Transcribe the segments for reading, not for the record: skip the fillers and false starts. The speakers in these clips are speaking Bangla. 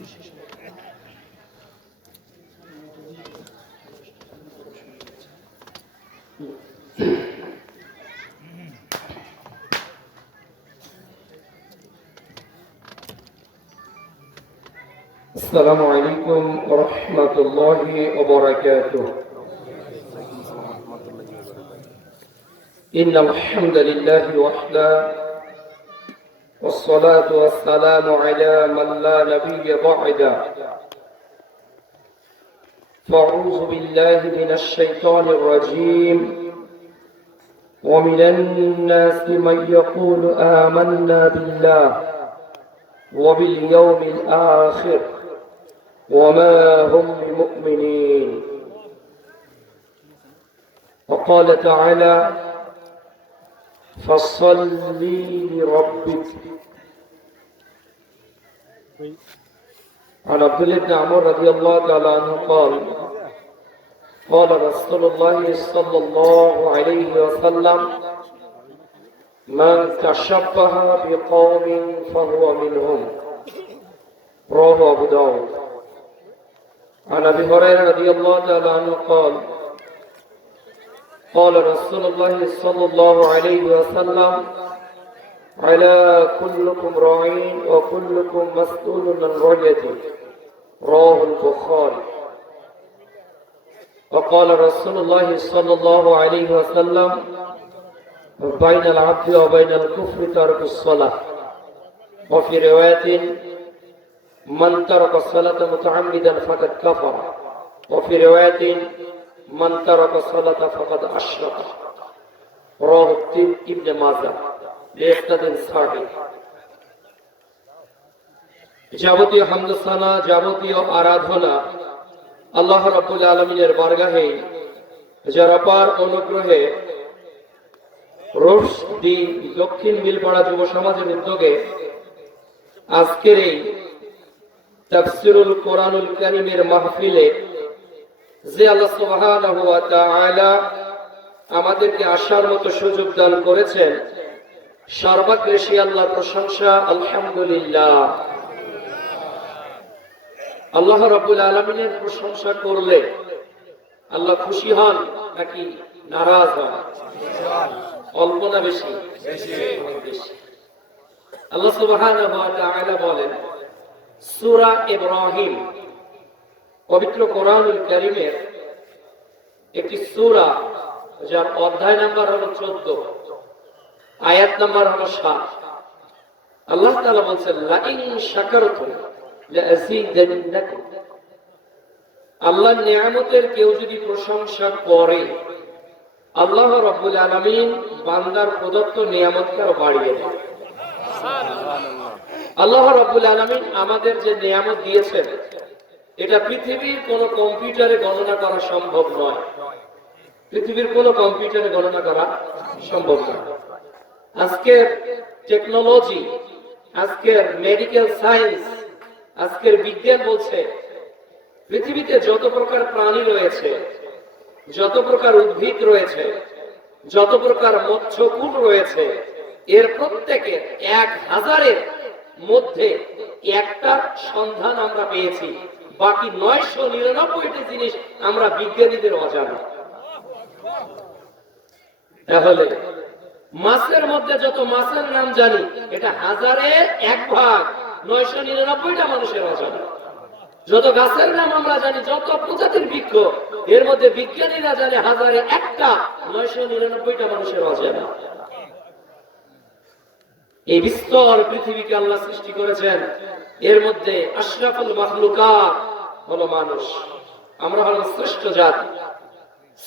السلام عليكم ورحمة الله وبركاته. إن الحمد لله وحده والصلاة والسلام على من لا نبي بعده. فأعوذ بالله من الشيطان الرجيم. ومن الناس من يقول آمنا بالله وباليوم الآخر وما هم بمؤمنين. وقال تعالى فصل لربك. عن عبد الله بن عمر رضي الله تعالى عنه قال قال رسول الله صلى الله عليه وسلم من تشبه بقوم فهو منهم. رواه أبو داود. عن أبي هريرة رضي الله تعالى عنه قال قال رسول الله صلى الله عليه وسلم على كلكم راع وكلكم مسؤول عن رعيته. رواه البخاري. وقال رسول الله صلى الله عليه وسلم بين العبد وبين الكفر ترك الصلاة. وفي رواية من ترك الصلاة متعمدا فقد كفر. وفي رواية من ترك الصلاة فقد أشرك. رواه ابن ماجه بإسناد صحيح. যাবতীয় হামদ সানা, যাবতীয় আরাধনা আল্লাহ রাব্বুল আলামিনের বারগাহে যার অপার অনুগ্রহে রোজ দিন দক্ষিণ মিলপাড়া যুব সমাজের উদ্যোগে আজকের এই তাফসীরুল কোরআনুল কারীমের মাহফিলে যে আল্লাহ সুবহানাহু ওয়া তাআলা আমাদেরকে আসার মতো সুযোগ দান করেছেন, সর্বাগ্রে সেই আল্লাহর প্রশংসা, আলহামদুলিল্লাহ। আল্লাহ রাব্বুল আলামিনের প্রশংসা করলে আল্লাহ খুশি হন নাকি নারাজ হন? অল্প না বেশি? বেশি। আল্লাহ সুবহানাহু ওয়া তাআলা বলেন সূরা ইব্রাহিম, পবিত্র কোরআনুল কারীমের একটি সূরা যার অধ্যায় নাম্বার হলো 14, আয়াত নাম্বার হলো 7। আল্লাহ তাআলা বলেন লা ইন শাকারতুম লাযীদান্নাকুম। আল্লাহর নিয়ামতের কেউ যদি প্রশংসা করে, আল্লাহ রাব্বুল আলামিন বান্দার প্রদত্ত নিয়ামতকে আরো বাড়িয়ে দেন। আল্লাহ রাব্বুল আলামিন আমাদের যে নিয়ামত দিয়েছেন এটা পৃথিবীর কোন কম্পিউটারে গণনা করা সম্ভব নয়। পৃথিবীর কোন কম্পিউটারে গণনা করা সম্ভব নয়। আজকের টেকনোলজি, আজকের মেডিকেল সায়েন্স, আজকের বিজ্ঞান বলছে পৃথিবীতে যত প্রকার প্রাণী রয়েছে, যত প্রকার উদ্ভিদ রয়েছে, যত প্রকার মৎস্যকুল রয়েছে, এর প্রত্যেকে 1000-এর মধ্যে একটা সন্ধান আমরা পেয়েছি। বাকি 999টি জিনিস আমরা বিজ্ঞানীদের অজানা। তাহলে মাছের মধ্যে যত মাছের নাম জানি, এটা 1000-এর 1 ভাগ, 999টা মানুষের অজানা। যত গাছের নাম আমরা জানি, যত প্রজাতির বৃক্ষ, এর মধ্যে বিজ্ঞানীরা জানে 1000-এ 1টা, 999টা মানুষের অজানা। এই বিস্তর পৃথিবীকে আল্লাহ সৃষ্টি করেছেন, এর মধ্যে আশরাফুল মাখলুকাত হলো মানুষ। আমরা হলো শ্রেষ্ঠ জাতি,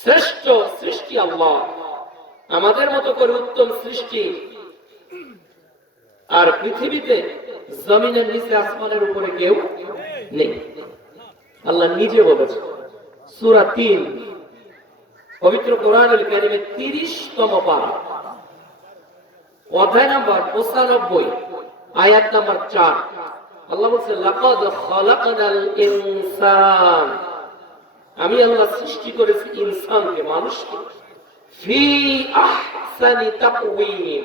শ্রেষ্ঠ সৃষ্টি আল্লাহ। আমাদের মতো করে উত্তম সৃষ্টি আর পৃথিবীতে জমিনের নিচে আসমানের উপরে কেউ নেই। আল্লাহ নিজে বলেছে সূরা 3 পবিত্র কোরআনুল কারীমের 30তম পারা, অধ্যায় নাম্বার 95, আয়াত নাম্বার 4। আল্লাহ বলেন লাকাদ খালাকনাল ইনসান, আমি আল্লাহ সৃষ্টি করেছি ইনসানকে, মানুষকে, ফি আহসানি তাকওয়িম,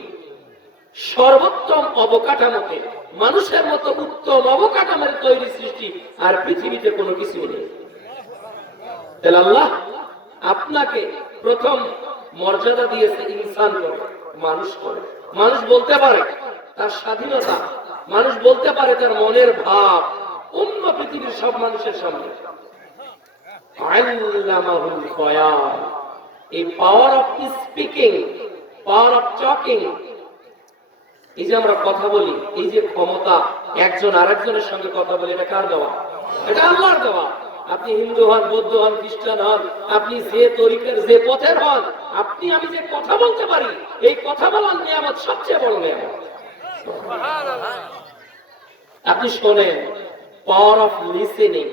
সর্বোত্তম অবকাঠামোতে মানুষের মতো উত্তম অবকাঠামোর তৈরি সৃষ্টি আর পৃথিবীতে কোনো কিছু নেই। তাহলে আল্লাহ আপনাকে প্রথম মর্যাদা দিয়েছে ইনসান করে, মানুষ করে। মানুষ বলতে পারে তার স্বাধীনতা, মানুষ বলতে পারে তার মনের ভাব অন্য পৃথিবীর সব মানুষের সামনে। আল্লামাহুল বয়ান, এই power of speaking, power of talking, এই যে আমরা কথা বলি, এই যে ক্ষমতা একজন আরেকজনের সঙ্গে কথা বলি, এটা কার দেওয়া? এটা আল্লাহর দেওয়া। আপনি হিন্দু হন, বৌদ্ধ হন, খ্রিস্টান হন, আপনি যে তরিকার যে পথের হন, আপনি আমি যে কথা বলতে পারি, এই কথা বলার নিয়ামত সবচেয়ে বড় নিয়ামত। আপনি শোনেন, পাওয়ার অফ লিসেনিং,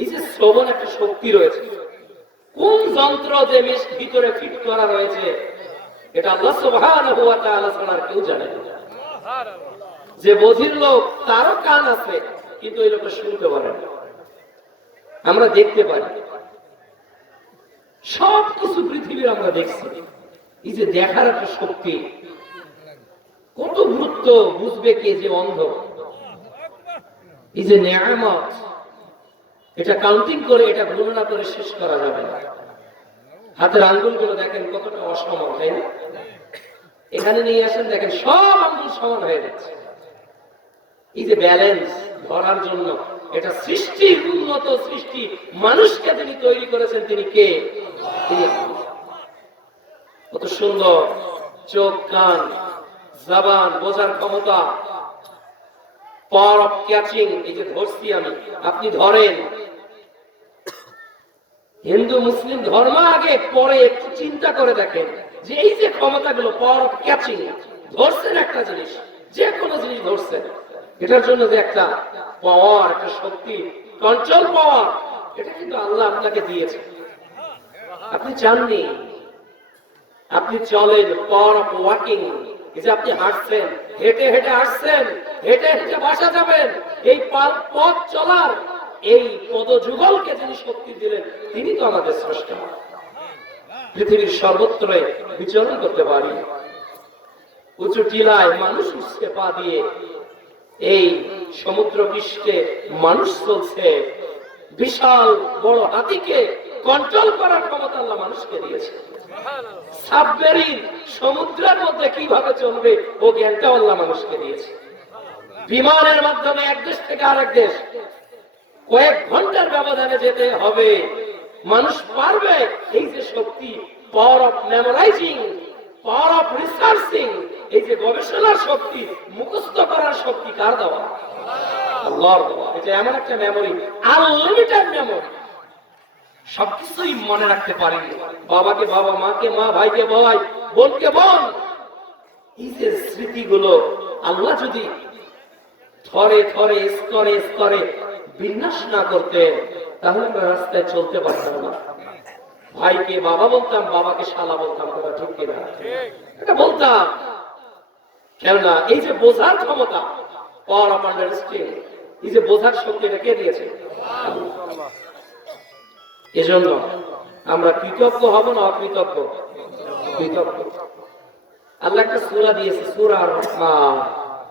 এই যে শ্রবণ একটা শক্তি রয়েছে, কোন যন্ত্র যে ভিতরে ফিট করা রয়েছে এটা আল্লাহ সুবহানাহু ওয়া তাআলা ছাড়া কেউ জানে না। যে বধির লোক তারও কান আছে, কিন্তু এই লোকটা শুনতে পারে না। আমরা দেখতে পারি সবকিছু পৃথিবীর, আমরা দেখছি। এই যে দেখার একটা শক্তি, কত গুরুত্ব বুঝবে কে যে অন্ধ। এই যে নিয়ামত, এটা কাউন্টিং করে, এটা গণনা করে শেষ করা যাবে না। হাতের আঙ্গুলগুলো দেখেন কতটা অসমান, তাই না? এখানে নিয়ে আসেন, দেখেন সব আঙ্গুল সমান হয়ে যাচ্ছে। এই যে ব্যালেন্স ধরার জন্য, এটা সৃষ্টি, উন্নত সৃষ্টি, মানুষকে তিনি তৈরি করেছেন। তিনি কে? কত সুন্দর চোখ, কান, জবান, বোঝার ক্ষমতা, পাওয়ার অফ ক্যাচিং, এই যে ধরছি আমি, আপনি ধরেন। হিন্দু মুসলিম ধর্ম আগে পরে একটু চিন্তা করে দেখেন যে এই যে ক্ষমতাগুলো, পাওয়ার অফ ক্যাচিং, ধরছেন একটা জিনিস, যে কোনো জিনিস ধরছেন, এটার জন্য যে একটা পাওয়ার, একটা শক্তি, কন্ট্রোল পাওয়ার, এটা কিন্তু আল্লাহ আপনাকে দিয়েছে। আপনি চাননি, আপনি চলেন, পাওয়ার অফ ওয়াকিং, এই যে আপনি হাঁটছেন, হেঁটে হেঁটে আসছেন, হেঁটে হেঁটে বাসা যাবেন, এই পথ চলার, এই পদযুগলকে যিনি শক্তি দিলেন, তিনি তো আমাদের স্রষ্টা। পৃথিবীর সর্বত্র বিচরণ করতে পারি, উঁচু টিলায় মানুষ উঠছে পা দিয়ে, এই সমুদ্র পৃষ্ঠে মানুষ চলছে, বিশাল বড় হাতিকে কন্ট্রোল করার ক্ষমতা আল্লাহ মানুষকে দিয়েছে। সাবমেরিন সমুদ্রের মধ্যে কিভাবে চলবে ও জ্ঞানটা আল্লাহ মানুষকে দিয়েছে। বিমানের মাধ্যমে এক দেশ থেকে আরেক দেশ কয়েক ঘন্টার ব্যবধানে যেতে হবে, মানুষ পারবে। এই যে শক্তি, power of memorizing, power of researching, এই যে গবেষণার শক্তি, মুখস্থ করার শক্তি কার দেওয়া? আল্লাহর দেওয়া। এটা এমন একটা মেমোরি, আনলিমিটেড মেমোরি, সবকিছুই মনে রাখতে পারি। বাবাকে বাবা, মাকে মা, ভাইকে ভাই, বোনকে বোন, এই যে স্মৃতিগুলো আল্লাহ যদি থরে থরে, স্তরে স্তরে বিন্যাস না করতেন, তাহলে আমরা রাস্তায় চলতে পারতাম না। ভাইকে বাবা বলতাম, বাবাকে শালা বলতাম, কথা ঠিক কিনা? এটা বলতাম। কেননা এই যে বোঝার ক্ষমতা, পাওয়ার অফ আন্ডারস্ট্যান্ডিং, এই যে বোঝার শক্তিটা কে দিয়েছে? এজন্য আমরা কৃতজ্ঞ হব না অকৃতজ্ঞ? কৃতজ্ঞ। আল্লাহ একটা সূরা দিয়েছে, সূরা আর-রহমান,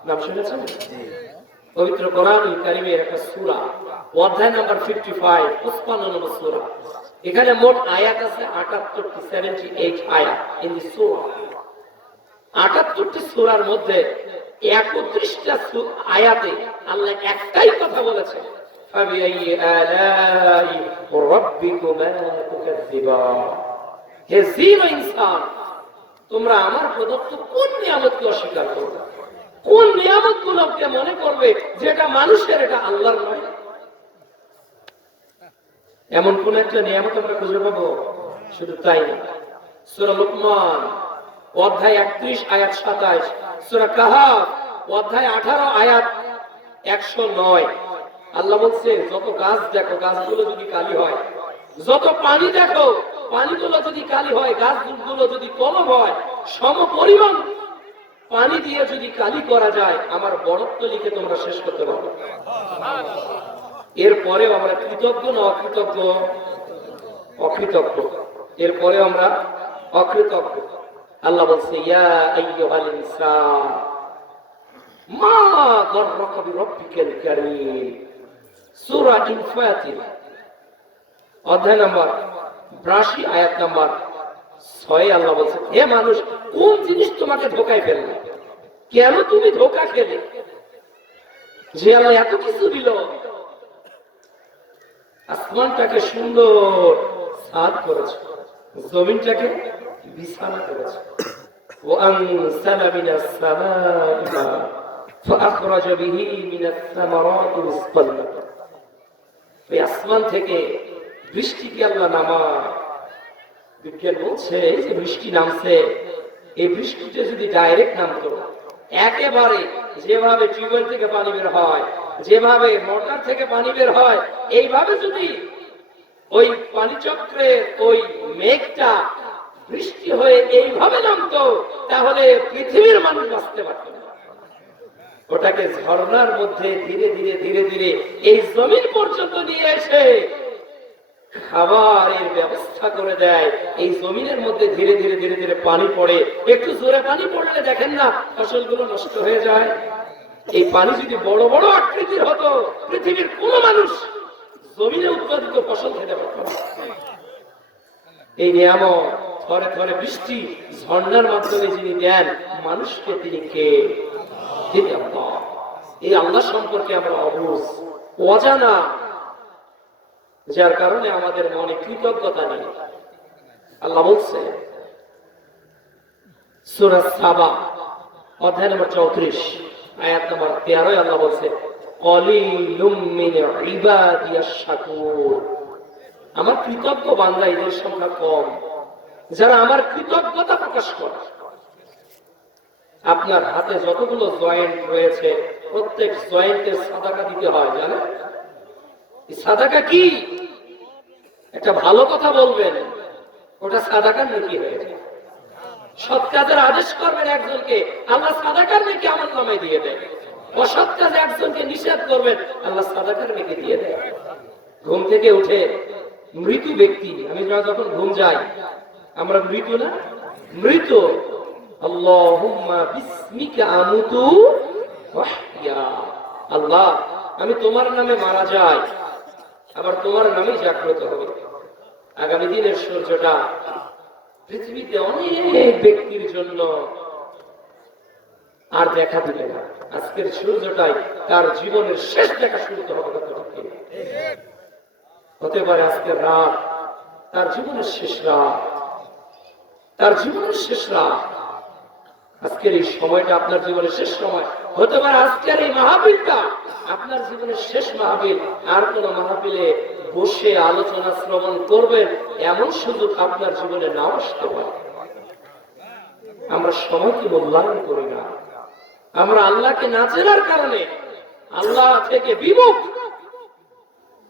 নাম শুনেছেন? পবিত্র কোরআনুল কারীমের একটা সূরা, অধ্যায় নাম্বার 55, 55 নম্বর সূরা। এখানে মোট আয়াত আছে 78টি, 78 আয়াত ইন দিস সূরা। 78টি সূরার মধ্যে 31টা আয়াতে আল্লাহ একটাই কথা বলেছে, ফাবিআইয়ি আলাই রাব্বিকুমা তুকাযযিবান। হে জিন ও ইনসান, তোমরা আমার প্রদত্ত কোন নিয়ামতকে অস্বীকার করবে? কোন নিয়ামতগুলোকে মনে করবে যেটা মানুষের, এটা আল্লাহর নয়? এমন কোন একটা নিয়ামত আমরা খুঁজে পাবো? শুধু তাই না, সূরা লুকমান অধ্যায় 31 আয়াত 27, সূরা কাহাফ অধ্যায় 18 আয়াত 109, আল্লাহ বলছে যত গাছ দেখো, গাছগুলো যদি কালি হয়, যত পানি দেখো, পানিগুলো যদি কালি হয়, গাছগুলো যদি কলম হয়, সম পরিমাণ পানি দিয়ে যদি কালি করা যায়, আমার বরত্ব লিখে তোমরা শেষ করতে পারবে। এরপরেও আমরা কৃতজ্ঞ না অকৃতজ্ঞ? অকৃতজ্ঞ। এরপরেও আমরা অকৃতজ্ঞ। আল্লাহ বলছে, ইয়া আইয়ুহাল ইনসান মা গররাকা বিরব্বিকাল কারীম, সূরা ইনফাতির অধ্যায় নম্বর 82 আয়াত নম্বর 6 আল্লাহ বলেছেন, হে মানুষ, কোন জিনিস তোমাকে ধোঁকায় ফেললো? কেন তুমি ধোঁকা খেলে? যে আল্লাহ এত কিছু দিল, আসমানটাকে সুন্দর ছাদ করেছে, জমিনটাকে বিছানা করেছে, وأنزل من السماء ماء فأخرج به من الثمرات رزقا لكم। এই আসমান থেকে বৃষ্টি কি আল্লাহ নামায়? বিজ্ঞান বলছে যে বৃষ্টি নামছে, এই বৃষ্টিতে যদি ডাইরেক্ট নামতো, একেবারে যেভাবে টিউবওয়েল থেকে পানি বের হয়, যেভাবে মোটর থেকে পানি বের হয়, এইভাবে যদি ওই পানিচক্রের ওই মেঘটা বৃষ্টি হয়ে এইভাবে নামতো, তাহলে পৃথিবীর মানুষ বাঁচতে পারত না। ওটাকে ঝর্ণার মধ্যে ধীরে ধীরে ধীরে ধীরে এই জমিন পর্যন্ত নিয়ে এসে খাবারের ব্যবস্থা করে দেয়। এই জমিনের মধ্যে ধীরে ধীরে ধীরে ধীরে পানি পড়ে, একটু জোরে পানি পড়লে দেখেন না ফসলগুলো নষ্ট হয়ে যায়। এই পানি যদি বড় বড় আকৃতির হতো, পৃথিবীর কোন মানুষ জমিনে উৎপাদিত ফসল খেতে পারত না। এই নিয়ামত থরে থরে বৃষ্টি ঝর্ণার মাধ্যমে যিনি দেন মানুষকে, তিনি কে? তিনি আল্লাহ। এই আল্লাহ সম্পর্কে আমরা অবুঝ, অজানা, যার কারণে আমাদের মনে কৃতজ্ঞতা নেই। আল্লাহ বলছে সূরা সাবা অধ্যায় নম্বর 34 আয়াত নম্বর 13, আল্লাহ বলছে, কলিলুম মিন ইবাদিয়াশ শাকুর। আমার কৃতজ্ঞ বান্দা এদের সংখ্যা কম, যারা আমার কৃতজ্ঞতা প্রকাশ করে। আপনার হাতে যতগুলো জয়েন্ট রয়েছে, প্রত্যেক জয়েন্টের সাদাকা দিতে হয়, জানেন? সাদাকা কি? একটা ভালো কথা বলবেন, ওটা সাদাকার নেকি হয়ে যায়। সৎ কাজের আদেশ করবেন একজনকে, আল্লাহ সাদাকার নেকি আমার নামে দিয়ে দেয়। অসৎ কাজে একজনকে নিষেধ করবেন, আল্লাহ সাদাকার নেকি দিয়ে দেয়। ঘুম থেকে উঠে মৃত ব্যক্তি, আমি যখন ঘুম যাই, আমরা মৃত না? মৃত। আল্লাহুম্মা বিসমিকা আমুতু ওয়া আহইয়া। আল্লাহ, আমি তোমার নামে মারা যাই, আবার তোমার নামে জাগ্রত হবে। আগামী দিনের সূর্যটা পৃথিবীতে অনেক ব্যক্তির জন্য আর দেখা দিবে না। আজকের সূর্যটাই তার জীবনের শেষ দেখা শুরু হবে। হতে পারে আজকের রাত তার জীবনের শেষ রাত, তার জীবনের শেষ রাত। আজকের এই সময়টা আপনার জীবনের শেষ সময় হতে পারে। আজকের এই মাহফিলটা আপনার জীবনের শেষ মাহফিল। আর কোন মাহফিলে বসে আলোচনা শ্রবণ করবেন এমন সুযোগ আপনার জীবনে নাও আসতে পারে। আমরা সময়কে মূল্যায়ন করি না। আমরা আল্লাহকে না চেনার কারণে আল্লাহ থেকে বিমুখ।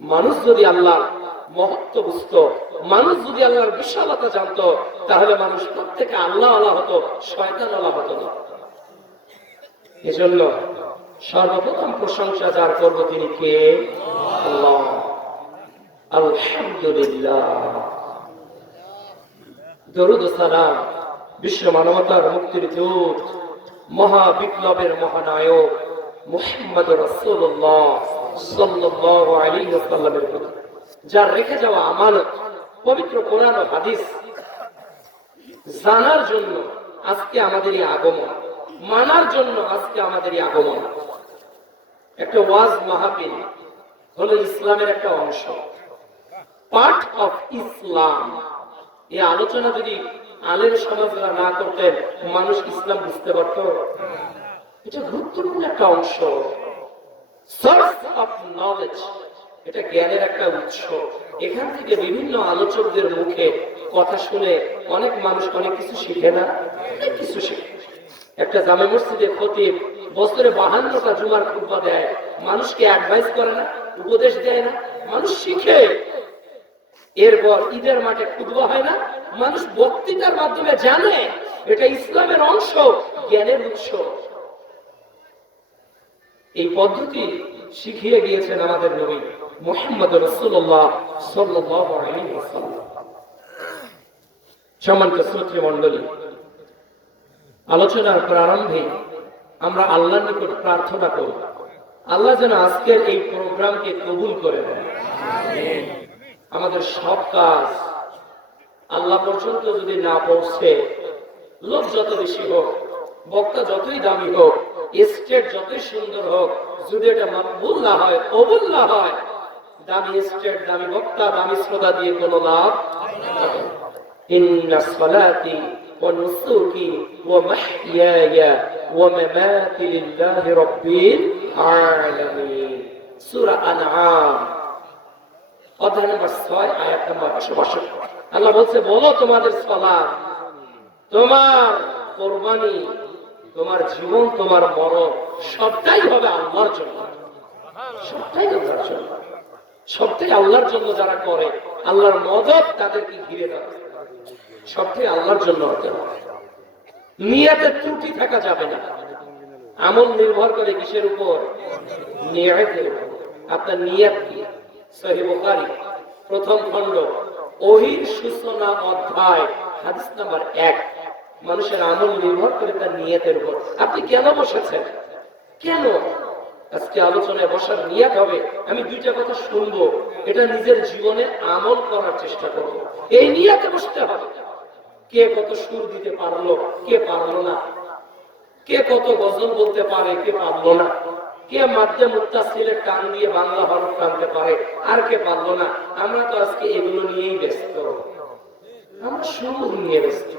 মানুষ যদি আল্লাহর মহত্ব বুঝত, মানুষ যদি আল্লাহর বিশালতা জানতো, তাহলে মানুষ প্রত্যেকে আল্লাহ আল্লাহ হতো, শয়তান আল্লাহ হতো না। এজন্য সর্বপ্রথম প্রশংসা যার করবো তিনি কে? আল্লাহ। আলহামদুলিল্লাহ। দরুদ ও সালাম বিশ্ব মানবতার মুক্তির দূত, মহা বিপ্লবের মহানায়ক মুহাম্মদ রাসূলুল্লাহ সাল্লাল্লাহু আলাইহি ওয়াসাল্লামের প্রতি, যার রেখে যাওয়া আমানত পবিত্র কোরআন ও হাদিস জানার জন্য আজকে আমাদের এই আগমন, মানার জন্য আজকে আমাদের এই আগমন। একটা ওয়াজ মাহফিল হলো ইসলামের একটা অংশ, পার্ট অফ ইসলাম। এই আলোচনা যদি আলেম সমাজরা না করতেন, মানুষ ইসলাম বুঝতে পারত? এটা গুরুত্বপূর্ণ একটা অংশ, সোর্স অফ নলেজ। এটা জ্ঞানের একটা উৎস। এখান থেকে বিভিন্ন আলোচকদের মুখে কথা শুনে অনেক মানুষ অনেক কিছু শিখে না, অনেক কিছু শিখে। একটা জামে মসজিদে খতিব বছরে 52টা জুমার খুতবা দেয়, মানুষকে অ্যাডভাইস করে না, উপদেশ দেয় না, মানুষ শিখে। এরপর ঈদের মাঠে খুতবা হয় না, মানুষ বক্তৃতার মাধ্যমে জানে এটা ইসলামের অংশ, জ্ঞানের উৎস। এই পদ্ধতি শিখিয়ে গিয়েছেন আমাদের নবী মুহাম্মদ রাসূলুল্লাহ সাল্লাল্লাহু আলাইহি ওয়াসাল্লাম। সম্মানিত শ্রোতৃ মণ্ডলী, আলোচনার প্রারম্ভে আমরা আল্লাহর নিকট প্রার্থনা করি আল্লাহ যেন আজকের এই প্রোগ্রামকে কবুল করে নেন। আমাদের সব কাজ আল্লাহ পর্যন্ত যদি না পৌঁছে, লোক যত বেশি হোক, বক্তা যতই দামি হোক, স্টেট যতই সুন্দর হোক, যদি এটা মকবুল না হয়, কবুল না হয়, দামি স্টেট, দামি বক্তা, দামি শ্রোতা দিয়ে কোনো লাভ হবে না। ইন্না সালাতি ওয়া নুসুকি ওয়া মাহইয়ায়া ওয়া মামাতি লিল্লাহি রাব্বিল আলামিন। সূরা আনআম অধ্যায় নম্বর 6 আয়াত নম্বর 162। আল্লাহ বলছে, বলো তোমাদের সালাত, তোমার কুরবানি, তোমার জীবন, তোমার মরণ সবটাই হবে আল্লাহর জন্য। সবটাই আল্লাহর জন্য, সবটাই আল্লাহর জন্য। যারা করে আল্লাহর মদদ তাদেরকে ঘিরে রাখে, সবটাই আল্লাহর জন্য হতে হবে। নিয়তের ত্রুটি থাকা যাবে না। আমল নির্ভর করে কিসের উপর? নিয়তের উপর। আপনার নিয়ত কি? সহিহ বুখারী প্রথম খণ্ড ওহীর সূচনা অধ্যায় হাদিস নাম্বার 1। মানুষের আমল নির্ভর করে তার নিয়তের উপর। আপনি কেন বসেছেন? কেন আজকে আলোচনায় বসার নিয়ত হবে আমি দুইটা কথা শুনবো, এটা নিজের জীবনে আমল করার চেষ্টা করব, এই নিয়তে বসতে হবে। কে কত সুর দিতে পারলো, কে পারলো না, কে কত গজল বলতে পারে, কে পারলো না, কে মাধ্যে মুত্তাসিলের টান দিয়ে বাংলা হরফ টানতে পারে, আর কে পারলো না। আমরা তো আজকে এগুলো নিয়েই ব্যস্ত। আমরা সুর নিয়ে ব্যস্ত,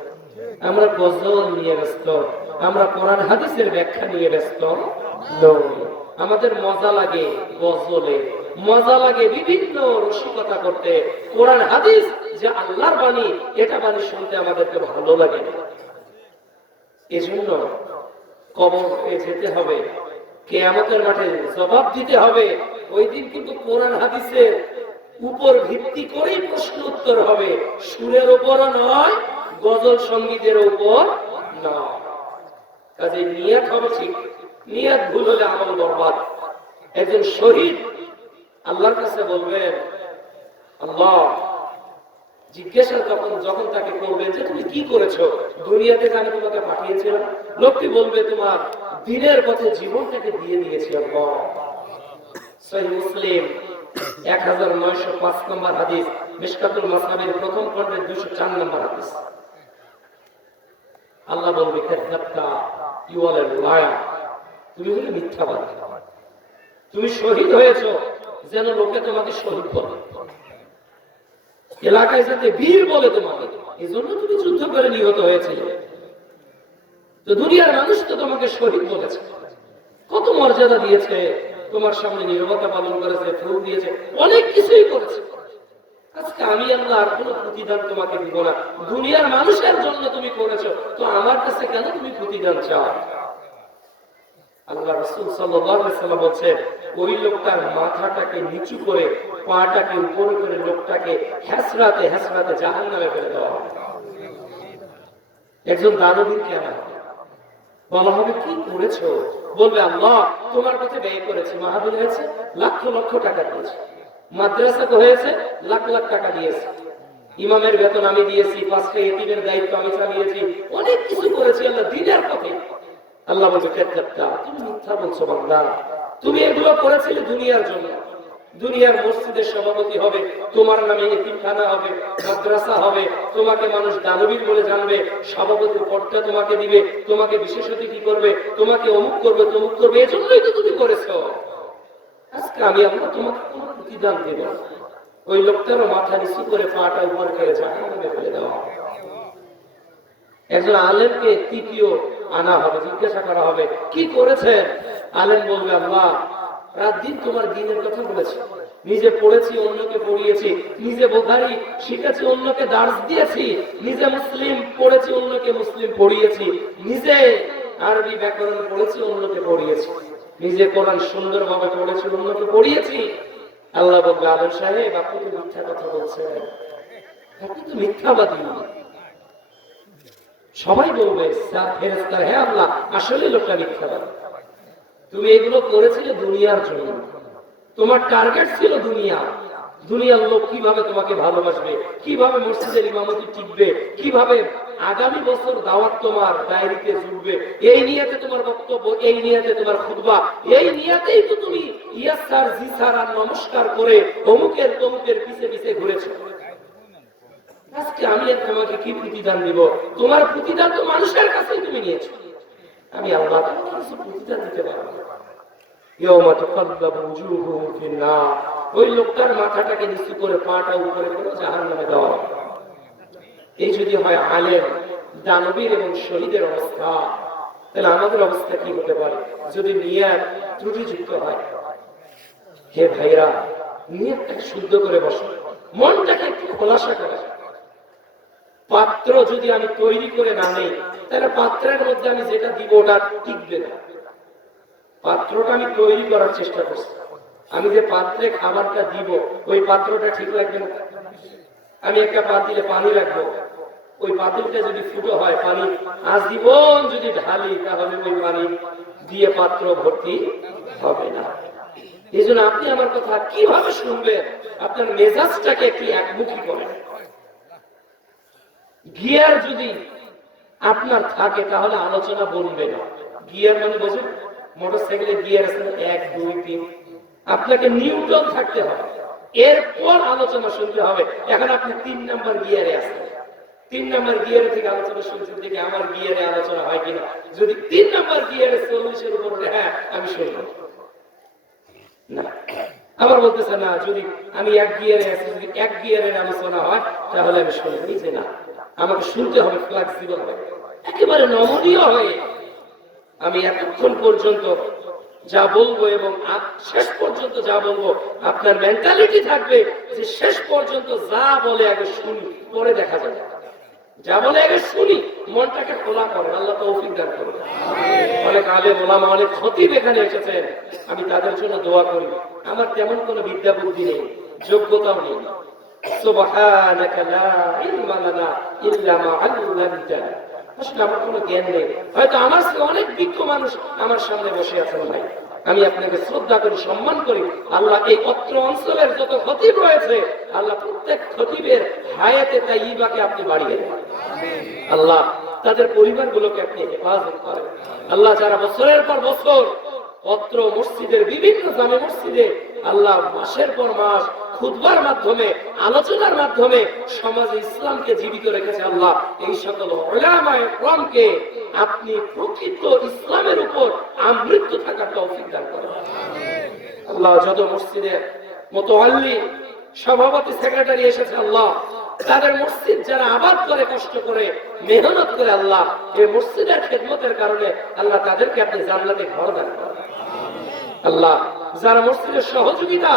আমরা গজল নিয়ে ব্যস্ত, আমরা কোরআন হাদিসের ব্যাখ্যা নিয়ে ব্যস্ত নই। আমাদের মজা লাগে গজলে, মজা লাগে বিভিন্ন রসিকতা করতে। কোরআন হাদিস যে আল্লাহর বাণী, এটা বাণী শুনতে আমাদেরকে ভালো লাগে। এজন্য কবরে যেতে হবে, কিয়ামতের মাঠে জবাব দিতে হবে। ওই দিন কিন্তু কোরআন হাদিসের উপর ভিত্তি করেই প্রশ্ন উত্তর হবে, সুরের উপরও নয়, গজল সঙ্গীতের উপর নয়। কাজে নিয়ত হবে ঠিক, নিয়ত ভুল হলে আমল বরবাদ। একজন শহীদ আল্লাহর কাছে বলবেন, আল্লাহ জিজ্ঞাসা যখন তাকে করবেন যে তুমি কি করেছো দুনিয়াতে, আমি তোমাকে পাঠিয়েছিলাম। লোকটি বলবে, তোমার দ্বীনের পথে জীবনটাকে দিয়ে দিয়েছি আল্লাহ। সহিহ মুসলিম 1905 নম্বর হাদিস, মিশকাতুল মাসাবির প্রথম খণ্ডের 204 নম্বর হাদিস। আল্লাহ বলবে, কাযাবতা, ইউ আর এ লায়ার, তুমি হলে মিথ্যাবাদী। তুমি শহীদ হয়েছো যেন লোকে তোমাকে শহীদ বলে, এলাকায় যাতে বীর বলে তোমাকে, এজন্য তুমি যুদ্ধ করে নিহত হয়েছিলে। তো দুনিয়ার মানুষ তো তোমাকে শহীদ বলেছে, কত মর্যাদা দিয়েছে, তোমার সামনে নীরবতা পালন করেছে, ফুল দিয়েছে, অনেক কিছুই করেছে। আজকে আমি আল্লাহ আর কোনো প্রতিদান তোমাকে দিব না। দুনিয়ার মানুষের জন্য তুমি করেছো, তো আমার কাছে কেন তুমি প্রতিদান চাও? আল্লাহ রাসূল সাল্লাল্লাহু আলাইহি ওয়াসাল্লাম বলেন, ওই লোকটার মাথাটাকে নিচু করে, পাটাকে উপরে করে লোকটাকে হেসরাতে হেসরাতে জাহান্নামে ফেলে দেওয়া হবে। একজন দানবীর কেন বলা হবে, কি করেছো? বলবে, আল্লাহ তোমার পথে ব্যয় করেছি, মাহফিল হয়েছে, লক্ষ লক্ষ টাকা দিয়েছি, মাদ্রাসা তো হয়েছে, লাখ লাখ টাকা দিয়েছি, ইমামের বেতন আমি দিয়েছি, 5টা ইতিমের দায়িত্ব আমি চালিয়েছি, অনেক কিছু করেছি আল্লাহ দ্বীনের পথে। আল্লাহ বলবে, কাযাবতা, তুমি মিথ্যা বলছো বান্দা, তুমি এগুলো করেছিলে দুনিয়ার জন্য। দুনিয়ার মসজিদের সভাপতি হবে, তোমার নামে এতিমখানা হবে, মাদ্রাসা হবে, তোমাকে মানুষ দানবীর বলে জানবে, সভাপতির পদটা তোমাকে দিবে, তোমাকে বিশেষ অতিথি করবে, তোমাকে অমুক করবে, তমুক করবে, এজন্যই তো তুমি করেছো। আজকে আমি আল্লাহ তোমাকে কোনো প্রতিদান দেব না। ওই লোকটারও মাথা নিচু করে পাটা উপরে করে জাহান্নামে ফেলে দেওয়া হবে। একজন আলেমকে তৃতীয় আনা হবে, জিজ্ঞাসা করা হবে, কি করেছেন? আলেম বলবে, আল্লাহ রাত দিন তোমার দ্বীনের কথা বলেছি, নিজে পড়েছি, অন্যকে পড়িয়েছি, নিজে বুখারী শিখেছি, অন্যকে দার্স দিয়েছি, নিজে মুসলিম পড়েছি, অন্যকে মুসলিম পড়িয়েছি, নিজে আরবি ব্যাকরণ পড়েছি, অন্যকে পড়িয়েছি, নিজে কোরআন সুন্দরভাবে পড়েছি, অন্যকে পড়িয়েছি। আল্লাহ বলবে, আলেম সাহেব আপনি তো মিথ্যা কথা বলছেন, আপনি তো মিথ্যাবাদী। সবাই বলবে, ফেরেশতারা, হ্যাঁ আল্লাহ আসলে লোকটা মিথ্যাবাদী। তুমি এগুলো করেছিলে দুনিয়ার জন্য, তোমার টার্গেট ছিল দুনিয়া, দুনিয়ার লোক কিভাবে তোমাকে ভালোবাসবে, কিভাবে মসজিদের ইমামতি টিকবে, কিভাবে আগামী বছর দাওয়াত তোমার ডায়েরিতে জুড়বে, এই নিয়তে তোমার বক্তব্য, এই নিয়তে তোমার খুতবা, এই নিয়তেই তো তুমি ইয়াস স্যার জি স্যার আর নমস্কার করে অমুকের তমুকের পিছে পিছে ঘুরেছো। আজকে আমি তোমাকে কি প্রতিদান দিব? তোমার প্রতিদান তো মানুষের কাছেই তুমি নিয়েছো। আমি আল্লাহ কিছু প্রতিদান দিতে পারবো না। ইয়াউমা তাকাল্লাবু ওজুহুহুম ফিন-নার, ওই লোকটার মাথাটাকে নিচু করে পাটা উপরে করে জাহান্নামে দেওয়া হবে। এই যদি হয় আলেম, দানবীর এবং শহীদের অবস্থা, তাহলে আমাদের অবস্থা কি হতে পারে যদি নিয়ত ত্রুটিযুক্ত হয়? হে ভাইরা, নিয়তটাকে শুদ্ধ করে বসো, মনটাকে একটু খোলাসা করে। পাত্র যদি আমি তৈরি করে না নেই, তাহলে পাত্রের মধ্যে আমি যেটা দিব ওটা টিকবে না। পাত্রটা আমি তৈরি করার চেষ্টা করছি, আমি যে পাত্রে খাবারটা দিব ওই পাত্রটা ঠিক লাগবে না। আমি একটা পাতিলে পানি রাখবো, ওই পাতিলটা যদি ফুটো হয়, পানি আজীবন যদি ঢালি, তাহলে ওই পানি দিয়ে পাত্র ভর্তি হবে না। এই জন্য আপনি আমার কথা কিভাবে শুনবেন? আপনার মেজাজটাকে একটু একমুখী করেন। গিয়ার যদি আপনার থাকে তাহলে আলোচনা বলবে না। গিয়ার মানে বোঝেন, মোটরসাইকেলের গিয়ার আছে 1 2 3, আপনাকে নিউট্রাল থাকতে হবে, এরপর আলোচনা শুনতে হবে। এখন আপনি 3 নাম্বার গিয়ারে আছেন, 3 নাম্বার গিয়ারে থেকে আলোচনা শুনছেন, দেখে আমার গিয়ারে আলোচনা হয় কিনা। যদি 3 নাম্বার গিয়ারে 40-এর উপর, হ্যাঁ আমি শুনবো না। আবার বলতেছে না, যদি আমি 1 গিয়ারে আছি, যদি 1 গিয়ারের আলোচনা হয় তাহলে আমি শুনবো যে না, আমাকে শুনতে হবে ফ্লেক্সিবল হয়ে, একেবারে নমনীয় হয়ে। আমি এতক্ষণ পর্যন্ত যা বলবো এবং শেষ পর্যন্ত যা বলবো, আপনার মেন্টালিটি থাকবে যে শেষ পর্যন্ত যা বলে আগে শুনি, পরে দেখা যাবে। যা বলে আগে শুনি, মনটাকে খোলা করেন। আল্লাহ তৌফিক দান করুন। অনেক আলেম ওলামা, অনেক খতিব এখানে এসেছেন, আমি তাদের জন্য দোয়া করি। আমার তেমন কোনো বিদ্যা বুদ্ধি নেই, যোগ্যতাও নেই। সুবহানাকা লা ইলমা লানা ইল্লা মা আল্লামতানা, আসলে আমার কোনো জ্ঞান নেই। হয়তো আমার সাথে অনেক বিজ্ঞ মানুষ আমার সামনে বসে আছেন ভাই, আমি আপনাকে শ্রদ্ধা করি, সম্মান করি। আল্লাহ এই অত্র অঞ্চলের যত খতিব রয়েছে, আল্লাহ প্রত্যেক খতিবের হায়াতে তাইয়্যিবাকে আপনি বাড়িয়ে দেন। আল্লাহ তাদের পরিবারগুলোকে আপনি হেফাজত করেন। আল্লাহ যারা বছরের পর বছর অত্র মসজিদের বিভিন্ন জামে মসজিদে আল্লাহ মাসের পর মাস খুতবার মাধ্যমে, আলোচনার মাধ্যমে সমাজে ইসলামকে জীবিত রেখেছে, আল্লাহ এই সকল উলামায়ে কেরামকে আপনি প্রকৃত ইসলামের উপর আমৃত্যু থাকার তৌফিক দান করুন। আল্লাহ যত মসজিদের মুতাআল্লি, সভাপতি, সেক্রেটারি এসেছে, আল্লাহ তাদের মসজিদ যারা আবাদ করে, কষ্ট করে, মেহনত করে, আল্লাহ এই মসজিদের খেদমতের কারণে আল্লাহ তাদেরকে আপনি জান্নাতে ঘর দান করুন। আল্লাহ যারা মসজিদের সহযোগিতা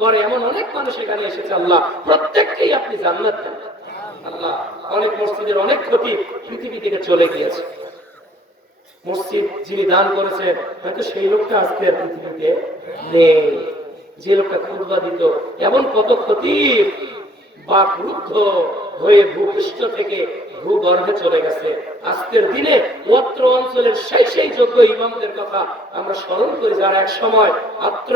করে, এমন অনেক মানুষ এখানে এসেছে, আল্লাহ প্রত্যেককেই আপনি জান্নাত দেন। আল্লাহ অনেক মসজিদের অনেক ক্ষতি পৃথিবী থেকে চলে গিয়েছে, মসজিদ যিনি দান করেছেন হয়তো সেই লোকটা আজকে আর পৃথিবীতে নেই, যে লোকটা খুতবা দিত। এমন কত ক্ষতি বা ক্রুদ্ধ হয়ে ভূপৃষ্ঠ থেকে ভূগর্ভে চলে গেছে। আজকের দিনে অত্র অঞ্চলের সেই যোগ্য ইমামদের কথা আমরা স্মরণ করি, যারা এক সময় অত্র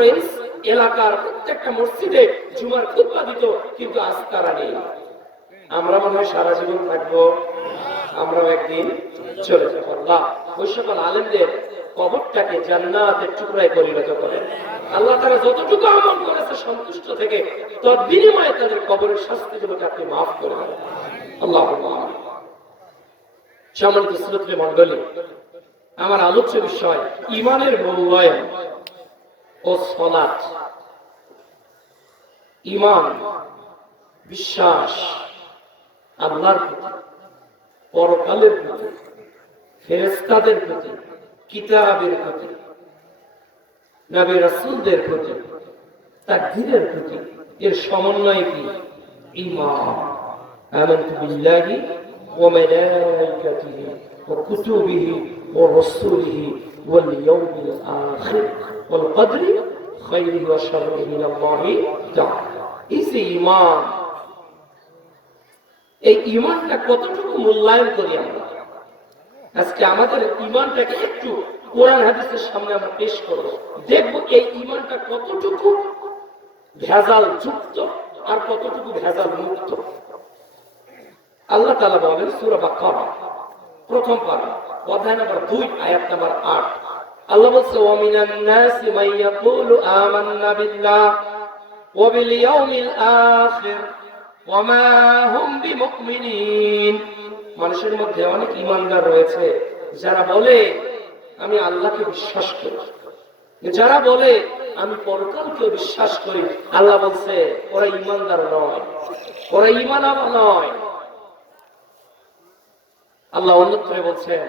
এলাকার প্রত্যেকটা মসজিদে জুমার খুতবা দিত, কিন্তু আজ তারা নেই। আমরা মনে হয় সারা জীবন থাকবো, আমরাও একদিন চলে যাবো। আল্লাহ ওই সকল আলেমদের কবরটাকে জান্নাতের টুকরায় পরিণত করেন। আল্লাহ তারা যতটুকু আমল করেছে সন্তুষ্ট থেকে, তদ বিনিময়ে তাদের কবরের শাস্তিগুলোকে আপনি মাফ করে দেন। আল্লাহুম্মা আমিন। সম্মানিত শ্রোতৃ মণ্ডলী, আমার আলোচ্য বিষয় ঈমানের মূল্যায়ন ও সালাত। ঈমান, বিশ্বাস আল্লাহর প্রতি, পরকালের প্রতি, ফেরেশতাদের প্রতি, কিতাবের প্রতি, নবী রাসূলদের প্রতি, তাকদীরের প্রতি, এর সমন্বয় কি? ঈমান। আমানতু বিল্লাহি ওয়া মালাইকাতিহি ওয়া কুতুবিহি ওয়া রাসূলিহি ওয়াল ইয়াউমিল আখির ওয়াল কদরি খায়রিহি ওয়া শাররিহি মিনাল্লাহি তাআলা। এই যে ঈমান, এই ঈমানটা কতটুকু মূল্যায়ন করি আমরা? আজকে আমাদের ঈমানটাকে একটু কোরআন হাদিসের সামনে আমরা পেশ করব, দেখব এই ঈমানটা কতটুকু ভেজাল যুক্ত আর কতটুকু ভেজাল মুক্ত। আল্লাহ তাআলা বলেন সূরা বাকারা প্রথম পারা অধ্যায় নম্বর 2 আয়াত নম্বর 8, আল্লাহ বলছে ওয়া মিনান নাসি মান ইয়াকুলু আমান্না বিল্লাহ ওয়া বিল ইয়াউমিল আখির ওয়া মা হুম বিমুমিনিন। মানুষের মধ্যে অনেক ঈমানদার রয়েছে যারা বলে আমি আল্লাহকে বিশ্বাস করি, যারা বলে আমি পরকালকে বিশ্বাস করি। আল্লাহ বলছে ওরা ঈমানদার নয়, ওরা ঈমানওয়ালা নয়। আল্লাহ অন্যত্র বলছেন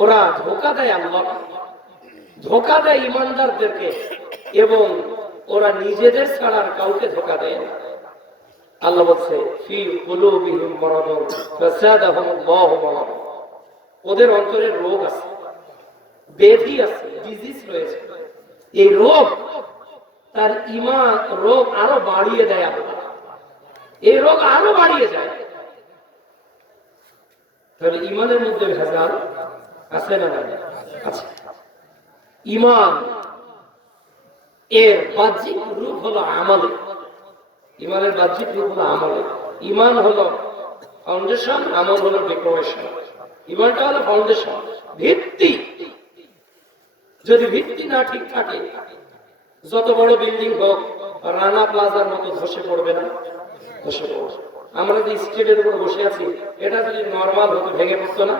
ওরা ধোঁকা দেয়, আল্লাহ ধোঁকা দেয় ঈমানদারদেরকে, এবং ওরা নিজেদের ছাড়া আর কাউকে ধোঁকা দেয় না। আল্লাহ বলছে ফি কুলুবিহিম মারাদুন ফাসাদাহুমুল্লাহু মারাদুন, ওদের অন্তরে রোগ আছে, ব্যাধি আছে, ডিজিজ রয়েছে। এই রোগ তার ঈমান রোগ আরো বাড়িয়ে দেয়, আল্লাহ এই রোগ আরো বাড়িয়ে যায়। তাহলে ঈমানের মধ্যে ভেজাল আছে না নাই? আছে। ঈমান এর বাহ্যিক রূপ হলো আমল, ঈমানের বাহ্যিক রূপ হলো আমল। ঈমান হলো ফাউন্ডেশন, আমল হলো ডেকোরেশন। ঈমানটা হলো ফাউন্ডেশন, ভিত্তি। যদি ভিত্তি না ঠিক থাকে যত বড় বিল্ডিং হোক রানা প্লাজার মতো ধসে পড়বে না? ধসে পড়বে। আমরা যে স্টেটের উপর বসে আছি এটা যদি নরমাল হতো ভেঙে পড়তো না?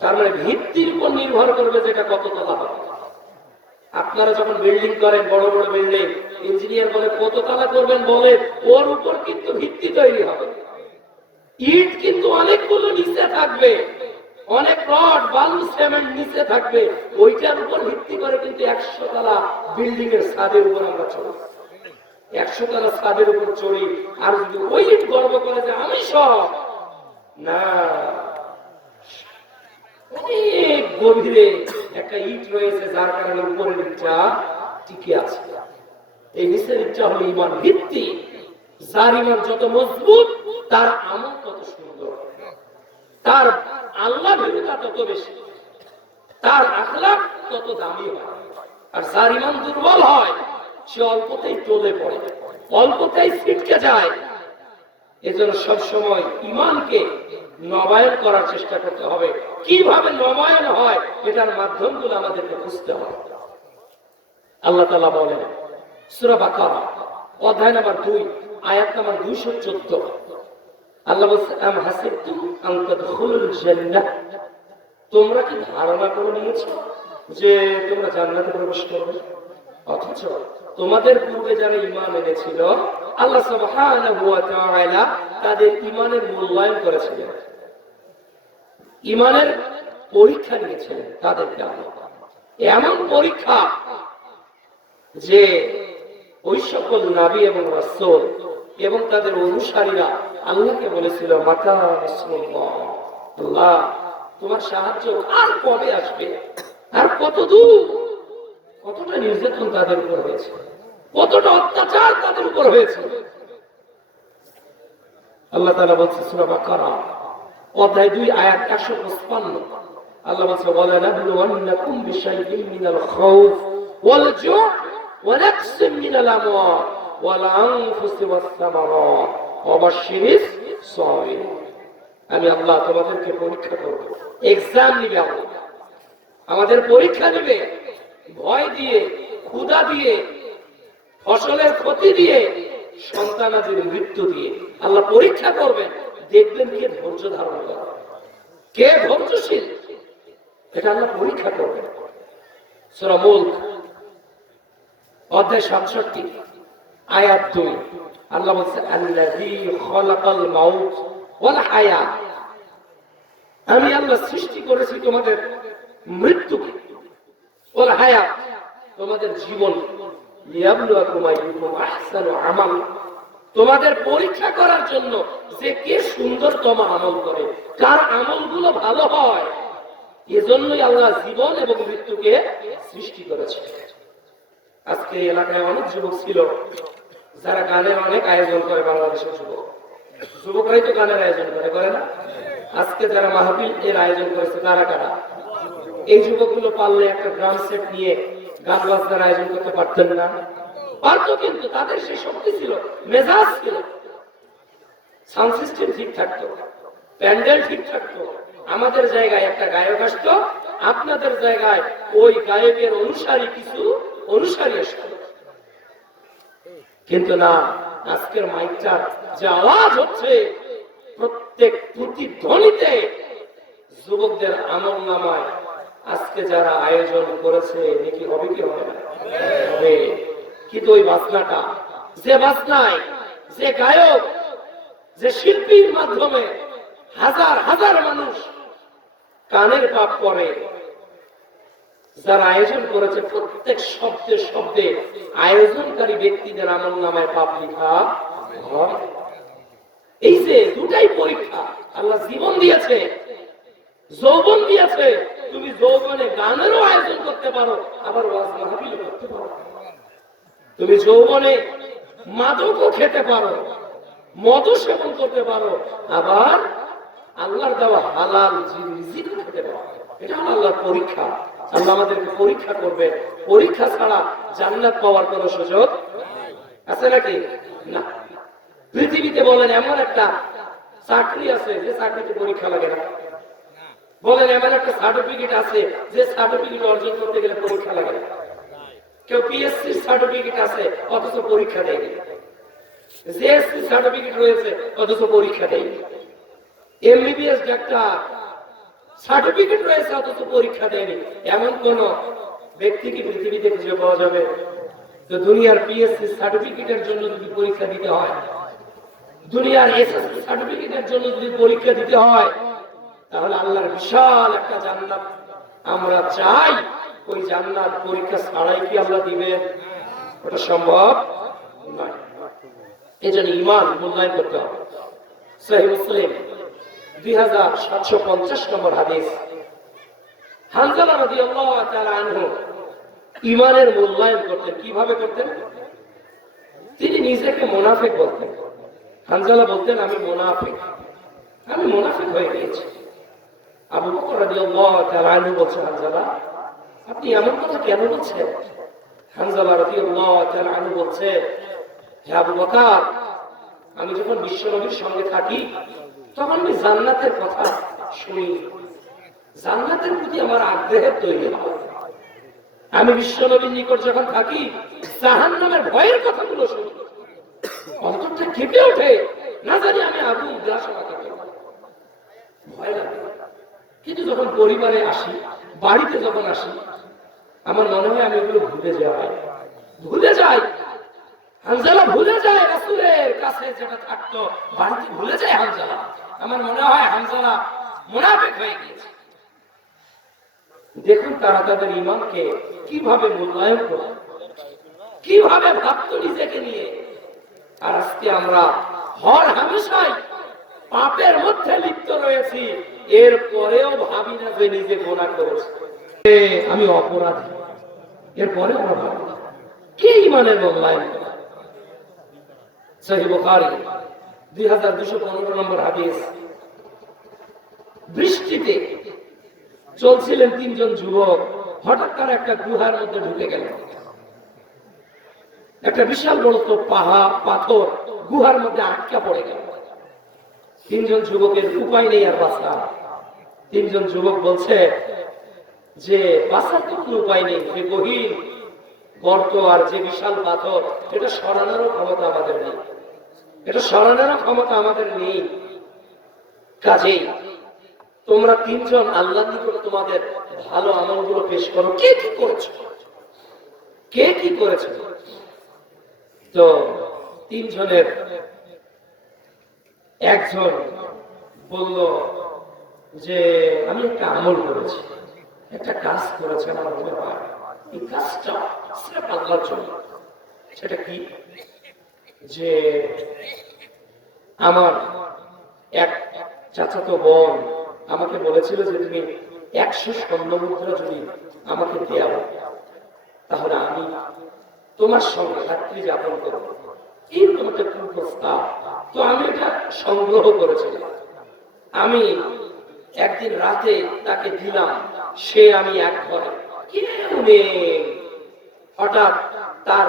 তার মানে ভিত্তির উপর নির্ভর করবে যেটা কত তলা হবে। আপনারা যখন বিল্ডিং করেন, বড় বড় বিল্ডিং, ইঞ্জিনিয়ার বলে কত তলা করবেন, বলে ওর উপর কিন্তু ভিত্তি তৈরি হবে। ইট কিন্তু অনেকগুলো নিচে থাকবে, অনেক রড বালু সিমেন্ট নিচে থাকবে, ওইটার উপর ভিত্তি করে কিন্তু 100 তলা বিল্ডিং এর ছাদের উপর আমরা চলি। 100 তলা ছাদের উপর চড়ি, আর যদি ওই ইট গর্ব করে যে আমি সব না, অনেক গভীরে একটা ইট রয়েছে যার কারণে উপরের ইটটা টিকে আছে। এই নিচের ইটটা হলো ঈমান, ভিত্তি। যার ঈমান যত মজবুত তার আমল তত সুন্দর, তার আল্লাহ ভীরুতা তত বেশি, তার আখলাক তত দামি হয়। আর যার ঈমান দুর্বল হয় সে অল্পতেই টলে পড়ে, অল্পতেই ছিটকে যায়। এজন্য সবসময় ঈমানকে নবায়ন করার চেষ্টা করতে হবে। কিভাবে নবায়ন হয় এটার মাধ্যমগুলো আমাদেরকে বুঝতে হবে। আল্লাহ তাআলা বলেন সূরা বাকারা অধ্যায় নম্বর 2 আয়াত নম্বর 214, আল্লাহ বলেন আম হাসিবতুম আন তাদখুলুল জান্নাহ, তোমরা কি ধারণা করে নিয়েছো যে তোমরা জান্নাতে প্রবেশ করবে? অথচ তোমাদের পূর্বে যারা ঈমান এনেছিল আল্লাহ সুবহানাহু ওয়া তাআলা তাদের ঈমানের মূল্যায়ন করেছিলেন, ঈমানের পরীক্ষা নিয়েছিলেন তাদেরকে। এমন পরীক্ষা যে ওই সকল নবী এবং রাসূল এবং তাদের অনুসারীরা আল্লাহকে বলেছিল মাতা রাসূলুল্লাহ, আল্লাহ তোমার সাহায্য আর কবে আসবে, আর কত দূর? কতটা নির্যাতন তাদের উপর হয়েছে, কতটা অত্যাচার তাদের উপর হয়েছে। আল্লাহ তাআলা বলছেন সূরা বাকারা অধ্যায় 2 আয়াত 155, আল্লাহ বলছে ওয়ালা নাবলুওয়ান্নাকুম বিশাইইন মিনাল খাউফ ওয়াল জু' ওয়া নাকসিম মিনাল আমওয়াল ওয়াল আনফুসি ওয়াস সামারাত ওয়া বাশশিরিস সাবিরিন। আমি আল্লাহ তোমাদেরকে পরীক্ষা করব, এক্সাম নিবে, আল্লাহ আমাদের পরীক্ষা নেবে, ভয় দিয়ে, ক্ষুধা দিয়ে, ফসলের ক্ষতি দিয়ে, সন্তানাদের মৃত্যু দিয়ে আল্লাহ পরীক্ষা করবেন। দেখবেন কে ধৈর্য ধারণ করে, কে ধৈর্যশীল, এটা আল্লাহ পরীক্ষা করবেন। সূরা মুলক অধ্যায় 67 আয়াত 2, আল্লাহ বলেন আল্লাযী খালাকাল মাউত ওয়াল হায়াত, আমি আল্লাহ সৃষ্টি করেছি তোমাদের মৃত্যুকে, ওয়াল হায়াত তোমাদের জীবন, লিয়াবলুয়াকুম আইয়ুকুম আহসানু আমাল, তোমাদের পরীক্ষা করার জন্য যে কে সুন্দরতম আমল করে, কার আমলগুলো ভালো হয়। এজন্যই আল্লাহ জীবন এবং মৃত্যুকে সৃষ্টি করেছে। আজকে এলাকায় অনেক যুবক ছিল যারা গানের অনেক আয়োজন করে, বাংলাদেশের যুবকরাই তো গানের আয়োজন করে না? আজকে যারা মাহফিল এর আয়োজন করেছে তারা কারা? এই যুবকগুলো পারলে একটা ড্রাম সেট নিয়ে গান বাজনার আয়োজন করতে পারতেন না? পারত, কিন্তু তাদের সেই শক্তি ছিল, মেজাজ ছিল, সাউন্ড সিস্টেম ঠিক থাকতো, প্যান্ডেল ঠিক থাকতো। আমাদের জায়গায় একটা গায়ক আসতো, আপনাদের জায়গায় ওই গায়কের অনুসারী কিছু অনুসারী আসতো। কিন্তু না, আজকের মাইকটার যে আওয়াজ হচ্ছে, প্রত্যেক প্রতিধ্বনিতে যুবকদের আমল নামায় আজকে যারা আয়োজন করেছে নাকি হবে কি হবে না হবে। কিন্তু ওই বাজনাটা, যে বাজনায় যে গায়ক, যে শিল্পীর মাধ্যমে হাজার হাজার মানুষ কানের পাপ করে, যারা আয়োজন করেছে প্রত্যেক শব্দে শব্দে আয়োজনকারী ব্যক্তিদের আমল নামায় পাপ লিখা হয়। এই যে দুটাই পরীক্ষা, আল্লাহ জীবন দিয়েছে, যৌবন দিয়েছে, তুমি যৌবনে গানেরও আয়োজন করতে পারো, আবার ওয়াজ মাহফিলও করতে পারো। তুমি যৌবনে মাদকও খেতে পারো, মদও সেবন করতে পারো, আবার আল্লাহর দেওয়া হালাল রিজিকও খেতে পারো। এটা হলো আল্লাহর পরীক্ষা। আল্লাহ আমাদেরকে পরীক্ষা করবে। পরীক্ষা ছাড়া জান্নাত পাওয়ার কোনো সুযোগ আছে নাকি? না। পৃথিবীতে বলেন এমন একটা চাকরি আছে যে চাকরিতে পরীক্ষা লাগে না? বলেন এমন একটা সার্টিফিকেট আছে যে সার্টিফিকেট অর্জন করতে গেলে পরীক্ষা লাগে না? কেউ পিএসসি সার্টিফিকেট আছে অথচ পরীক্ষা দেয়নি, জিএসসি সার্টিফিকেট রয়েছে অথচ পরীক্ষা দেয়নি, এমবিবিএস ডাক্তার সার্টিফিকেট রয়েছে অথচ পরীক্ষা দেয়নি, এমন কোন ব্যক্তি কি পৃথিবীতে খুঁজে পাওয়া যাবে? তো দুনিয়ার পিএসসি সার্টিফিকেটের জন্য যদি পরীক্ষা দিতে হয়, দুনিয়ার এসএসসি সার্টিফিকেটের জন্য যদি পরীক্ষা দিতে হয়, তাহলে আল্লাহর বিশাল একটা জান্নাত আমরা চাই, ওই জান্নাত পরীক্ষা ছাড়াই কি আল্লাহ দিবেন? ওটা সম্ভব নয়। এই জন্য ঈমান মূল্যায়ন করতে হবে। সহিহ মুসলিম 2750 নম্বর হাদিস। হানজালা রাদিয়াল্লাহু তাআলা আনহু ঈমানের মূল্যায়ন করতেন। কিভাবে করতেন? তিনি নিজেকে মুনাফিক বলতেন। হানজালা বলতেন, আমি মুনাফিক হয়ে গিয়েছি। আবু বকর রাদিয়াল্লাহু তাআলা আনহু বলছেন, হানজালা আপনি এমন কথা কেন বলছেন? হানজালা রাদিয়াল্লাহু তাআলা আনহু বলছে, হে আবু বকর, আমি যখন বিশ্বনবীর সঙ্গে থাকি তখন আমি জান্নাতের কথা শুনি, জান্নাতের প্রতি আমার আগ্রহের তৈরি হয়। আমি বিশ্বনবীর নিকট যখন থাকি জাহান্নামের ভয়ের কথাগুলো শুনি, অন্তরটা কেঁপে ওঠে, না জানি আমি আগুন গ্রাস ভয় লাগে। কিন্তু যখন পরিবারে আসি, বাড়িতে যখন আসি, আমার মনে হয় আমি এগুলো ভুলে যাই। হানজালা ভুলে যায় রাসূলের কাছে যেটা থাকতো, বাড়িতে ভুলে যায় হানজালা। আমার মনে হয় হানজালা মুনাফিক হয়ে গিয়েছে। দেখুন তারা তাদের ঈমানকে কিভাবে মূল্যায়ন করে, কিভাবে ভাবতো নিজেকে নিয়ে। আর আজকে আমরা হর হামেশাই পাপের মধ্যে লিপ্ত রয়েছি, এর পরেও ভাবি না যে নিজে গুনাহ করেছি, আমি অপরাধী, এরপরে আমরা ভাবি কে ঈমানের মূল্যায়ন করে। সহিহ বুখারী 2215 নম্বর হাদিস। বৃষ্টিতে চলছিলেন তিনজন যুবক, হঠাৎ তারা একটা গুহার মধ্যে ঢুকে গেল। একটা বিশাল বড় তো পাথর গুহার মধ্যে আটকা পড়ে গেল। তিনজন যুবকের উপায় নেই আর বাঁচা। তিনজন যুবক বলছে যে বাঁচার তো কোনো উপায় নেই, যে গহীন গর্ত আর যে বিশাল পাথর, এটা সরানোরও ক্ষমতা আমাদের নেই, কাজেই তোমরা তিনজন আল্লাহর নিকট তোমাদের ভালো আমলগুলো পেশ করো। কে কি করেছে? তো তিনজনের একজন বলল যে আমি একটা আমল করেছি, একটা কাজ করেছি, আমার মনে হয় এই কাজটা সির্ফ আল্লাহর জন্য। সেটা কি? যে আমার এক চাচাতো বোন আমাকে বলেছিল যে তুমি 100 স্বর্ণ মুদ্রা যদি আমাকে দেও তাহলে আমি তোমার সঙ্গে রাত্রি যাপন করব। এরকম একটা প্রস্তাব। তো আমি এটা সংগ্রহ করেছিলাম। আমি একদিন রাতে তাকে দিলাম, সে আমি এক ঘরে হঠাৎ তার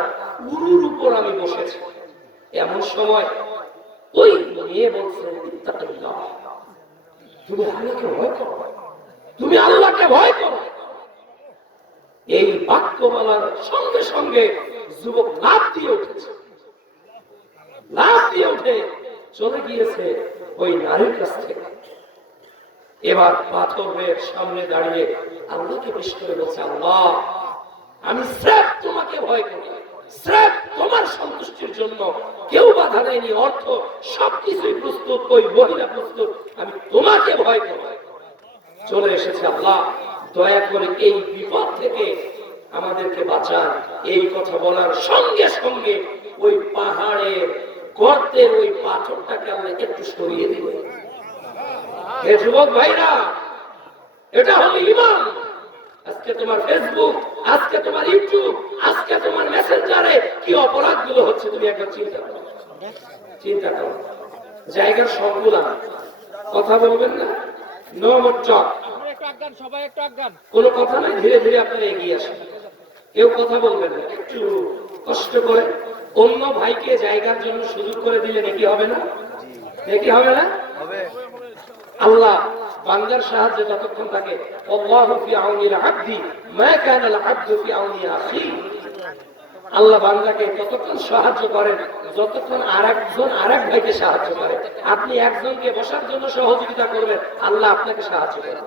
উরুর উপর আমি বসেছি। এমন সময় ওই মেয়ে বলছে, তুমি আল্লাহকে ভয় করো, তুমি আল্লাহকে ভয় করো। এই বাক্য বলার সঙ্গে সঙ্গে যুবক লাফ দিয়ে উঠেছে, লাফ দিয়ে উঠে চলে গিয়েছে ওই নারীর কাছ থেকে। এবার পাথরের সামনে দাঁড়িয়ে আল্লাহকে পেশ করে বলছে, আল্লাহ আমি স্রেফ তোমাকে ভয় করি, স্রেফ তোমার সন্তুষ্টির জন্য। কেউ বাধা দেয়নি, অর্থ সবকিছুই প্রস্তুত, ওই মহিলা প্রস্তুত, আমি তোমাকে ভয় করি। চলে এসেছে, আল্লাহ দয়া করে এই বিপদ থেকে আমাদেরকে বাঁচান। এই কথা বলার সঙ্গে সঙ্গে ওই পাহাড়ের গর্তের ওই পাথরটাকে আমরা একটু সরিয়ে দিব। হে যুবক ভাইরা, এটা হলো ঈমান। আজকে তোমার ফেসবুক, আজকে তোমার ইউটিউব, আজকে তোমার মেসেঞ্জারে কি অপরাধগুলো হচ্ছে তুমি একবার চিন্তা করো, চিন্তা করো। জায়গার সবগুলা কথা বলবেন না, নো মোর টক, সবাই একটু আজ্ঞান, কোনো কথা নাই, ধীরে ধীরে আপনারা এগিয়ে আসেন। কেউ কথা বলবেন না, একটু কষ্ট করে অন্য ভাইকে জায়গার জন্য সুযোগ করে দিলে নাকি হবে না? নাকি হবে না? আল্লাহ বান্দার সাহায্যে যতক্ষণ থাকে, আল্লাহু ফি আউনিল আবদি মা কানা আল আবদু ফি আউনি আখি, আল্লাহ বান্দাকে ততক্ষণ সাহায্য করেন যতক্ষণ আরেকজন আরেক ভাইকে সাহায্য করে। আপনি একজনকে বসার জন্য সহযোগিতা করবেন, আল্লাহ আপনাকে সাহায্য করেন।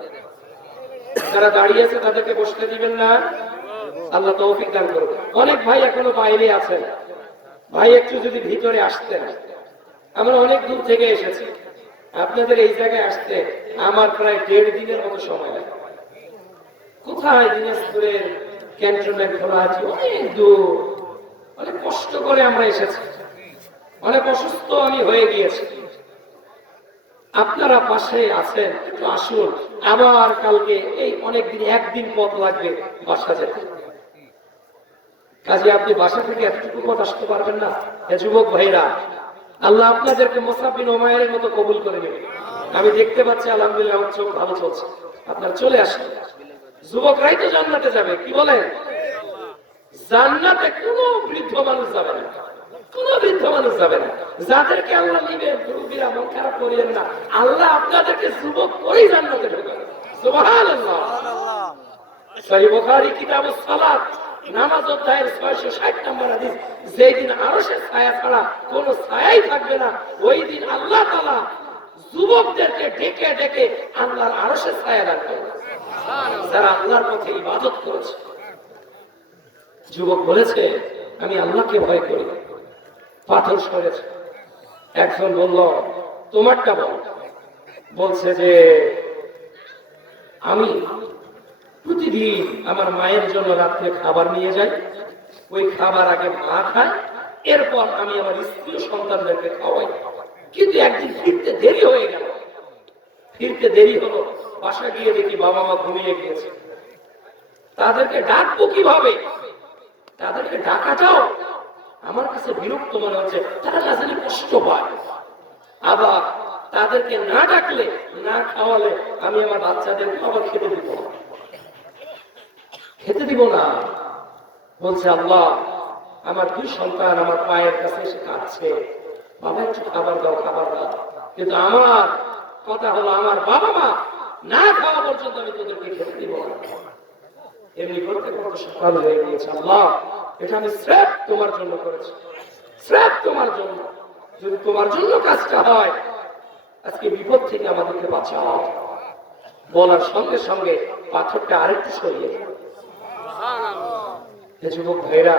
যারা দাঁড়িয়ে আছে তাদেরকে বসতে দিবেন না, আল্লাহ তৌফিক দান করুন। অনেক ভাই এখনো বাইরে আছেন, ভাই একটু যদি ভিতরে আসতেন। আমরা অনেক দূর থেকে এসেছি, আপনাদের এই জায়গায় আসতে আমার প্রায় 1.5 দিনের মতো সময় লাগে। কোথায় দিনাজপুরের ক্যান্টনমেন্ট খোলা আছে, অনেক দূর, অনেক কষ্ট করে আমরা এসেছি, অনেক অসুস্থ আমি হয়ে গিয়েছি। আপনারা পাশে আছেন, একটু আসুন। আবার কালকে এই অনেকদিন, একদিন পথ লাগবে বাসা যেতে। কাজে আপনি বাসা থেকে এতটুকু পথ আসতে পারবেন না? যুবক ভাইরা, আল্লাহ আপনাদেরকে মুসআব বিন উমাইরের মতো কবুল করে নেবে। আমি দেখতে পাচ্ছি আলহামদুলিল্লাহ আমার চোখ ভালো চলছে। আপনারা চলে আসেন, যুবকরাই তো জান্নাতে যাবে, কি বলেন? জান্নাতে কোনো বৃদ্ধ মানুষ যাবে না, কোন বৃদ্ধ মানুষ যাবে না। যাদেরকে আল্লাহ নিবে, মুরব্বীরা মন খারাপ করিয়েন না, আল্লাহ আপনাদেরকে যুবক করেই জান্নাতে ঢোকাবে। সুবহানাল্লাহ। সহিহ বুখারী কিতাবুস সালাত নামাজ অধ্যায়ের 660 নম্বর হাদিস, যেই দিন আরশের ছায়া ছাড়া কোনো ছায়াই থাকবে না, ওই দিন আল্লাহ তাআলা যুবকদেরকে ডেকে ডেকে আল্লাহর আরশের ছায়া দান করবেন, যারা আল্লাহর পথে ইবাদত করেছে। যুবক বলেছে, আমি আল্লাহকে ভয় করি। পাথর সরেছে। একজন বলল, তোমারটা বল। বলছে যে, আমি প্রতিদিন আমার মায়ের জন্য রাত্রে খাবার নিয়ে যাই, ওই খাবার আগে মা খায়, এরপর আমি আমার স্ত্রী ও সন্তানদেরকে খাওয়াই। কিন্তু একদিন ফিরতে দেরি হয়ে গেল, ফিরতে দেরি হলো, বাসা গিয়ে দেখি বাবা মা ঘুমিয়ে গিয়েছে। তাদেরকে ডাকবো কিভাবে? তাদেরকে ডাকাটাও আমার কাছে বিরক্ত মনে হচ্ছে, তারা না জানি কষ্ট পায়। আবার তাদেরকে না ডাকলে, না খাওয়ালে আমি আমার বাচ্চাদেরকে আবার খেতে দিব না, খেতে দিব না। বলছে, আল্লাহ আমার 2 সন্তান আমার পায়ের কাছে এসে কাঁদছে, বাবা একটু খাবার দাও, খাবার দাও। কিন্তু আমার কথা হলো, আমার বাবা মা না খাওয়া পর্যন্ত আমি তোদেরকে খেতে দিব না। এমনি করতে করতে সকাল হয়ে গিয়েছে। আল্লাহ, এটা আমি স্রেফ তোমার জন্য করেছি, স্রেফ তোমার জন্য। যদি তোমার জন্য কাজটা হয়, আজকে বিপদ থেকে আমাদেরকে বাঁচাও। বলার সঙ্গে সঙ্গে পাথরটা আরেকটু সরিয়ে দিল। যুবক ভাইরা,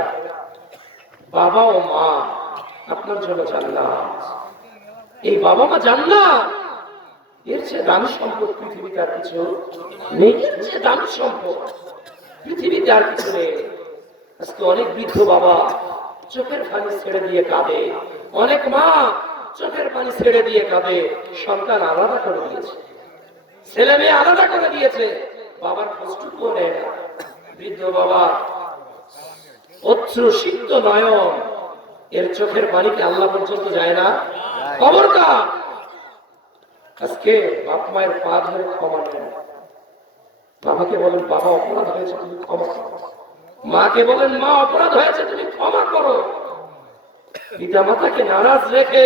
বাবা ও মা আপনার জন্য জান্নাত। এই বাবা মা জান্নাত, এর চেয়ে দামি সম্পদ পৃথিবীতে আর কিছু নেই। এর চেয়ে দামি সম্পদ পৃথিবীতে আর কিছু নেই। আজকে অনেক বৃদ্ধ বাবা চোখের পানি ছেড়ে দিয়ে কাঁদে, অনেক মা চোখের পানি ছেড়ে দিয়ে কাঁদে। সন্তান আলাদা করে দিয়েছে, ছেলে মেয়ে আলাদা করে দিয়েছে, বাবার খোঁজটুকুও নেয় না। বৃদ্ধ বাবা অশ্রুসিক্ত নয়ন, এর চোখের পানিকে আল্লাহ পর্যন্ত যায় না। খবরদার, আজকে বাপ মায়ের পা ধরে ক্ষমা নেন। বাবাকে বলেন, বাবা অপরাধ হয়েছে, তুমি ক্ষমা করো। মাকে বলেন, মা অপরাধ হয়েছে, তুমি ক্ষমা করো। পিতা মাতাকে নারাজ রেখে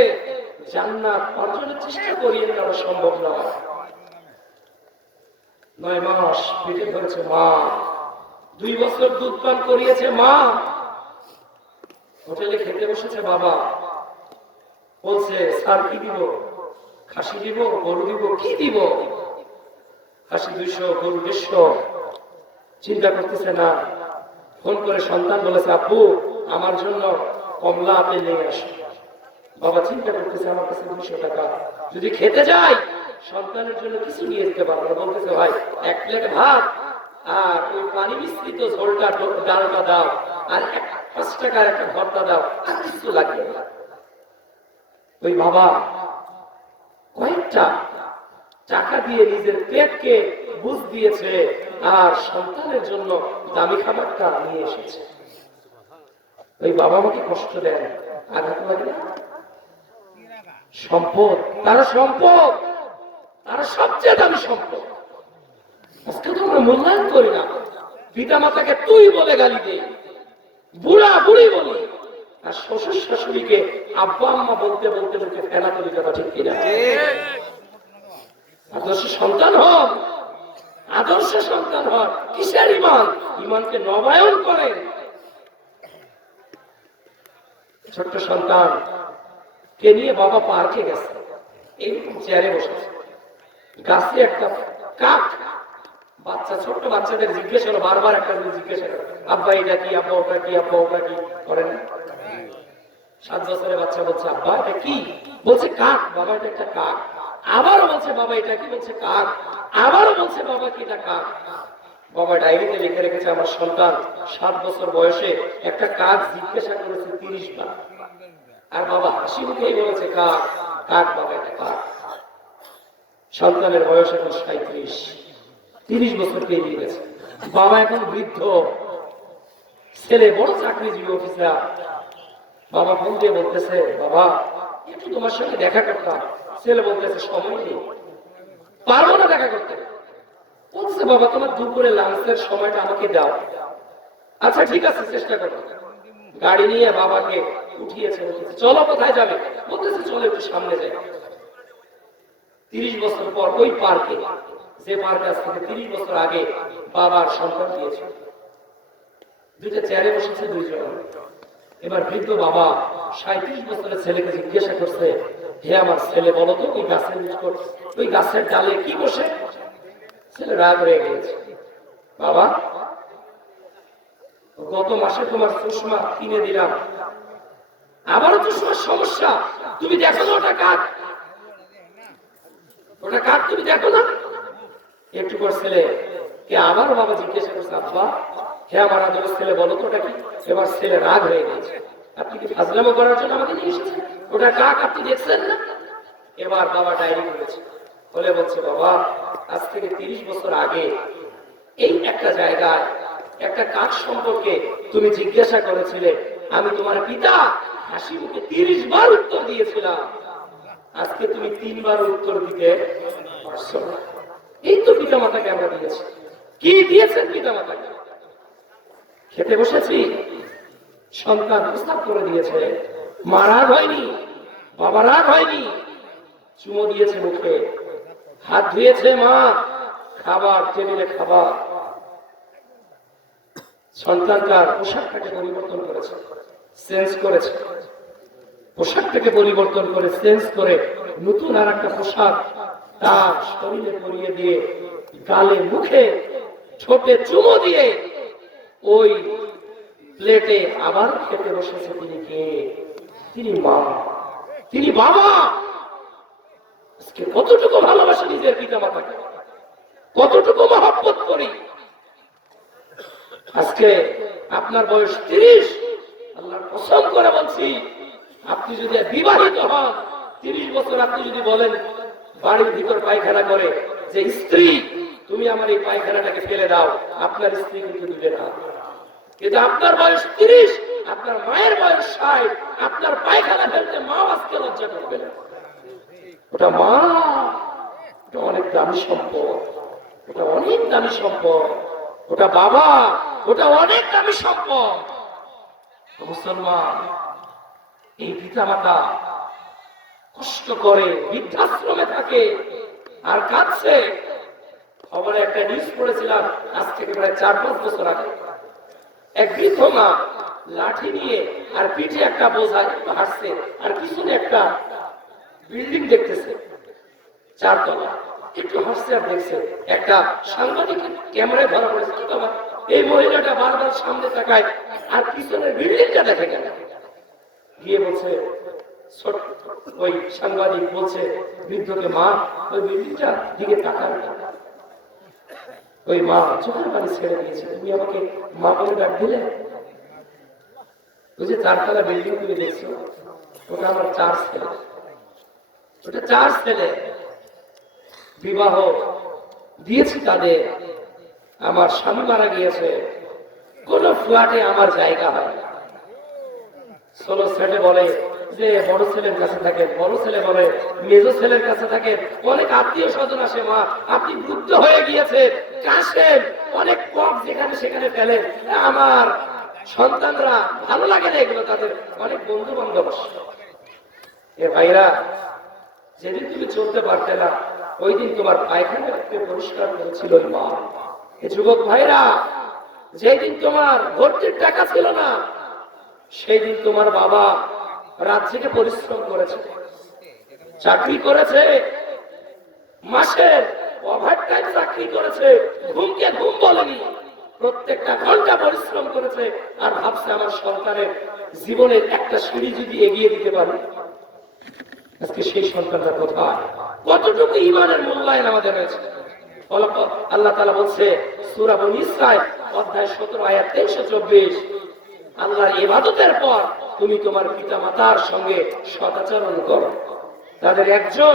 জান্নাত অর্জনের চেষ্টা করিয়ে নেওয়া সম্ভব নয়। 9 মাস পেটে ধরেছে মা, 2 বছর দুধ পান করিয়েছে মা। হোটেলে খেতে বসেছে বাবা, বলছে স্যার কি দিব, খাসি দিব, গরু দিব, কি দিব? খাসি 200, গরু 150। চিন্তা করতেছে না। ফোন করে সন্তান বলেছে, আব্বু আমার জন্য কমলা আপেল নিয়ে আসো। বাবা চিন্তা করতেছে, আমার কাছে 200 টাকা, যদি খেতে যাই সন্তানের জন্য কিছু নিয়ে যেতে পারবো না। বলতেছে, ভাই 1 প্লেট ভাত আর ওই পানি মিশ্রিত ঝোলটা, ডালটা দাও, আর 5 টাকার একটা ভর্তা দাও, আর কিছু লাগবে না। ওই বাবা কয়েকটা টাকা দিয়ে নিজের পেটকে বুঝ দিয়েছে আর সন্তানের জন্য দামি খাবারটা নিয়ে এসেছে। ওই বাবা আমাকে কষ্ট দেন, আঘাত লাগে না? সম্পদ, তারা সম্পদ, তারা সবচেয়ে দামি সম্পদ। আজকে তো আমরা মূল্যায়ন করি না। পিতা মাতাকে তুই বলে গালি দেই, বুড়া বুড়ি বলি, আর শ্বশুর শাশুড়িকে আব্বা আম্মা বলতে বলতে মুখে ফেলা করি। কথা ঠিক কিনা? আদর্শ সন্তান হন, আদর্শ সন্তান হন। কিসের ইমান? ইমানকে নবায়ন করেন। ছোট্ট সন্তান কে নিয়ে বাবা পার্কে গেছে, এইরকম চেয়ারে বসেছে, গাছে একটা কাক। বাচ্চা, ছোট্ট বাচ্চাদের জিজ্ঞেস হলো, বারবার একটা জিজ্ঞেস হলো, আব্বা এটা কি, আব্বা ওটা কি, আব্বা ওটা কি, করেন না? 7 বছরের বাচ্চা বলছে, আব্বা এটা কি? বলছে কাক। বাবা এটা একটা কাক। আবারও বলছে, বাবা এটা কি? বলছে কাক। আবারও বলছে, বাবা কি এটা কাক? বাবা ডায়েরিতে লিখে রেখেছে, আমার সন্তান 7 বছর বয়সে একটা কাক জিজ্ঞাসা করেছে 30 বার। আর বাবা হাসি মুখেই বলেছে কাক, কাক, বাবা এটা কাক। সন্তানের বয়স এখন 37, 30 বছর পেরিয়ে গেছে। বাবা এখন বৃদ্ধ, ছেলে বড় চাকরিজীবী অফিসার। বাবা ফোন দিয়ে বলতেছে, বাবা একটু তোমার সঙ্গে দেখা করতাম। ছেলে বলতেছে, সময় নেই, পারবো না দেখা করতে। বলছে, বাবা তোমার দুপুরে লাঞ্চের সময়টা আমাকে দাও। আচ্ছা ঠিক আছে, চেষ্টা করো। গাড়ি নিয়ে বাবাকে উঠিয়েছে, বলতেছে, চলো কোথায় যাবে? বলতেছে, চলো একটু সামনে যাই। 30 বছর পর ওই পার্কে, যে পার্কে আজ থেকে 30 বছর আগে বাবার সন্তান দিয়েছে, 2টা চেয়ারে বসেছে 2 জন। এবার বৃদ্ধ বাবা 37 বছরের ছেলেকে জিজ্ঞাসা করছে, হে আমার ছেলে, বলো তো ওই গাছের নিকট, ওই গাছের ডালে কি বসে? ছেলে রাগ হয়ে গেছে, বাবা গত মাসে তোমার চশমা কিনে দিলাম, আবারও চশমার সমস্যা, তুমি দেখো না ওটা কাক? ওটা কাক তুমি দেখো না? একটু পর ছেলে কে আবার বাবা জিজ্ঞাসা করছে, আব্বা হে আমার আদরের ছেলে, বলো তো ওটা কি? এবার ছেলে রাগ হয়ে গেছে, আপনি কি ফাজলামো করার জন্য আমাকে নিয়ে এসেছেন? ওটা কাক, আপনি দেখছেন না? এবার বাবা ডায়েরি করেছে, বলে বলছে, বাবা আজ থেকে 30 বছর আগে এই একটা জায়গায় একটা কাক সম্পর্কে তুমি জিজ্ঞাসা করেছিলে, আমি তোমার পিতা হাসি মুখে 30 বার উত্তর দিয়েছিলাম। আজকে তুমি 3 বার উত্তর দিতে পারছো না। এই তো পিতা মাতাকে আমরা দিয়েছি। কি দিয়েছেন পিতা মাতাকে? খেতে বসেছি, সন্তান প্রস্তাব করে দিয়েছে, মা রাগ হয়নি, বাবা রাগ হয়নি, চুমো দিয়েছে মুখে, হাত ধুয়েছে মা, খাবার টেবিলে খাবার। সন্তানটার পোশাকটাকে পরিবর্তন করেছে, চেঞ্জ করেছে, পোশাকটাকে পরিবর্তন করে চেঞ্জ করে নতুন আর একটা পোশাক তার শরীরে পরিয়ে দিয়ে, গালে মুখে ঠোঁটে চুমো দিয়ে ওই প্লেটে আবার খেতে বসেছে। তিনি কে? তিনি মা, তিনি বাবা। আজকে কতটুকু ভালোবাসা নিজের পিতা মাতাকে, কতটুকু মহব্বত করি। আজকে আপনার বয়স 30, আল্লাহর কসম করে বলছি, আপনি যদি বিবাহিত হন 30 বছর, আপনি যদি বলেন বাড়ির ভিতর পায়খানা করে যে স্ত্রী তুমি আমার এই পায়খানাটাকে ফেলে দাও, আপনার স্ত্রী কিন্তু দিবে না। কিন্তু আপনার বয়স 30, আপনার মায়ের বয়স 60, আপনার পায়খানা ফেলতে মা আজকে লজ্জা করবে না। ওটা মা, ওটা অনেক দামি সম্পদ, ওটা অনেক দামি সম্পদ। ওটা বাবা, ওটা অনেক দামি সম্পদ। মুসলমান, এই পিতা মাতা কষ্ট করে বৃদ্ধাশ্রমে থাকে আর কাঁদছে। খবরে একটা নিউজ পড়েছিলাম আজ থেকে প্রায় 4-5 বছর আগে, এক বৃদ্ধ মা লাঠি নিয়ে আর পিঠে একটা বোঝায় হাঁটছে আর পিছনে একটা বিল্ডিং দেখতেছে 4 তলা, একটু হাসছে আর দেখছে। একটা সাংবাদিক ক্যামেরায় ধরা পড়েছে, কি বাবা এই মহিলাটা বারবার সামনে তাকায় আর পিছনের বিল্ডিংটা দেখে গেল। গিয়ে বলছে, ওই সাংবাদিক বলছে বৃদ্ধকে, মা ওই বিল্ডিংটা দিকে তাকান। ওই মা চোখের পানি ছেড়ে দিয়েছে, তুমি আমাকে মা বলে ডাক দিলে? ওই যে 4 তলা বিল্ডিং তুমি দেখছো, ওটা আমার 4 ছেলে, ওটা 4 ছেলে। বিবাহ দিয়েছি তাদের, আমার স্বামী মারা গিয়েছে, কোন ফ্ল্যাটে আমার জায়গা হয় না। ছোট ছেলে বলে যে বড় ছেলের কাছে থাকে, বড় ছেলে বলে মেজ ছেলের কাছে থাকে। অনেক আত্মীয় স্বজন আসে, মা আপনি বৃদ্ধ হয়ে গিয়েছে, কাশেন অনেক পথ যেখানে সেখানে ফেলেন, আমার সন্তানরা ভালো লাগে না এগুলো, তাদের অনেক বন্ধু বান্ধব। এ ভাইরা, যেদিন তুমি চলতে পারতে না ওই দিন তোমার পায়খানাকে পরিষ্কার করেছিল ওই মা। এ যুবক ভাইরা, যেদিন তোমার ভর্তির টাকা ছিল না সেই দিন তোমার বাবা রাত থেকে পরিশ্রম করেছে, চাকরি করেছে, মাসের ওভারটাইম চাকরি করেছে, ঘুমকে ঘুম বলেনি, প্রত্যেকটা ঘন্টা পরিশ্রম করেছে আর ভাবছে আমার সন্তানের জীবনের একটা সিঁড়ি যদি এগিয়ে দিতে পারে। আজকে সেই সন্তানটা কোথায়? কতটুকু ঈমানের মূল্যায়ন আমাদের রয়েছে? আল্লাহ তাআলা বলছে সূরা বনী ইসরাঈল অধ্যায় 17 আয়াত 23-24, আল্লাহর ইবাদতের পর তুমি তোমার পিতামাতার সঙ্গে সদাচরণ করো। তাদের একজন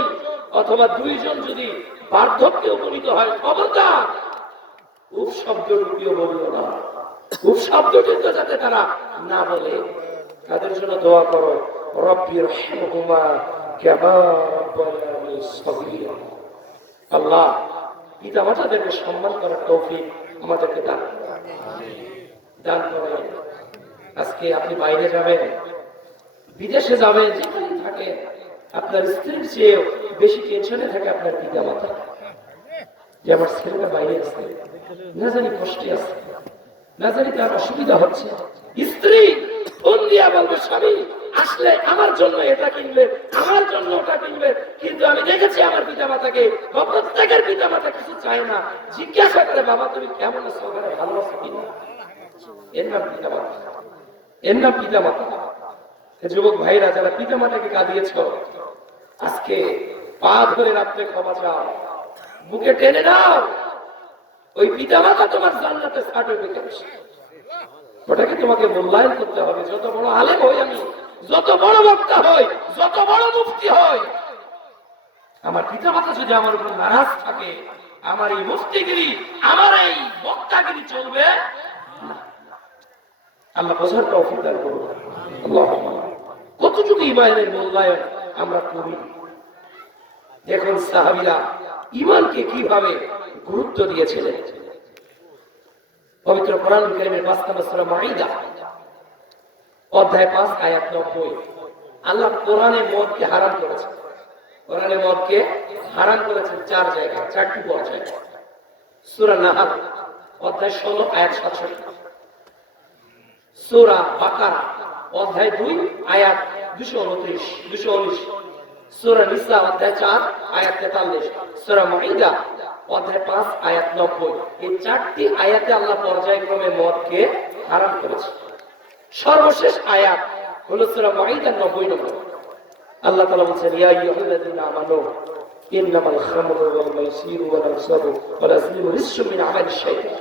অথবা 2 জন যদি বার্ধক্যে উপনীত হয়, খবরদার উফ শব্দটুকুও বলিও না, উফ শব্দটুকু যাতে তারা না বলে। তাদের জন্য দোয়া করো, রব্বিরহামহুমা কামা রাব্বায়ানি সগীরা। আল্লাহ পিতামাতাদেরকে সম্মান করার তৌফিক আমাদেরকে দান করেন। আজকে আপনি বাইরে যাবেন, বিদেশে যাবেন, যেখানে থাকেন, আপনার স্ত্রীর চেয়েও বেশি টেনশনে থাকে আপনার পিতামাতা, যে আমার ছেলেটা বাইরে আছে, না জানি কষ্টে আছে, না জানি তার অসুবিধা হচ্ছে। স্ত্রী ফোন দিয়া বলবে, স্বামী আসলে আমার জন্য এটা কিনবে, আমার জন্য ওটা কিনবে, কিন্তু আমি দেখেছি আমার পিতামাতাকে, প্রত্যেকের পিতামাতা কিছু চায় না, জিজ্ঞাসা করে বাবা তুমি কেমন আছো, ভালো আছো কিনা। এর নাম পিতামাতা, এর নাম পিতামাতা। যুবক ভাইরা, যারা পিতামাতাকে কাঁদিয়েছ, আজকে পা ধরে রাত্রে ক্ষমা চাও, বুকে টেনে নাও। ওই পিতামাতা তোমার জান্নাতের সার্টিফিকেট, ওটাকে তোমাকে মূল্যায়ন করতে হবে। যত বড় আলেম হই আমি, যত বড় বক্তা হই, যত বড় মুফতি হই, আমার পিতামাতা যদি আমার উপর নারাজ থাকে, আমার এই মুফতিগিরি, আমার এই বক্তাগিরি চলবে না। আল্লাহ বোঝার তৌফিক দান করুন। আল্লাহুম্মা। কতটুকু ঈমানের মূল্যায়ন আমরা করি। দেখুন সাহাবীরা ঈমানকে কিভাবে গুরুত্ব দিয়েছিলেন। পবিত্র কোরআন কারীমের 5 নম্বর সূরা মাঈদা অধ্যায় 5 আয়াত 90, আল্লাহ কোরআনে মদকে হারাম করেছেন। কোরআনে মদকে হারাম করেছেন 4 জায়গায়, 4টি পর্যায়ে। সূরা নাহল অধ্যায় 16 আয়াত 67, সূরা বাকারা অধ্যায় 2 আয়াত 229, সূরা নিসা অধ্যায় 4 আয়াত 43, সূরা মাঈদা অধ্যায় 5 আয়াত 90। এই 4টি আয়াতে আল্লাহ পর্যায়ক্রমে মদকে হারাম করেছে। সর্বশেষ আয়াত হলো সূরা মাঈদার 90 নম্বর। আল্লাহ তাআলা বলেছেন, ইয়া আইয়ুহাল্লাযীনা আমানু ইন্নামাল খামরু ওয়াল মাইসিরু ওয়াল আনসাবু ওয়াল আজলামু রিজসুম মিন আমালিশ শাইতান।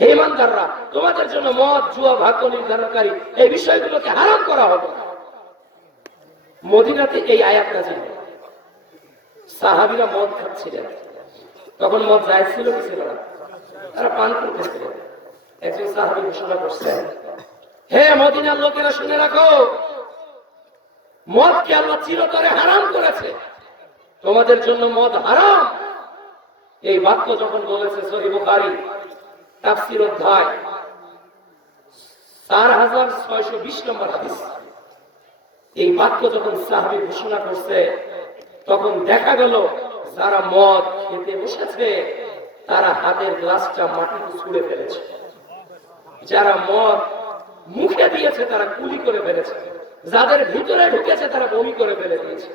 হে ঈমানদাররা, তোমাদের জন্য মদ, জুয়া, ভাগ্য নির্ধারণকারী এই বিষয়গুলোকে হারাম করা হবে। মদিনাতে এই আয়াত নাযিল। সাহাবীরা মদ খাচ্ছিলেন, তখন মদ জায়েজ ছিল কি ছিল না? তারা পান করতেছিলেন। একজন সাহাবী ঘোষণা করছেন, হে মদিনার লোকেরা শুনে রাখো, মদকে আল্লাহ চিরতরে হারাম করেছে, তোমাদের জন্য মদ হারাম। এই বাক্য যখন বলেছে সহিহ বুখারী তাফসীর অধ্যায় 4620 নম্বর হাদিস। এই বাক্য যখন সাহাবী ঘোষণা করছে তখন দেখা গেল যারা মদ খেতে বসেছে তারা হাতের গ্লাসটা মাটিতে ছুঁড়ে ফেলেছে, যারা মদ মুখে দিয়েছে তারা কুলি করে ফেলেছে, যাদের ভিতরে ঢুকেছে তারা বমি করে ফেলে দিয়েছে,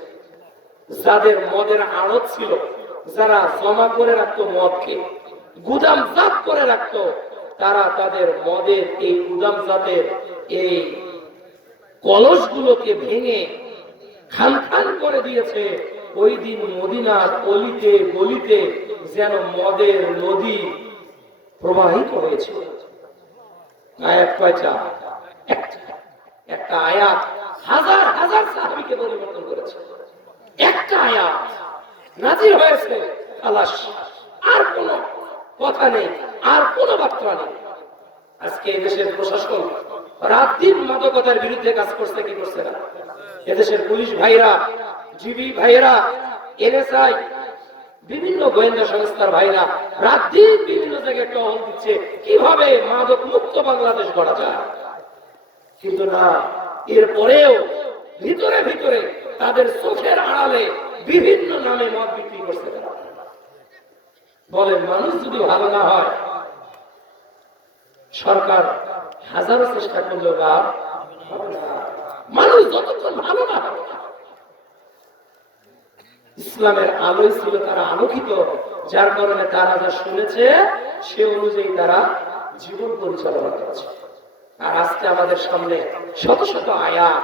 যাদের মদের আড়ত ছিল, যারা জমা করে রাখতো মদকে, গুদাম জাত করে রাখতো, তারা তাদের মদের এই গুদাম জাতের এই কলসগুলোকে ভেঙে খান খান করে দিয়েছে। ওই দিন মদিনার অলিতে গলিতে যেন মদের নদী প্রবাহিত হয়েছিল। আয়াত কয়টা? একটা আয়াত হাজার হাজার সাহাবীকে পরিবর্তন করেছে। একটা আয়াত নাজিল হয়েছে, খালাস, আর কোনো কথা নেই, আর কোনো বার্তা নেই। আজকে এদেশের প্রশাসন রাত দিন মাদকতার বিরুদ্ধে কাজ করছে কি করছে না? এদেশের পুলিশ ভাইরা, জিবি ভাইরা, এনএসআই, বিভিন্ন গোয়েন্দা সংস্থার ভাইরা রাত দিন বিভিন্ন জায়গায় টহল দিচ্ছে কিভাবে মাদক মুক্ত বাংলাদেশ গড়া যায়। কিন্তু না, এরপরেও ভিতরে ভিতরে তাদের চোখের আড়ালে বিভিন্ন নামে মদ বিক্রি করছে। বলেন, মানুষ যদি ভালো না হয় সরকার হাজারো চেষ্টা করলেও লাভ হবে না। মানুষ যতক্ষণ ভালো না হবে, ইসলামের আলোয় ছিল তারা আলোকিত, যার কারণে তারা যা শুনেছে সে অনুযায়ী তারা জীবন পরিচালনা করেছে। আর আজকে আমাদের সামনে শত শত আয়াত,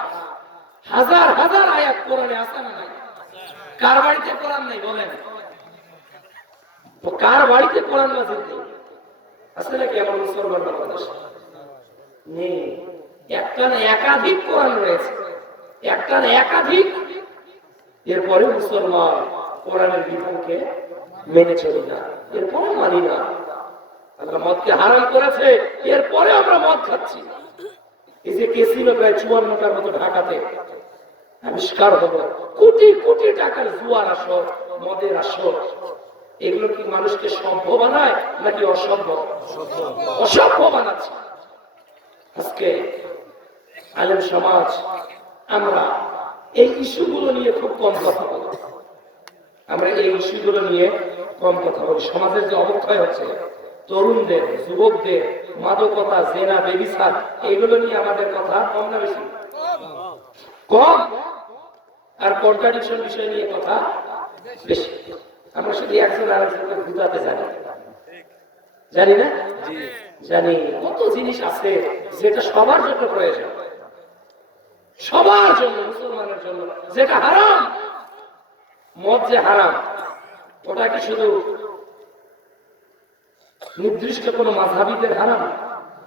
হাজার হাজার আয়াত কোরআনে আছে না নাই? কার বাড়িতে কোরআন নেই বলেন? কার বাড়িতে কোরআন নাযিল নেই? আছে নাকি আমার মুসলমান বাংলাদেশ? নেই। একটা না একাধিক কোরআন রয়েছে, একটা না একাধিক। এরপরে মুসলমান কোরআনের বিধানকে মেনে চলি না, এরপরে মানি না। আমরা মদকে হারাম করেছে, এরপরে আমরা মদ খাচ্ছি। এই যে কেসিনো প্রায় 54টার মতো ঢাকাতে আবিষ্কার হলো, কোটি কোটি টাকার জুয়ার আসর, মদের আসর। এগুলো কি মানুষকে সভ্য বানায় নাকি অসভ্য? অসভ্য বানাচ্ছে। আজকে আলেম সমাজ আমরা এই ইস্যুগুলো নিয়ে খুব কম কথা বলি। আমরা এই ইস্যুগুলো নিয়ে কম কথা বলি। সমাজের যে অবক্ষয় হচ্ছে, তরুণদের, যুবকদের মাদকতা, জেনা, বেবিচার, এইগুলো নিয়ে আমাদের কথা কম না বেশি? কম। আর কন্ট্রাডিকশন বিষয় নিয়ে কথা বেশি। আমরা শুধু একজন আরেকজনকে বুঝাতে জানি, জানি না? জানি কত জিনিস আছে যেটা সবার জন্য প্রয়োজন, সবার জন্য, মুসলমানের জন্য যেটা হারাম। মদ যে হারাম, ওটা কি শুধু নির্দিষ্ট কোন মাযহাবীদের হারাম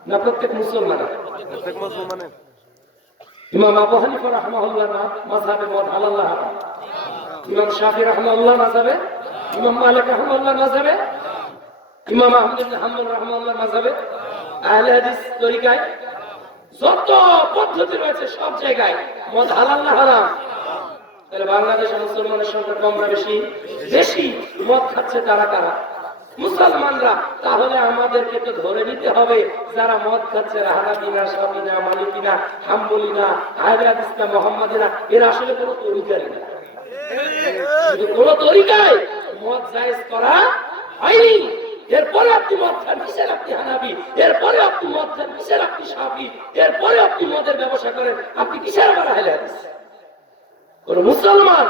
না প্রত্যেক মুসলমানের? ইমাম আবু হানিফা রাহমাহুল্লাহ মাযহাবে মদ হালাল না হারাম? ইমাম শাফি রাহমাহুল্লাহ মাযহাবে, ইমাম মালিক রাহমাহুল্লাহ মাযহাবে, ইমাম আহমদ ইবনে হাম্বল রাহমাহুল্লাহ মাযহাবে, আহলে হাদিস তরিকায় যত পদ্ধতি রয়েছে সব জায়গায় মদ হালাল না হারাম? তাহলে বাংলাদেশে মুসলমানের সংখ্যা কম না বেশি? বেশি। মদ খাচ্ছে তারা কারা? মুসলমানরা। তাহলে আমাদেরকে তো ধরে নিতে হবে যারা মদ খাচ্ছে হানাফিনা, শাফিনা, মালিকিনা, হাম্বলিনা, আহলে হাদিস না, মুহাম্মাদিনা, এরা আসলে কোনো তরিকারই না। শুধু কোন তরিকায় মদ জায়েজ করা হয়নি। এরপরে আপনি মদ খান, কিসের আপনি হানাফি? এরপরে আপনি মদ খান, কিসের আপনি শাফি? এরপরে আপনি মদের ব্যবসা করেন, আপনি কিসের আবার আহলে হাদিস? কোন মুসলমান,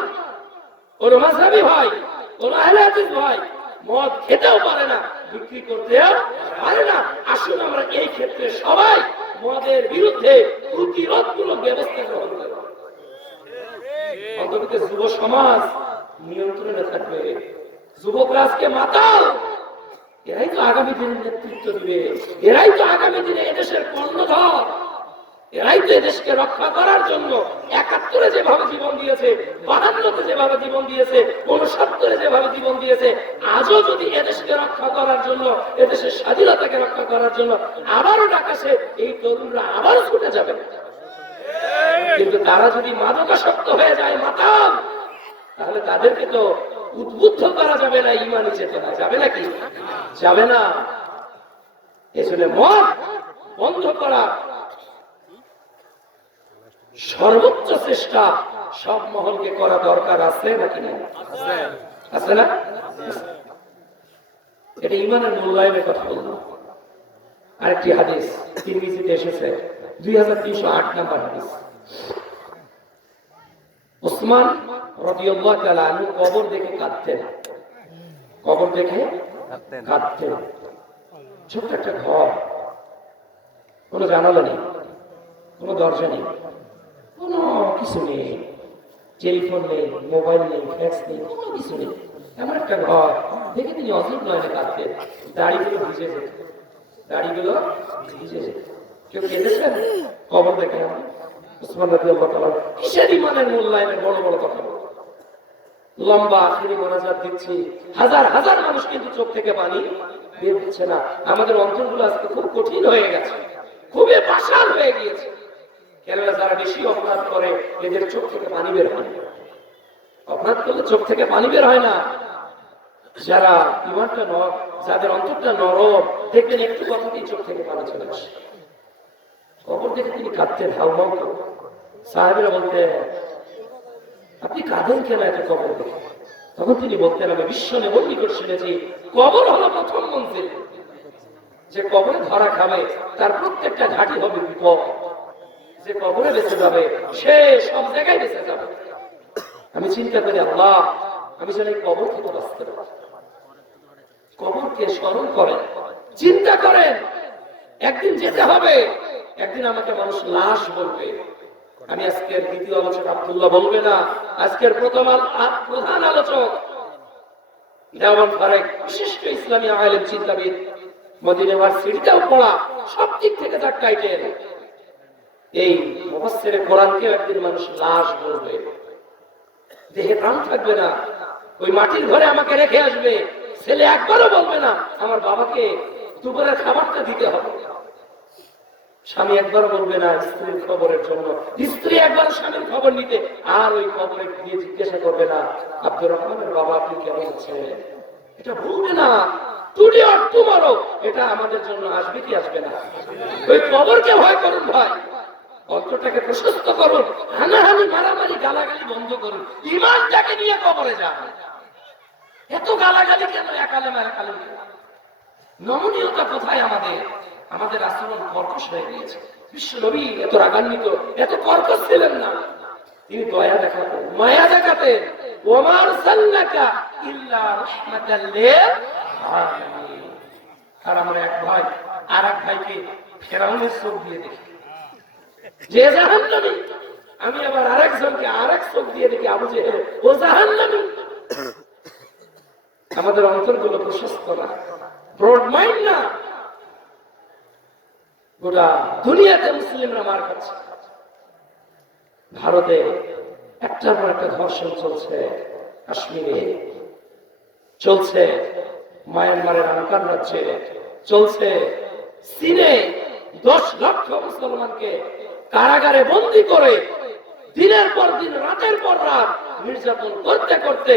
কোন মাযহাবী ভাই, কোন আহলে হাদিস ভাই মদ খেতেও পারে না, বিক্রি করতেও পারে না। আসুন আমরা এই ক্ষেত্রে সবাই মদের বিরুদ্ধে প্রতিরোধমূলক ব্যবস্থা গ্রহণ করি। অন্তত যুব সমাজ নিয়ন্ত্রণে থাকবে। যুবকরা আজকে মাতাল, এরাই তো আগামী দিনের নেতৃত্ব দিবে, এরাই তো আগামী দিনে এদেশের কর্ণধর, এরাই তো এদেশকে রক্ষা করার জন্য ৭১-এ যেভাবে জীবন দিয়েছে, ৫২-তে যেভাবে জীবন দিয়েছে, ৬৯-এ যেভাবে জীবন দিয়েছে, আজও যদি এদেশকে রক্ষা করার জন্য, এদেশের স্বাধীনতাকে রক্ষা করার জন্য আবারও ডাকাছে, এই তরুণরা আবারও ছুটে যাবে। কিন্তু তারা যদি মাদকাসক্ত হয়ে যায়, মাতাল, তাহলে তাদেরকে তো উদ্বুদ্ধ করা যাবে না, ঈমানি চেতনা যাবে নাকি? যাবে না। এজন্য মদ বন্ধ করা সর্বোচ্চ চেষ্টা সব মহলকে করা দরকার আছে নাকি না? আছে না? এটা ইমানের মূল্যায়নের কথা বললাম। আরেকটি হাদিস তিরমিজিতে এসেছে 2308 নম্বর হাদিস। উসমান রাদিয়াল্লাহু তাআলা আনহু কবর দেখে কাঁদতেন। কবর দেখে কাঁদতেন। ছোট্ট একটা ঘর, কোনো জানালা নেই, কোনো দরজা নেই, কোনো কিছু নেই, টেলিফোন নেই, মোবাইল নেই, ফ্যাক্স নেই, কোনো কিছু নেই। এমন একটা ঘর দেখে তিনি অজীব নয়নে কাঁদতেন। দাড়িগুলো ভিজে যেত, দাড়িগুলো ভিজে যেত। কেউ কেঁদেছেন কবর দেখে? উসমান রাদিয়াল্লাহু তাআলা কিসের ইমানের মূল্যায়নের বড় বড় কথা বলে লম্বা আখেরি মোনাজাত দিচ্ছি, হাজার হাজার মানুষ কিন্তু চোখ থেকে পানি বের হচ্ছে না। আমাদের অন্তরগুলো আজকে খুব কঠিন হয়ে গেছে, খুবই পাষাণ হয়ে গিয়েছে। কেননা যারা বেশি অপরাধ করে এদের চোখ থেকে পানি বের হয় না। অপরাধ করলে চোখ থেকে পানি বের হয় না। যারা ইমানটা যাদের অন্তরটা নরম, দেখবেন একটু কথাতেই চোখ থেকে পানি চলে আসে। কবর দেখে তিনি কাঁদতেন, হাউমাউ করে। সাহাবীরা বলতেন, আপনি কাঁদেন কেন এত কবর দেখে? তখন তিনি বলতেন, আমি বিশ্ব নবীর নিকট শুনেছি কবর হলো প্রথম মঞ্জিল। যে কবরে ধরা খাবে তার প্রত্যেকটা ঘাঁটি হবে বিপদ। যে কবরে বেঁচে যাবে সে সব জায়গায় বেঁচে যাবে। আমি চিন্তা করি, আল্লাহ আমি যেন এই কবর থেকে বাঁচতে পারি। কবরকে স্মরণ করেন, চিন্তা করেন, একদিন যেতে হবে, একদিন আমাকে মানুষ লাশ বলবে। আমি আজকের দ্বিতীয় আলোচক আব্দুল্লাহ বলবে না, আজকের প্রধান আলোচক দেওয়ান ফারেক, বিশিষ্ট ইসলামী আলেম চিন্তাবিদ, মদিনা ইউনিভার্সিটিতেও পড়া, সব দিক থেকে তার টাইটেল। এই মুফাসসিরে কোরআনকে একদিন মানুষ লাশ বলবে। দেহে প্রাণ থাকবে না, ওই মাটির ঘরে আমাকে রেখে আসবে। ছেলে একবারও বলবে না আমার বাবাকে দুপুরের খাবারটা দিতে হবে। স্বামী একবারও বলবে না স্ত্রীর খবরের জন্য, স্ত্রী একবার স্বামীর খবর নিতে আর ওই কবরে গিয়ে জিজ্ঞাসা করবে না আব্দুর রহমানের বাবা আপনি কেমন আছেন। এটা ভুলবে না। টুডে অর টুমরো এটা আমাদের জন্য আসবে কি আসবে না? ওই কবরকে ভয় করুন ভাই, অন্তরটাকে প্রশস্ত করুন, হানাহানি মারামারি গালাগালি বন্ধ করুন, ঈমানটাকে নিয়ে কবরে যান। এত গালাগালি কেন? একালেম একালেম নমনীয়তা কোথায়? আমাদের আচরণ কর্কশ হয়ে গিয়েছে। বিশ্ব নবী এত রাগান্বিত, এত কর্কশ ছিলেন না। তিনি দয়া দেখাতেন, মায়া দেখাতেন। ওমা আরসালনাকা ইল্লা রাহমাতাল লিল আলামিন। আর আমরা এক ভাই আর এক ভাইকে ফেরাউনের চোখ দিয়ে দেখি, যে জাহান্নামী। আমি আবার আরেকজনকে আরেক চোখ দিয়ে দেখি, আবু জেহেল ও জাহান্নামী। আমাদের অন্তরগুলো প্রশস্ত না, ব্রড মাইন্ড না। গোটা দুনিয়াতে মুসলিমরা মার খাচ্ছে। ভারতে একটার পর একটা ধর্ষণ চলছে, কাশ্মীরে চলছে, মায়ানমারের আরাকান রাজ্যে চলছে, চীনে 10 লক্ষ মুসলমানকে কারাগারে বন্দী করে দিনের পর দিন, রাতের পর রাত নির্যাতন করতে করতে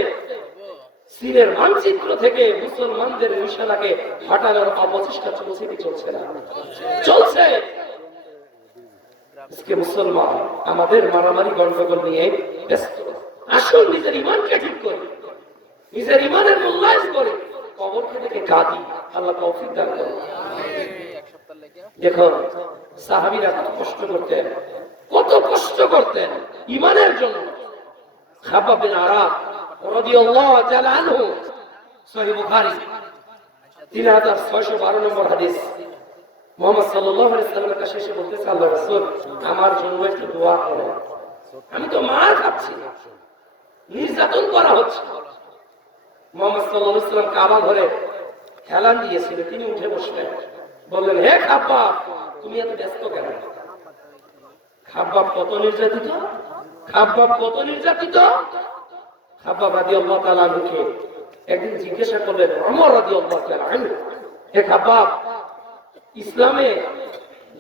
চীনের মানচিত্র থেকে মুসলমানদের নিশানাকে হটানোর অপচেষ্টা চলছে কি চলছে না? চলছে। আজকে মুসলমান আমাদের মারামারি গন্ডগোল নিয়ে ব্যস্ত। আসল নিজের ইমানকে ঠিক করি, নিজের ইমানের মূল্যায়ন করি, কবরকে দেখে কাঁদি। আল্লাহ তৌফিক দান করুন। দেখো সাহাবীরা কত কষ্ট করতেন, কত কষ্ট করতেন ইমানের জন্য। খাব্বাব বিন আরাব রাদিয়াল্লাহু তাআলা আনহু, সহিহ বুখারী 3612 নম্বর হাদিস। মুহাম্মদ সাল্লাল্লাহু আলাইহি ওয়াসাল্লামের কাছে এসে বলতেছে, আল্লাহর রাসূল আমার জন্য একটু দোয়া করুন, আমি তো মার খাচ্ছি, নির্যাতন করা হচ্ছে। মুহাম্মদ সাল্লাল্লাহু আলাইহি ওয়াসাল্লাম কাবা ঘরে হেলান দিয়েছিল, তিনি উঠে বসলেন, বললেন হে খাব্বাব তুমি এত ব্যস্ত কেন? খাব্বাব কত নির্যাতিত, খাব্বাব কত নির্যাতিত। খাব্বাব রাদিয়াল্লাহু তাআলা আনহুকে একদিন জিজ্ঞাসা করলেন ওমর রাদিয়াল্লাহু তাআলা আনহু, হে খাব্বাব ইসলামের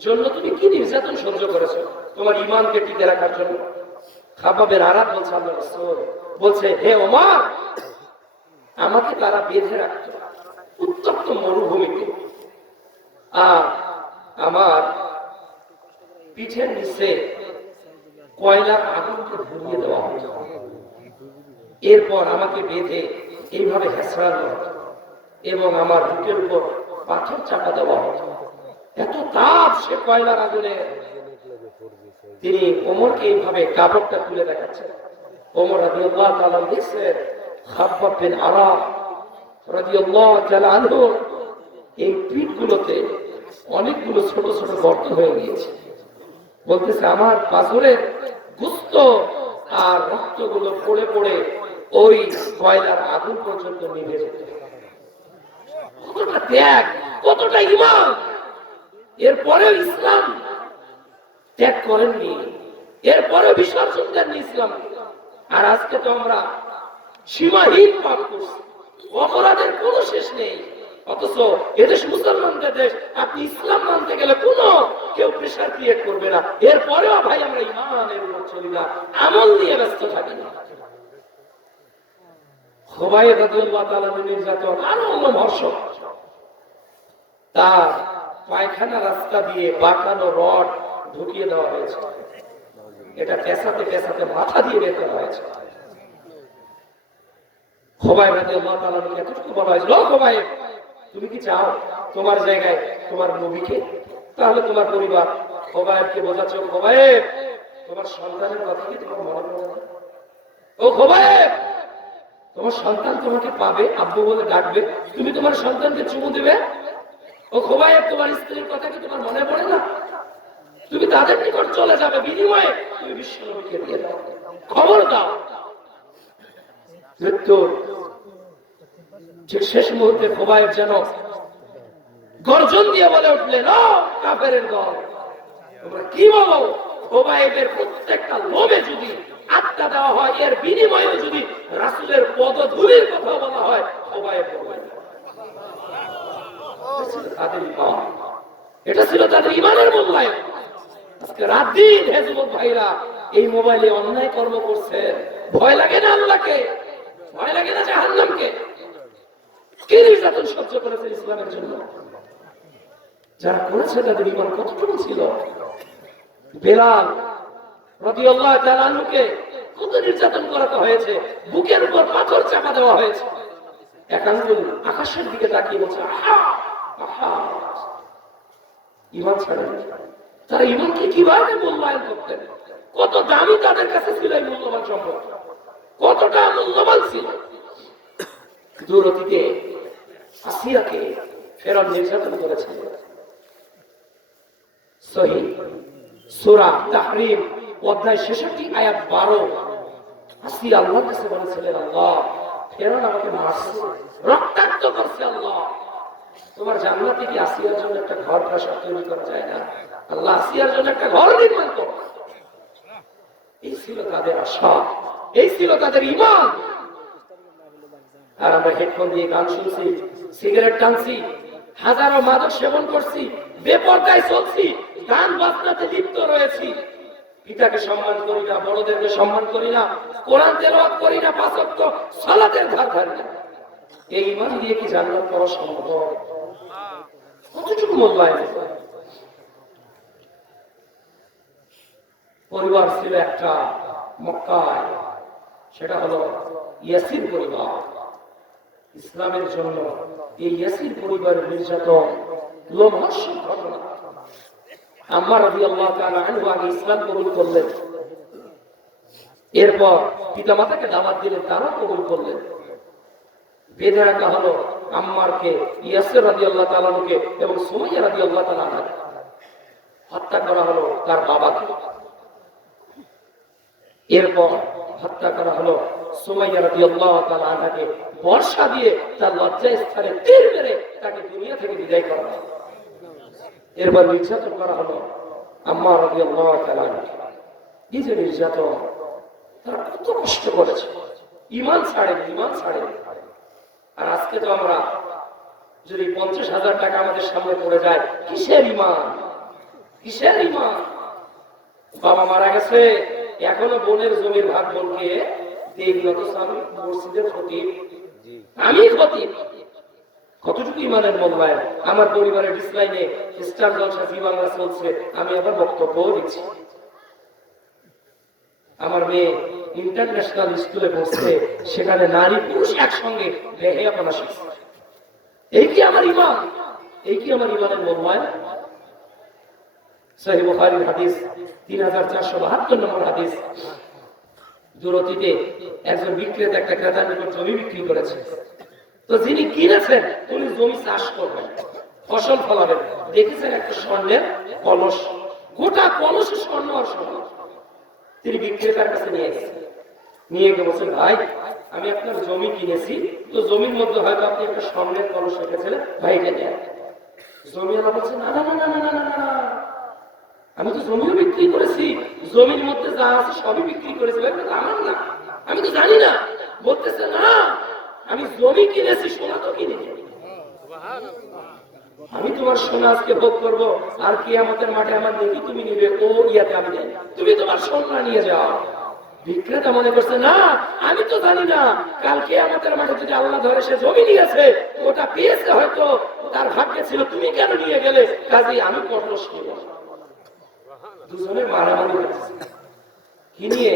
জন্য তুমি কি নির্যাতন সহ্য করেছো তোমার ঈমানকে টিকে রাখার জন্য? খাব্বাবের আরাব বলছে, আল্লাহর রাসূল বলছে হে ওমর আমাকে তারা বেঁধে রাখতো উত্তপ্ত মরুভূমিতে, আর আমার পিঠের নিচে কয়লার আগুনকে ধরিয়ে দেওয়া হতো। এরপর আমাকে বেঁধে এইভাবে হেঁচড়ানো হতো এবং আমার বুকের উপর পাথর চাপা দেওয়া হতো। এত তাপ সে কয়লার আগুনে। তিনি ওমরকে এইভাবে কাপড়টা তুলে দেখাচ্ছেন। ওমর রাদিয়াল্লাহু তাআলা দেখছেন খাব্বাব বিন আরাফ রাদিয়াল্লাহু তাআলা আনহু এই পিঠগুলোতে অনেকগুলো ছোট ছোট গর্ত হয়ে গিয়েছে। বলতেছে আমার পাথরের গোশত আর রক্তগুলো পড়ে পড়ে ওই কয়লার আগুন পর্যন্ত নিভে যেত। কতটা ত্যাগ, কতটা ঈমান! এরপরেও ইসলাম ত্যাগ করেননি, এরপরেও বিসর্জন দেননি ইসলাম। আর আজকে তো আমরা সীমাহীন পাপ করছি, অপরাধের কোনো শেষ নেই। অথচ এদেশ মুসলমানদের দেশ, আপনি ইসলাম মানতে গেলে কোনো কেউ প্রেশার ক্রিয়েট করবে না। এরপরেও ভাই আমরা ঈমানের উপর চলি না, আমল নিয়ে ব্যস্ত থাকি না। খুবাইব রাদিয়াল্লাহু তাআলা নির্যাতন আরো লোমহর্ষক। তার পায়খানা রাস্তা দিয়ে বাঁকানো রড ঢুকিয়ে দেওয়া হয়েছে, এটা পেছাতে পেছাতে মাথা দিয়ে বের করা হয়েছে। খুবাইব রাদিয়াল্লাহু তাআলা এতটুকু বলা হয়েছিল, ও খুবাইব, তুমি কি চাও তোমার জায়গায় তোমার নবীকে? তাহলে তোমার পরিবার। খুবাইবকে বোঝাচ্ছ, খুবাইব তোমার সন্তানের কথা কি তোমার মনে পড়ে না? ও খুবাইব, তোমার সন্তান তোমাকে পাবে, আব্বু বলে ডাকবে, তুমি তোমার সন্তানকে চুমু দিবে। ও খুবাইব, তোমার স্ত্রীর কথা কি তোমার মনে পড়ে না? তুমি তাদের নিকট চলে যাবে, বিনিময়ে তুমি বিশ্ব নবীকে দিয়ে দাও, খবর দাও। মৃত্যুর ঠিক শেষ মুহূর্তে খুবাইব যেন গর্জন দিয়ে বলে উঠলেন, ও কাফেরের দল, তোমরা কি বলো? খুবাইবের প্রত্যেকটা লোভে যদি আত্মা দেওয়া হয়, এর বিনিময়ে যদি রাসূলের পদধূলির কথা বলা হয়, খুবাইব বলবে না। তাদের ঈমান, এটা ছিল তাদের ঈমানের মূল্যায়ন। আজকে রাত দিন হে যুবক ভাইরা এই মোবাইলে অন্যায় কর্ম করছে, ভয় লাগে না আল্লাহকে? ভয় লাগে না জাহান্নামকে? কি নির্যাতন সহ্য করেছে ইসলামের জন্য? যারা করেছে তাদের ঈমান কতটুকু ছিল? বেলাল রাদিয়াল্লাহু তাআলা আনহুকে কত নির্যাতন করাতে হয়েছে, বুকের উপর পাথর চাপা দেওয়া হয়েছে। এক আঙ্গুল আকাশের দিকে তাকিয়ে বলছে, আহা আহা। ঈমান ছাড়া তারা ঈমানকে কিভাবে মূল্যায়ন করতেন? কত দামি তাদের কাছে ছিল এই মূল্যবান সম্পদ, কতটা মূল্যবান ছিল। দূর অতীতে আসিয়াকে ফেরাউন নির্যাতন করেছিল। সহিহ সূরা তাহরিম অধ্যায় 66 আয়াত 12, আসিয়া আল্লাহর কাছে বলেছিলেন, আল্লাহ ফেরাউন আমাকে মারছে, রক্তাক্ত করছে, আল্লাহ তোমার জান্নাতে কি আসিয়ার জন্য একটা ঘর প্রাসাদ তৈরি করা যায় না? আল্লাহ আসিয়ার জন্য একটা ঘর নির্মাণ করো। এই ছিল তাদের আশা, এই ছিল তাদের ঈমান। আর আমরা হেডফোন দিয়ে গান শুনছি, সিগারেট টানছি, হাজারো মাদক সেবন করছি, বেপরদায় চলছি, গান বাজনাতে লিপ্ত রয়েছি, পিতাকে সম্মান করি না, বড়দেরকে সম্মান করি না, কোরআন তেলাওয়াত করি না, পাঁচ ওয়াক্ত সালাতের ধার ধারি না। এই ঈমান দিয়ে কি জান্নাত পাওয়া সম্ভব? কতটুকু মূল্যায়ন? পরিবার ছিল একটা মক্কায়, সেটা হলো ইয়াসির পরিবার। ইসলামের জন্য এই ইয়াসির পরিবারের নির্যাতন লোমহর্ষক ঘটনা। আম্মার রাদিয়াল্লাহু তাআলা আনহু আগে ইসলাম কবুল করলেন, এরপর পিতামাতাকে দাওয়াত দিলেন, তারাও কবুল করলেন। বেঁধে রাখা হলো আম্মারকে, ইয়াসির রাদিয়াল্লাহু তাআলা আনহুকে এবং সুমাইয়া রাদিয়াল্লাহু তাআলা আনহাকে। হত্যা করা হলো তার বাবাকে। এরপর হত্যা করা হলো সুমাইয়া রাদিয়াল্লাহু তাআলা আনহাকে। বর্ষা দিয়ে তার লজ্জা স্থানে তীর মেরে তাকে দুনিয়া থেকে বিদায় করা হলো। এরপর নির্যাতন করা হলো আম্মার রাদিয়াল্লাহু তাআলা আনহাকে। এই যে নির্যাতন, তারা কত কষ্ট করেছে, ঈমান ছাড়েনি, ঈমান ছাড়েনি। আর আজকে তো আমরা যদি 50,000 টাকা আমাদের সামনে পড়ে যায়, কিসের ঈমান, কিসের ঈমান? বাবা মারা গেছে, এখনো বোনের জমির ভাগ বলকে দেইনি, অথচ আমি মসজিদের খতিব, আমি খতিব। কতটুকু ঈমানের মূল্যায়ন? আমার পরিবারের ডিসলাইনে স্টার জলসা জি বাংলা চলছে, আমি আবার বক্তব্যও দিচ্ছি। আমার মেয়ে ইন্টারন্যাশনাল স্কুলে পড়ছে, সেখানে নারী পুরুষ একসঙ্গে বেহেয়াপনা শিখছে। এই কি আমার ইমান? এই কি আমার ইমানের মূল্যায়ন? সহিহ বুখারীর হাদিস 3472 নম্বর হাদিস। দূর অতীতে একজন বিক্রেতা একটা ক্রেতার নিকট জমি বিক্রি করেছে। তো যিনি কিনেছেন উনি জমি চাষ করবেন, ফসল ফলাবেন। দেখেছেন একটা স্বর্ণের কলস, গোটা কলসে স্বর্ণ আর স্বর্ণ। তিনি বিক্রেতার কাছে নিয়ে এসেছেন, নিয়ে গিয়ে বলছেন, ভাই আমি আপনার জমি কিনেছি, তো জমির মধ্যে হয়তো আপনি একটা স্বর্ণের কলস রেখেছিলেন, ভাই এটা নেন। জমিওয়ালা বলছে, না না না না না না না, আমি তো জমিও বিক্রি করেছি, জমির মধ্যে যা আছে সবই বিক্রি করেছি, আমার না, আমি তো জানি না। বলতেছে, না আমি জমি কিনেছি, সোনা তো কিনেছি, আমি তোমার সোনা আজকে ভোগ করবো, আর কিয়ামতের মাঠে আমার নেকি তুমি নিবে, ও ইয়াতে আমি নেই, তুমি তোমার সোনা নিয়ে যাও। বিক্রেতা মনে করছে, না আমি তো জানি না, কালকে আমাদের মাঠে যদি আল্লাহ ধরে সে জমি নিয়েছে, ওটা পেয়েছে, হয়তো তার ভাগ্যে ছিল, তুমি কেন নিয়ে গেলে, কাজেই আমি কঠোর নিব। দুজনে মারামারি হচ্ছে, কি নিয়ে,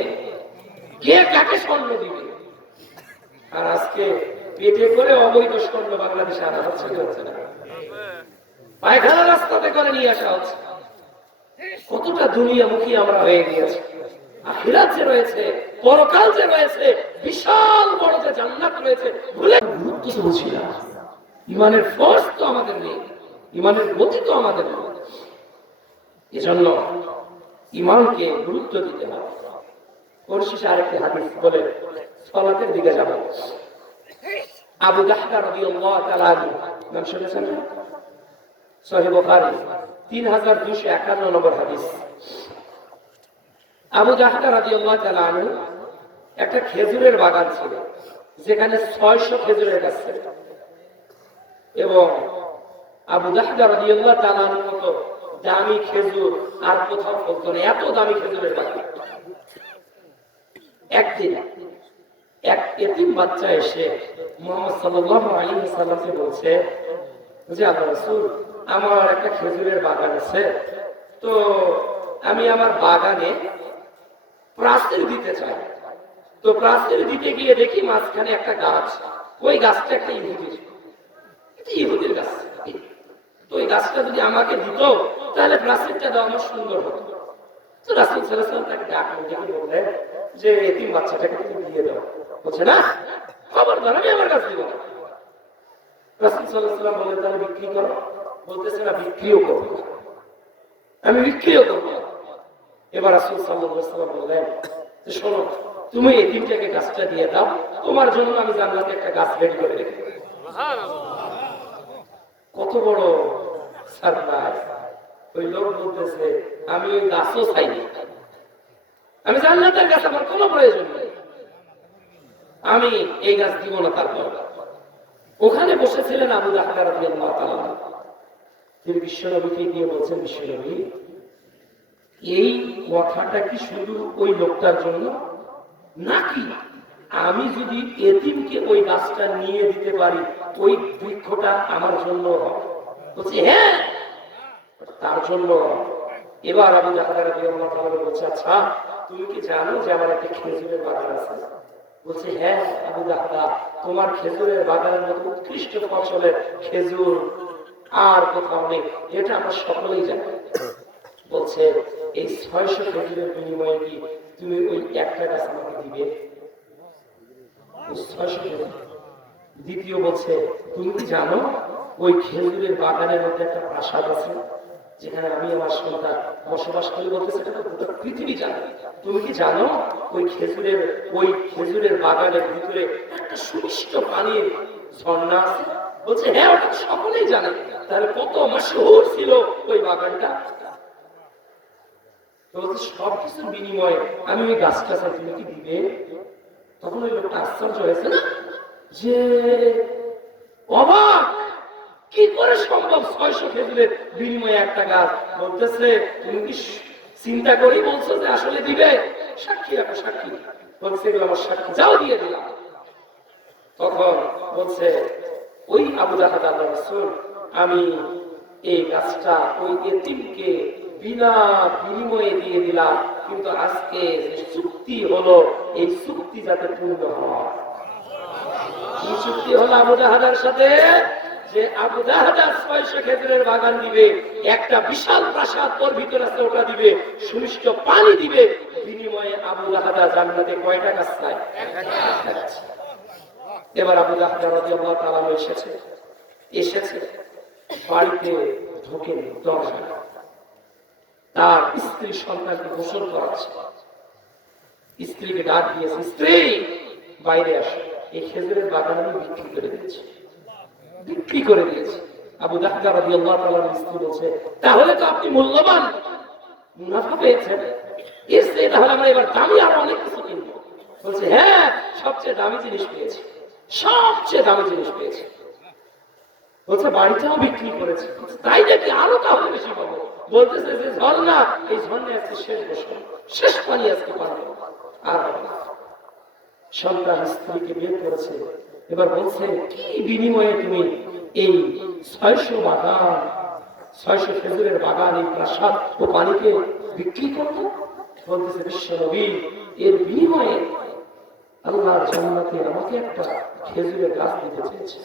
কে কাকে স্বর্ণ দিবে। আর আজকে পেটে করে অবৈধ স্বর্ণ বাংলাদেশে আনা হচ্ছে, হচ্ছে না, পায়খানা রাস্তাতে করে নিয়ে আসা হচ্ছে। কতটা দুনিয়ামুখী আমরা হয়ে গিয়েছি। আখিরাত যে রয়েছে, পরকাল যে রয়েছে, বিশাল বড় যে জান্নাত রয়েছে, ভুলে গুরুত্ব তো বুঝি না। ইমানের ফোর্স তো আমাদের নেই, ইমানের গতি তো আমাদের নেই। এজন্য ইমানকে গুরুত্ব দিতে হবে। পরিশেষে আরেকটি হাদিস বলে সালাতের দিকে যাব। আবু দাহদা রাদিয়াল্লাহু তাআলা নাম শুনেছেন? সহিহ বুখারী 3251 নম্বর হাদিস। আবু দাহদা রাদিয়াল্লাহু তাআলা আনহু একটা খেজুরের বাগান ছিল, যেখানে 600 খেজুরের গাছ ছিল, এবং আবু দাহদা রাদিয়াল্লাহু তাআলা আনহুর মতো দামি খেজুর আর কোথাও ফলতো না, এত দামি খেজুরের বাগান। একদিন এক এতিম বাচ্চা এসে মুহাম্মদ সাল্লাল্লাহু আলাইহি ওয়াসাল্লামকে বলছে যে, আল্লাহর রাসূল, আমার একটা খেজুরের বাগান আছে, তো আমি আমার বাগানে প্রাচীর দিতে চাই। তো প্রাচীর দিতে গিয়ে দেখি মাঝখানে একটা গাছ, ওই গাছটা একটা ইহুদির গাছ। তো ওই গাছটা যদি আমাকে দিত, তাহলে প্রাচীরটা দেওয়া আমার সুন্দর হতো। তো রাসূল সাল্লাল্লাহু আলাইহি ওয়াসাল্লাম তাকে ডাকলেন, ডেকে বললেন যে, এতিম বাচ্চাটাকে তুমি দিয়ে দাও। বলছে, না খবরদার, আমি আমার কাছে দিব না। রাসূল সাল্লাল্লাহু আলাইহি ওয়াসাল্লাম বললেন, তাহলে বিক্রি করো। বলতেছে, না বিক্রিও করবো, আমি বিক্রিও করবো। এবার রাসূল সাল্লাল্লাহু আলাইহি ওয়াসাল্লাম বললেন যে, শোনো, তুমি এতিমটাকে গাছটা দিয়ে দাও, তোমার জন্য আমি জান্নাতে একটা গাছ রেডি করে রেখে দেব। কত বড় সারপ্রাইজ! ওই লোক বলতেছে, আমি ওই গাছও চাইনি, আমি জান্নাতের গাছ আমার কোনো প্রয়োজন নেই, আমি এই গাছ দিব না। তারপর ওখানে বসেছিলেন আবু দাহদা রাদিয়াল্লাহু তাআলা। তিনি বিশ্বনবীকে গিয়ে বলছেন, বিশ্বনবী, এই কথাটা কি শুধু ওই লোকটার জন্য, নাকি আমি যদি এতিমকে ওই গাছটা নিয়ে দিতে পারি, ওই বৃক্ষটা আমার জন্য? বলছে, হ্যাঁ, তার জন্য। এবার আবু দাহদা রাদিয়াল্লাহু তাআলা বলছে, আচ্ছা তুমি কি জানো যে আমার একটা খেজুরের বাগান আছে? বলছে, হ্যাঁ আবু দাহদা, তোমার খেজুরের বাগানের মতো উৎকৃষ্ট ফসলের খেজুর আর কোথাও নেই, এটা আমরা সকলেই জানি। বলছে, এই 600 খেজুরের বিনিময়ে কি তুমি ওই একটা গাছ আমাকে দিবে? 600 খেজুর। দ্বিতীয় বলছে, তুমি কি জানো ওই খেজুরের বাগানের মধ্যে একটা প্রাসাদ আছে, যেখানে আমি আমার সন্তান বসবাস করি? বলতেছে, এটা তো গোটা পৃথিবী জানে। তুমি কি জানো ওই খেজুরের বাগানের ভিতরে একটা সুমিষ্ট পানির ঝর্ণা আছে? বলছে, হ্যাঁ, ওটা সকলেই জানে। তাহলে কত মাশহুর ছিল ওই বাগানটা। বলছে, সবকিছুর বিনিময়ে আমি ওই গাছটা চাই, তুমি কি দিবে? তখন ওই লোকটা আশ্চর্য হয়েছে না, যে অবাক, কি করে সম্ভব 600 খেজুরের বিনিময়ে একটা গাছ? বলতেছে, তুমি কি চিন্তা করি বলছো যে আসলে দিবে? সাক্ষী রাখো, সাক্ষী। বলছে, এগুলো আমার সাক্ষী, যাও দিয়ে দিলাম। তখন বলছে ওই আবু দাহদা, আল্লাহর রাসূল, আমি এই গাছটা ওই এতিমকে বিনা বিনিময়ে দিয়ে দিলাম, কিন্তু আজকে যে চুক্তি হলো এই চুক্তি যাতে পূর্ণ হয়। কি চুক্তি হলো আবু জাহালের সাথে? যে আবু জাহাল 600 খেজুরের বাগান দিবে, একটা বিশাল প্রাসাদ ওর ভিতরে আছে ওটা দিবে, সুমিষ্ট পানি দিবে, বিনিময়ে আবু জাহাল জান্নাতে কয়টা গাছ চায়? এবার আবু জাহাল রাদিয়াল্লাহু তাআলা এসেছে বাড়িতে ঢোকে দরজা, তার স্ত্রী সন্তানকে গোসল করাচ্ছে, স্ত্রীকে ডাক দিয়েছে, স্ত্রী বাইরে আসো, এই খেজুরের বাগান আমি বিক্রি করে দিয়েছি। আবু জাহল রাদিয়াল্লাহু তাআলার স্ত্রী বলছে, তাহলে তো আপনি মূল্যবান মুনাফা পেয়েছেন, এর চেয়ে তাহলে আমরা এবার দামি আরো অনেক কিছু কিনবো। বলছে, হ্যাঁ, সবচেয়ে দামি জিনিস পেয়েছি, সবচেয়ে দামি জিনিস পেয়েছি। বলছে, বাড়িটাও বিক্রি করেছে। তাই নাকি? আরো তাহলে বেশি পাবো। বলতেছে যে ঝর্ণা, এই ঝর্ণা আজকে শেষ বছর, শেষ পানি আজকে পানি। আর সন্তান স্ত্রীকে বের করেছে। এবার বলছে, কি বিনিময়ে তুমি এই 600 বাগান, 600 খেজুরের বাগান, এই প্রাসাদ ও পানিকে বিক্রি করবো? বলতেছে, বিশ্ব নবী, এর বিনিময়ে আল্লাহর জান্নাতে আমাকে একটা খেজুরের গাছ দিতে চেয়েছে।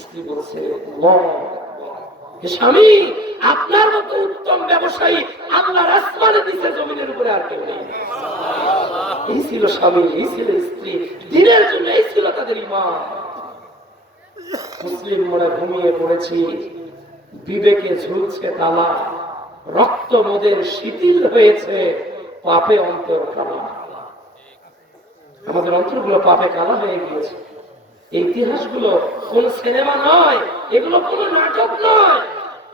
স্ত্রী বলছে, স্বামী, আপনার মতো উত্তম ব্যবসায়ী আল্লাহর আসমানে দিচ্ছে, জমিনের উপরে আর কেউ নেই। এই ছিল স্বামী, এই ছিল স্ত্রী, দিনের জন্য এই ছিল তাদের ঈমান। মুসলিম মনে ঘুমিয়ে পড়েছি, বিবেকে ঝুলছে তালা, রক্ত মোদের শিথিল হয়েছে, পাপে অন্তর কালা। আমাদের অন্তরগুলো পাপে কালা হয়ে গিয়েছে। এই ইতিহাসগুলো কোন সিনেমা নয়, এগুলো কোন নাটক নয়,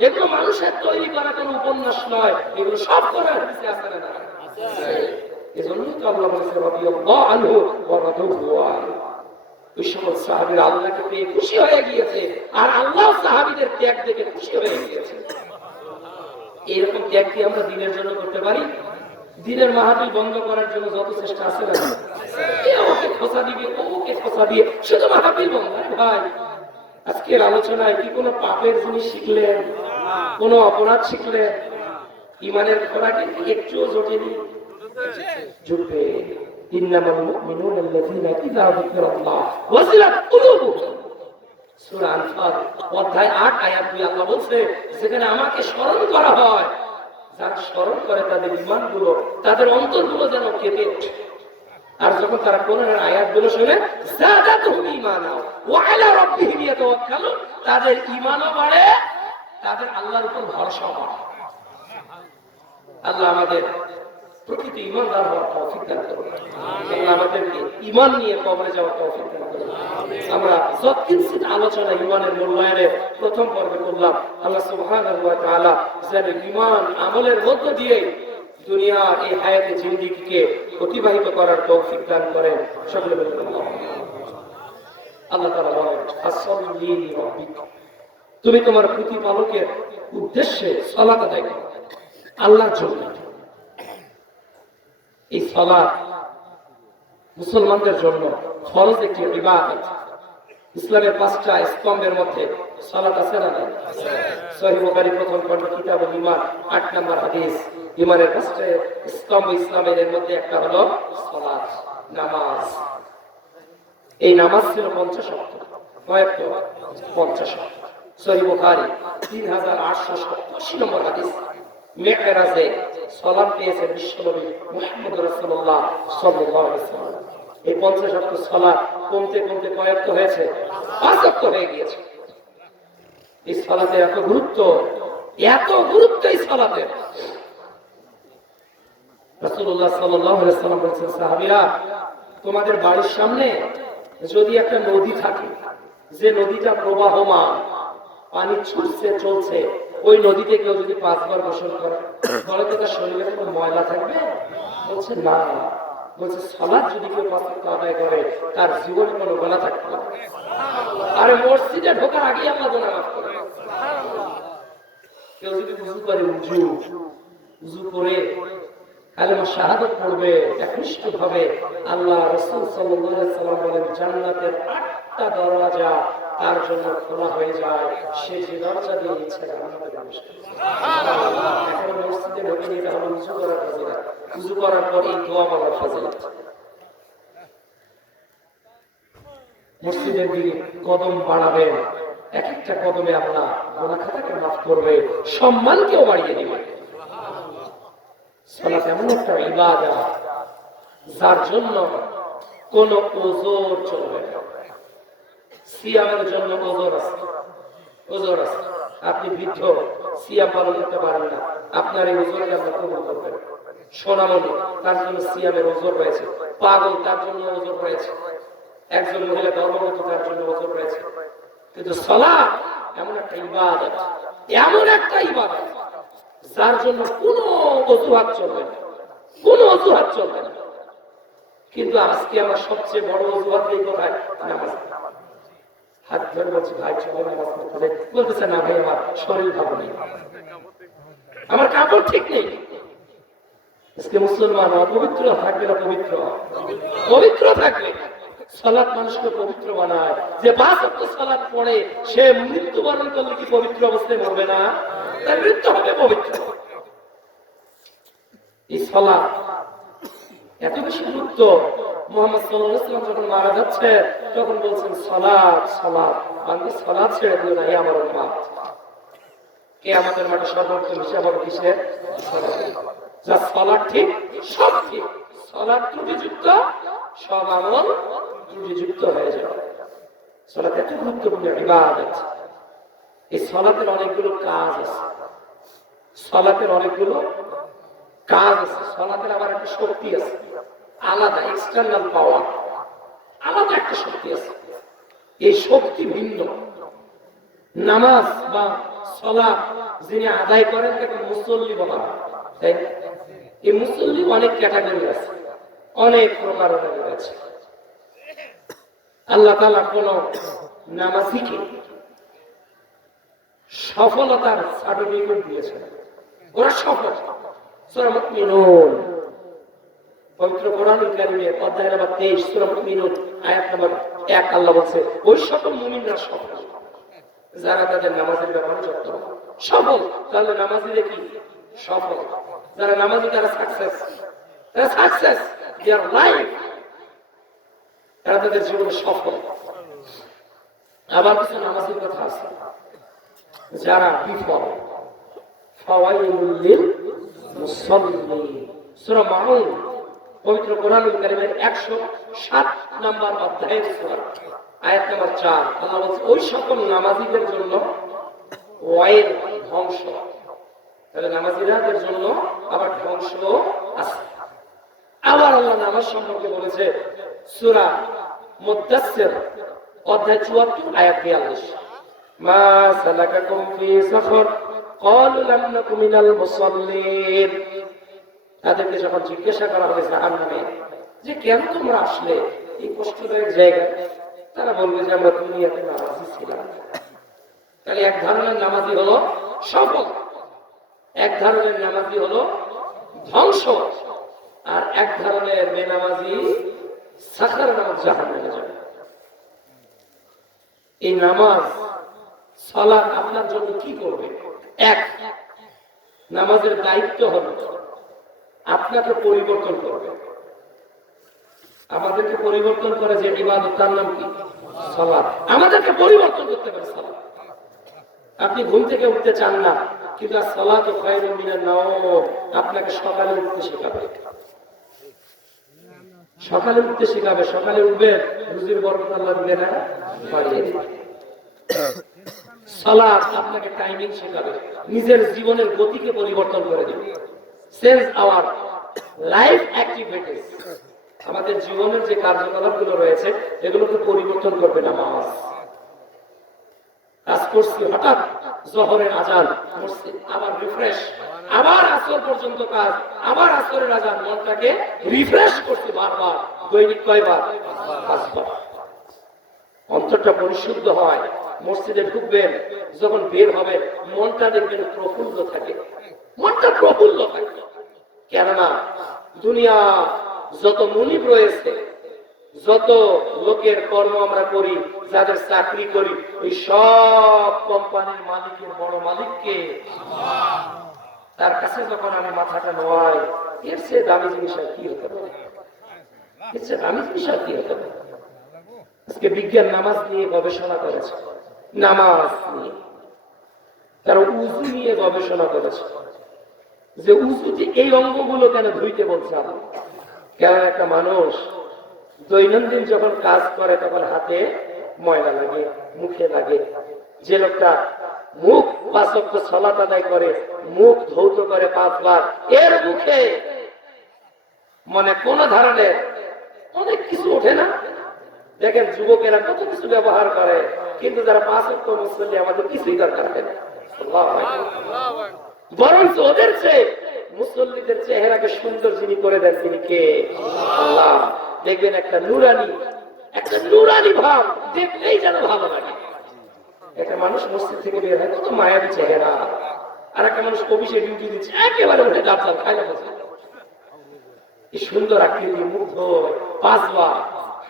এগুলো মানুষের তৈরি করা কোন উপন্যাস নয়, এগুলো সব করার হাদিসে আছে না? এজন্যই তো আল্লাহ বলেছে, রাদিয়াল্লাহু আনহু ওয়া রাদুহু আনহু। ওই সকল সাহাবীরা আল্লাহকে পেয়ে খুশি হয়ে গিয়েছে, আর আল্লাহ সাহাবীদের ত্যাগ দেখে খুশি হয়ে গিয়েছে। এরকম ত্যাগ কি আমরা দিনের জন্য করতে পারি? দিনের মাহফিল বন্ধ করার জন্য যত চেষ্টা আছে না, ওকে খোঁচা দিবে, ওকে খোঁচা দিয়ে শুধু মাহফিল বন্ধ। ভাই, আজকের আলোচনায় কি কোনো পাপের জিনিস শিখলেন? কোনো অপরাধ শিখলেন? ইমানের খোরাকে একটুও জোটেনি, জুটবে। ইন্নামাল মুমিনুনা আল্লাযীনা ইযা যুকিরাল্লাহ ওয়াজিলাত কুলুবুহুম। সূরা আনফাল অধ্যায় 8 আয়াত 2 আল্লাহ বলছে, যেখানে আমাকে স্মরণ করা হয়, যারা স্মরণ করে তাদের ঈমানগুলো, তাদের অন্তরগুলো যেন কেঁপে ওঠে। আর যখন তারা কোরআনের আয়াতগুলো শুনে, যাদাতুহুম ঈমানা ওয়া আলা রাব্বিহিম ইয়াতাওয়াক্কালুন, তাদের ঈমানও বাড়ে, তাদের আল্লাহর উপর ভরসাও বাড়ে। আল্লাহ আমাদের প্রকৃত ঈমানদার হওয়ার তৌফিক দান করুন। আল্লাহ আমাদেরকে ঈমান নিয়ে কবরে যাওয়ার তৌফিক দান করুন। আমরা যৎকিঞ্চিৎ আলোচনা ঈমানের মূল্যায়নে প্রথম পর্বে করলাম। আল্লাহ সুবহানাহু ওয়া তাআলা যেন ঈমান আমলের মধ্য দিয়ে দুনিয়ার এই হায়াতে জিন্দেগিকে অতিবাহিত করার তৌফিক দান করেন। সকলে বলুন আল্লাহ তাআলা বলেন, ফাসল্লি লিরাব্বিক, তুমি তোমার প্রতিপালকের উদ্দেশ্যে সালাত আদায় করো, আল্লাহর জন্য। এই সালাত মুসলমানদের জন্য ফরজ একটি ইবাদত। ইসলামের 5টা স্তম্ভের মধ্যে সালাত আছে না? সহিহ বুখারী প্রথম খণ্ড কিতাবুল ঈমান 8 নম্বর হাদিস। ঈমানের 5টা স্তম্ভ ইসলামের মধ্যে একটা হলো সালাত, নামাজ। এই নামাজ ছিল 50 ওয়াক্ত। কয়েকটা? 50 ওয়াক্ত। সহিহ বুখারী 3887 নম্বর হাদিস। মেরাজে সালাত পেয়েছেন বিশ্বনবী মুহাম্মদ রাসূলুল্লাহ সাল্লাল্লাহু আলাইহি ওয়াসাল্লাম। এই 50 ওয়াক্ত সালাত কমতে কমতে কয়েকটা হয়েছে? 5 ওয়াক্ত হয়ে গিয়েছে। এই সালাতের এত গুরুত্ব এই সালাতের। রাসূলুল্লাহ সাল্লাল্লাহু আলাইহি ওয়াসাল্লাম বলেছেন, সাহাবীরা, তোমাদের বাড়ির সামনে যদি একটা নদী থাকে, যে নদীটা প্রবাহমান, পানি ছুটছে চলছে, ওই নদীতে কেউ যদি 5 বার গোসল করে, তাহলে তো তার শরীরে কোনো ময়লা থাকবে? বলছে না। বলছে, সালাত যদি কেউ 5 ওয়াক্ত আদায় করে, তার জীবনে কোনো গুনাহ থাকবে না। আরে মসজিদে ঢোকার আগেই আল্লাহ গুনাহ মাফ করে। কেউ যদি উযু করে, উযু করে কালেমা শাহাদাত পড়বে, একনিষ্ঠভাবে, আল্লাহ রাসূল সাল্লাল্লাহু আলাইহি ওয়াসাল্লাম বলেন, জান্নাতের 8টা দরজা তার জন্য খোলা হয়ে যায়, সে যে দরজা দিয়ে ইচ্ছে জান্নাতে প্রবেশ করে। এখন মসজিদে ঢুকে নিয়ে তাহলে উজু করার ফজিলত, উজু করার পর এই দোয়া বলার ফজিলত। মসজিদের দিকে কদম বাড়াবেন, এক একটা কদমে আল্লাহ গুনাহ খাতাকে মাফ করবে, সম্মানকেও বাড়িয়ে দিবে। সালাত এমন একটা ইবাদত যার জন্য কোন ওজর চলবে না। সিয়ামের জন্য ওজর আছে, ওজর আছে। আপনি বৃদ্ধ, সিয়াম পালন করতে পারেন না, আপনার এই ওজরকে আমরা কবুল করবেন। সোনামণি, তার জন্য সিয়ামের ওজর রয়েছে। পাগল, তার জন্য ওজর রয়েছে। একজন মহিলা গর্ভবতী, তার জন্য ওজর রয়েছে। কিন্তু সালাত এমন একটা ইবাদত, এমন একটা ইবাদত যার জন্য কোনো অজুহাত চলবে না, কোনো অজুহাত চলবে না। কিন্তু আজকে আমার সবচেয়ে বড় অজুহাত এই কোথায়? নামাজ। হাত ধরে বলছি, ভাই চলো নামাজ পড়তে হবে। বলতেছে, না ভাই আমার শরীর ভালো নেই, আমার কাপড় ঠিক নেই। আজকে মুসলমান অপবিত্র থাকবে না পবিত্র? পবিত্র থাকবে। সালাত মানুষকে পবিত্র বানায়। যে 5 ওয়াক্ত সালাত পড়ে সে মৃত্যুবরণ করলে কি পবিত্র অবস্থায় মরবে না? তার মৃত্যু হবে পবিত্র। এই সালাত এত বেশি গুরুত্ব। মুহাম্মদ সাল্লাল্লাহু আলাইহি ওয়াসাল্লাম যখন মারা যাচ্ছে তখন বলছেন, সালাত সালাত, বান্দা সালাত ছেড়ে দিও না হে আমার উম্মত। কিয়ামতের মাঠে সর্বোত্তম হিসাব হবে কিসের? যা সালাত ঠিক, সব ঠিক। সালাত ত্রুটিযুক্ত, সব আমল ত্রুটিযুক্ত হয়ে যাবে। সালাত এত গুরুত্বপূর্ণ ইবাদত। এই সালাতের অনেকগুলো কাজ আছে, সালাতের অনেকগুলো কাজ আছে। সালাতের আবার একটা শক্তি আছে, আলাদা এক্সটার্নাল পাওয়ার, আলাদা একটা শক্তি আছে। এই শক্তি ভিন্ন। নামাজ বা সালাত যিনি আদায় করেন তাকে মুসল্লি বলা হয়, তাই না? এই মুসল্লি অনেক ক্যাটাগরি আছে, অনেক প্রকার আছে। আল্লাহ তাআলা কোন নামাজীকে সফলতার সার্টিফিকেট দিয়েছেন, ওরা সফল। সূরা মুমিনুন, পবিত্র কোরআনুল কারীমের অধ্যায় নম্বর 23, সূরা মুমিনুন আয়াত নম্বর 1, আল্লাহ বলছে, ওই সকল মুমিনরা সফল যারা তাদের নামাজের ব্যাপারে যত্নবান। সফল তাহলে নামাজীরা কি সফল? যারা নামাজি তারা সাকসেস, তারা সাকসেস দেয়ার লাইফ, তারা তাদের জীবনে সফল। আবার কিছু নামাজের কথা আছে যারা বিফল। ফাওয়াইলুল লিল মুসাল্লিন, সূরা মাউন, পবিত্র কোরআনুল কারীমের 107 নম্বর অধ্যায়ের সূরা আয়াত নম্বর 4, আল্লাহ বলছে, ওই সকল নামাজীদের জন্য ওয়াইল, ধ্বংস। তাহলে নামাজীদের জন্য আবার ধ্বংস আছে। আবার আল্লাহ নামাজ সম্পর্কে বলেছে সূরা মুদ্দাসসির অধ্যায় 74 আয়াত 42, মা সালাকাকুম ফি সাফর ক্বালু লাম নাকু মিনাল মুসাল্লিন। তাদেরকে যখন জিজ্ঞাসা করা হবে জাহান্নামে যে কেন তোমরা আসলে এই কষ্টদায়ক জায়গায়, তারা বলবে যে আমরা দুনিয়াতে নামাজি ছিলাম। তাহলে এক ধরনের নামাজি হলো সফল, এক ধরনের নামাজি হলো ধ্বংস, আর এক ধরনের বেনামাজি সাখার নামাজ জাহান্নামে যাবে। এই নামাজ সালাত আপনার জন্য কি করবে? এক, নামাজের দায়িত্ব হলো আপনাকে পরিবর্তন করবে। আমাদেরকে পরিবর্তন করে যে ইবাদত, তার নাম কি? সালাত। আমাদেরকে পরিবর্তন করতে পারে সালাত। আপনি ঘুম থেকে উঠতে চান না, কিন্তু সালাতু খায়রুম মিনান নাওম আপনাকে সকালে উঠতে শেখাবে। সকালে উঠতে শেখাবে, সকালে উঠবে, রুজির বরকত আল্লাহ দিবে না, বাড়িয়ে দিবে। সালাত আপনাকে টাইমিং শেখাবে, নিজের জীবনের গতিকে পরিবর্তন করে দিবে। চেঞ্জ আওয়ার লাইফ অ্যাক্টিভিটিস, আমাদের জীবনের যে কার্যকলাপগুলো রয়েছে এগুলোকে পরিবর্তন করবে নামাজ। কাজ করছি, হঠাৎ জোহরের আজান করছি, আবার রিফ্রেশ, আবার আসর পর্যন্ত কাজ, আবার আসরের আজান, মনটাকে রিফ্রেশ করছি বারবার। দৈনিক কয়বার? 5 বার। অন্তরটা পরিশুদ্ধ হয়। মসজিদে ঢুকবেন, যখন বের হবেন মনটা দেখবেন প্রফুল্ল থাকে, মনটা প্রফুল্ল থাকে। কেননা দুনিয়া যত মুনিব রয়েছে যত লোকের কর্ম আমরা করি, যাদের চাকরি করি, ওই সব কোম্পানির মালিকের বড় মালিককে, তার কাছে যখন আমি মাথাটা নোয়াই, এর চেয়ে দামি জিনিস আর কি হতে পারে? এর চেয়ে দামি জিনিস আর কি হতে পারে? আজকে বিজ্ঞান নামাজ নিয়ে গবেষণা করেছে, নামাজ নিয়ে, তারা উজু নিয়ে গবেষণা করেছে যে উজুতে এই অঙ্গগুলো কেন ধুইতে বলছে আমরা। কারণ একটা মানুষ দৈনন্দিন যখন কাজ করে তখন হাতে ময়লা লাগে, মুখে লাগে। যে লোকটা মুখ 5 ওয়াক্ত সালাত আদায় করে, মুখ ধৌত করে 5 বার, এর মুখে মানে কোন ধরনের অনেক কিছু ওঠে না। দেখেন যুবকেরা কত কিছু ব্যবহার করে, কিন্তু যারা 5 ওয়াক্ত মুসল্লি আমাদের কিছুই দরকার হয় না। বরঞ্চ ওদের চেয়ে মুসল্লিদের চেহারাকে সুন্দর যিনি করে দেন তিনি কে? আল্লাহ। দেখবেন একটা নুরানি ভাব দেখলেই যেন ভালো লাগে। একটা মানুষ মসজিদ থেকে বের হয় কত মায়াবী চেহারা, আর একটা মানুষ অফিসে ডিউটি দিচ্ছে একেবারে উঠে ডাবজাল খায় না। এই সুন্দর আকৃতি, মুগ্ধ 5 বার,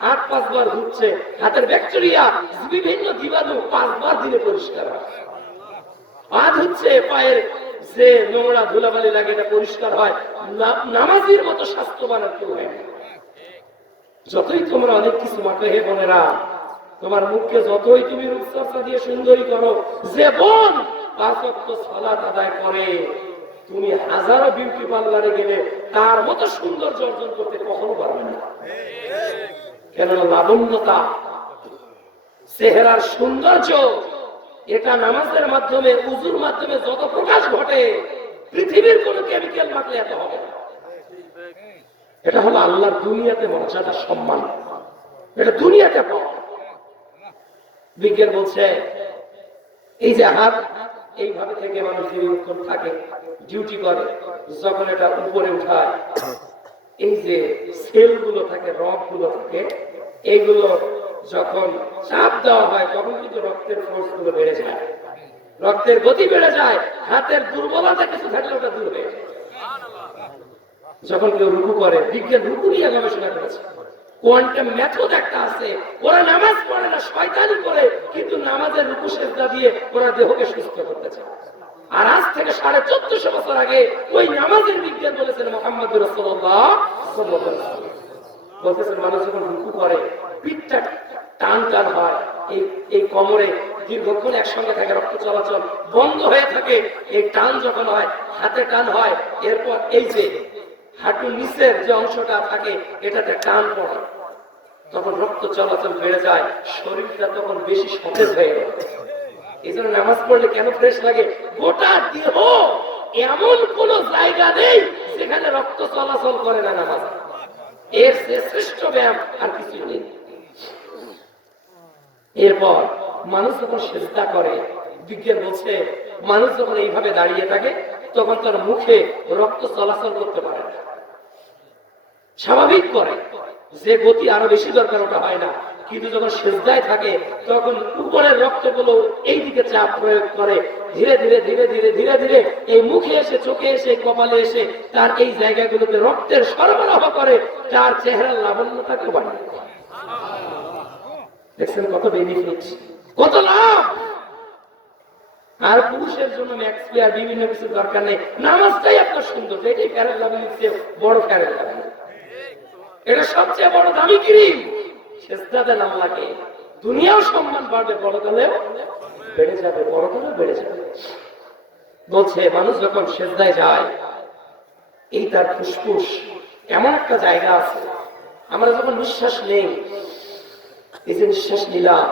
হাত 5 বার ধুচ্ছে, হাতের ব্যাকটেরিয়া বিভিন্ন জীবাণু 5 বার দিনে পরিষ্কার হয়। পা ধুচ্ছে, পায়ের যে নোংরা ধুলাবালি লাগে এটা পরিষ্কার হয়। নামাজির মতো স্বাস্থ্যবান আর কেউ হয় না। যতই তোমরা অনেক কিছু মাঠে, হে বোনেরা, তোমার মুখকে যতই তুমি রূপচর্চা দিয়ে সুন্দরী করো, যে বোন 5 ওয়াক্ত সালাত আদায় করে, তুমি হাজারো বিউটি পার্লারে গেলে তার মতো সৌন্দর্য অর্জন করতে কখনো পারবে না। কেননা লাবণ্যতা, চেহারার সৌন্দর্য, এটা নামাজের মাধ্যমে, উজুর মাধ্যমে যত প্রকাশ ঘটে, পৃথিবীর কোন কেমিক্যাল মাখলে এত হবে না। এটা হলো আল্লাহর দুনিয়াতে মর্যাদা, সম্মান, এটা দুনিয়াতে পাওয়া। বিজ্ঞান বলছে এই যে হাত এইভাবে থেকে মানুষ দীর্ঘক্ষণ থাকে, ডিউটি করে, যখন এটা উপরে উঠায়, এই যে সেলগুলো থাকে, রগগুলো থাকে, এইগুলো যখন চাপ দেওয়া হয় তখন কিন্তু রক্তের ফোর্স গুলো বেড়ে যায়, রক্তের গতি বেড়ে যায়, হাতের দুর্বলতা কিছু থাকলে ওটা দূর হয়ে যায়। যখন কেউ রুকু করে, বিজ্ঞান রুকু নিয়ে গবেষণা করেছে, কোয়ান্টাম মেথড একটা আছে, ওরা নামাজ পড়ে না, শয়তানি করে, কিন্তু নামাজের রুকু সেজদা দিয়ে ওরা দেহকে সুস্থ করতে চায়। আর আজ থেকে 1450 বছর আগে ওই নামাজের বিজ্ঞান বলেছেন মুহাম্মদ রাসূলুল্লাহ সাল্লাল্লাহু আলাইহি ওয়াসাল্লাম, বলতেছেন মানুষ যখন রুকু করে পিঠটা টান টান হয়, এই কোমরে দীর্ঘক্ষণ একসঙ্গে থাকে, রক্ত চলাচল বন্ধ হয়ে থাকে, এই টান যখন হয়, হাতে টান হয়, এরপর এই যে হাঁটুর নিচের যে অংশটা থাকে এটাতে টান পড়ে, তখন রক্ত চলাচল বেড়ে যায়, শরীরটা তখন বেশি সতেজ হয়ে যায়। এই জন্য নামাজ পড়লে কেন ফ্রেশ লাগে? গোটা দেহ এমন কোন জায়গা নেই যেখানে রক্ত চলাচল করে না নামাজ, এর যে শ্রেষ্ঠ ব্যায়াম আর কিছু নেই। এরপর মানুষ যখন সেজদা করে, বিজ্ঞান বলছে মানুষ যখন এইভাবে দাঁড়িয়ে থাকে তখন তার মুখে রক্ত চলাচল করতে পারে না, স্বাভাবিক করে, যে গতি আরো বেশি দরকার ওটা হয় না। কিন্তু যখন সেজদায় থাকে তখন উপরের রক্তগুলো এই দিকে চাপ প্রয়োগ করে, ধীরে ধীরে ধীরে ধীরে ধীরে ধীরে এই মুখে এসে, চোখে এসে, কপালে এসে তার এই জায়গাগুলোতে রক্তের সরবরাহ করে, তার চেহারার লাবণ্যতাকে বাড়িয়ে দেয়। দেখছেন কত বেনিফিট, কত লাভ। আর পুরুষের জন্য ম্যাক্স প্লেয়ার বিভিন্ন কিছু দরকার নেই, নামাজটাই আপনার সুন্দর, এটাই ফেরের লাভের চেয়ে বড় ফেরের লাভ, এটা সবচেয়ে বড় দামি ক্রিম। সেজদাতে নাম লাগে, দুনিয়াও সম্মান বাড়বে, বড়কালেও বেড়ে যাবে, বড়কালেও বেড়ে যাবে। বলছে মানুষ যখন সেজদায় যায়, এই তার ফুসফুস এমন একটা জায়গা আছে, আমরা যখন নিঃশ্বাস নেই, এই যে নিঃশ্বাস নিলাম,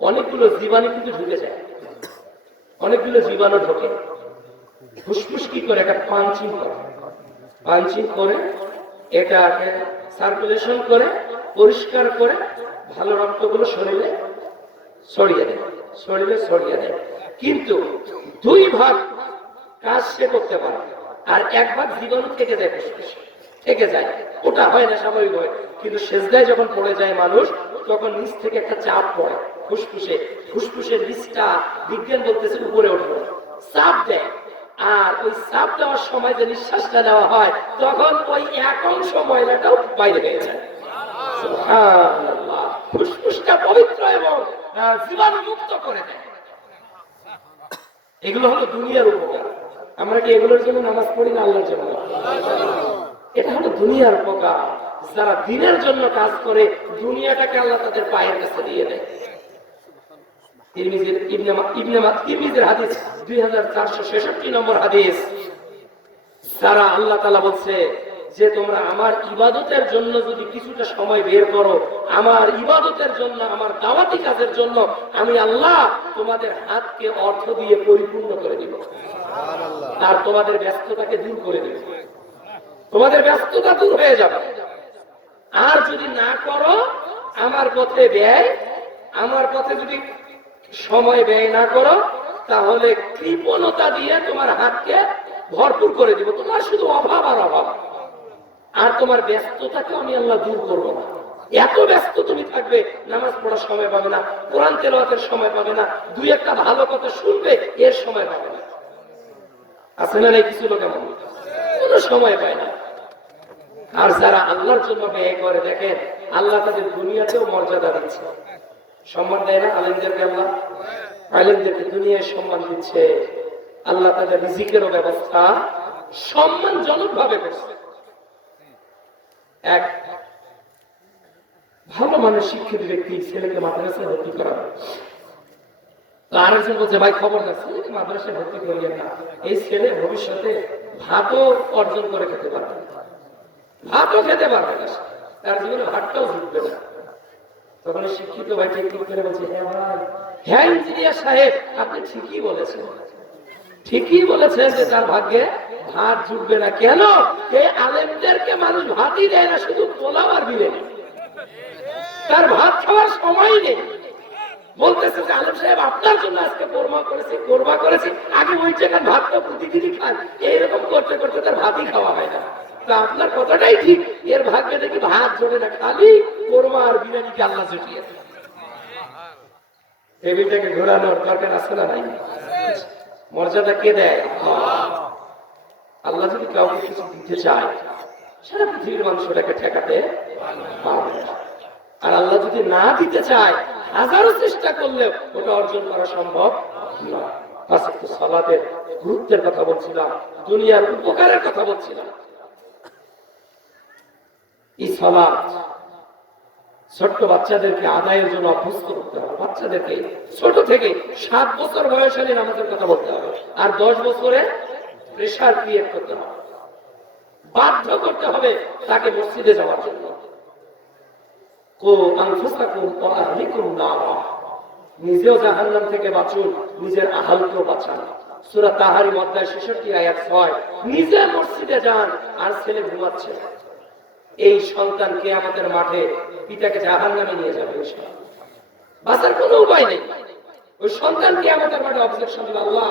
অনেকগুলো জীবাণু কিন্তু ঢুকে যায়, অনেকগুলো জীবাণু ঢোকে। ফুসফুস কি করে? একটা পাঞ্চিং করে, পাঞ্চিং করে এটাকে সার্কুলেশন করে, পরিষ্কার করে, ভালো রক্তগুলো শরীরে ছড়িয়ে দেয়, শরীরে ছড়িয়ে দেয়। কিন্তু 2 ভাগ কাজ সে করতে পারে, আর 1 ভাগ জীবাণু থেকে যায়, ফুসফুসে থেকে যায়, ওটা হয় না স্বাভাবিক হয়। কিন্তু সেজদায় যখন পড়ে যায় মানুষ, তখন নিচ থেকে একটা চাপ পড়ে ফুসফুসে, ফুসফুসের নিচটা বিজ্ঞান বলতেছে উপরে ওঠে, চাপ দেয়, আর ওই চাপ দেওয়ার সময় যে নিঃশ্বাসটা নেওয়া হয় তখন ওই এক অংশ ময়লাটাও বাইরে হয়ে যায়। সুবহানাল্লাহ, ফুসফুসটা পবিত্র এবং জীবাণু মুক্ত করে দেয়। এগুলো হলো দুনিয়ার উপকার। আমরা কি এগুলোর জন্য নামাজ পড়ি না আল্লাহর জন্য? এটা হলো দুনিয়ার উপকার। যারা দিনের জন্য কাজ করে দুনিয়াটাকে আল্লাহ তাদের পায়ের কাছে দিয়ে দেয়। তিরমিজির হাদিস 2466 নম্বর হাদিস। যারা আল্লাহ তাআলা বলছে যে তোমরা আমার ইবাদতের জন্য যদি কিছুটা সময় বের করো, আমার ইবাদতের জন্য, আমার দাওয়াতি কাজের জন্য, আমি আল্লাহ তোমাদের হাতকে অর্থ দিয়ে পরিপূর্ণ করে দিব আর তোমাদের ব্যস্ততাকে দূর করে দিব। তোমাদের ব্যস্ততা দূর হয়ে যাবে। আর যদি না করো আমার পথে ব্যয়, আমার পথে যদি সময় ব্যয় না করো, তাহলে কৃপণতা দিয়ে তোমার হাতকে ভরপুর করে দিব। তোমার শুধু অভাব আর অভাব, আর তোমার ব্যস্ততাকে আমি আল্লাহ দূর করবো না। এত ব্যস্ত তুমি থাকবে, নামাজ পড়ার সময় পাবে না, কোরআন তেলাওয়াতের সময় পাবে না, দুই একটা ভালো কথা শুনবে এর সময় পাবে না। আছে না? কিছু লোক এমন কোনো সময় পায় না। আর যারা আল্লাহর জন্য ব্যয় করে, দেখেন আল্লাহ তাদের দুনিয়াতেও মর্যাদা দিচ্ছে, সম্মান দেয় না? আলেমদেরকে আল্লাহ, আলেমদেরকে দুনিয়ায় সম্মান দিচ্ছে। আল্লাহ তাদের রিজিকেরও ব্যবস্থা সম্মানজনক ভাবে করছে। এক ভালো মানুষ, শিক্ষিত ব্যক্তি ছেলেকে মাদ্রাসায় ভর্তি করাবে, আরেকজন বলছে ভাই খবর না, ছেলেকে মাদ্রাসায় ভর্তি করিয়েন না, এই ছেলে ভবিষ্যতে ভাতও অর্জন করে খেতে পারবে, ভাতও খেতে পারবে না, তার জীবনে ভাতটাও জুটবে না। তখন শিক্ষিত ভাই ঠিক করে বলছে, হ্যাঁ ভাই, হ্যাঁ ইঞ্জিনিয়ার সাহেব, আপনি ঠিকই বলেছেন, ঠিকই বলেছেন যে তার ভাগ্যে ভাত জুটবে না। কেন? এই আলেমদেরকে মানুষ ভাতই দেয় না, শুধু পোলাও আর বিরিয়ানি, তার ভাত খাওয়ার সময় নেই। বলতেছে যে আলেম সাহেব আপনার জন্য আজকে কোরমা করেছি, আগে ওই জায়গায় ভাতটা প্রতিদিনই খান, এইরকম করতে করতে তার ভাতই খাওয়া হয় না। তা আপনার কথাটাই ঠিক, এর ভাগ্যে দেখি ভাত জোটে না, খালি কোরমা আর বিরিয়ানিকে আল্লাহ জুটিয়েছে। টেবিলটাকে ঘোরানোর দরকার আছে না নাই? মর্যাদা কে দেয়? আল্লাহ যদি কাউকে কিছু দিতে চায়, সারা পৃথিবীর মানুষ ওটাকে ঠেকাতে পারবে না। আর আল্লাহ যদি না দিতে চায়, হাজারো চেষ্টা করলেও ওটা অর্জন করা সম্ভব নয়। সালাতের গুরুত্বের কথা বলছিলাম, দুনিয়ার উপকারের কথা বলছিলাম। এই সালাত ছোট্ট বাচ্চাদেরকে আদায়ের জন্য অভ্যস্ত করতে হবে। বাচ্চাদেরকে ছোট থেকে 7 বছর বয়স হলে নামাজের কথা বলতে হবে, আর 10 বছরে প্রেশার ক্রিয়েট করতে হবে, বাধ্য করতে হবে তাকে মসজিদে যাওয়ার জন্য। নিজেও জাহান্নাম থেকে বাঁচুন, নিজের আহালকেও বাঁচান। সূরা তাহরিম অধ্যায় 66 আয়াত 6। নিজে মসজিদে যান আর ছেলে ঘুমাচ্ছে, এই সন্তান কিয়ামতের মাঠে পিতাকে জাহান্নামে নিয়ে যাবে। বাঁচার কোনো উপায় নেই। ওই সন্তান কিয়ামতের মাঠে অবজেকশন দিবে, আল্লাহ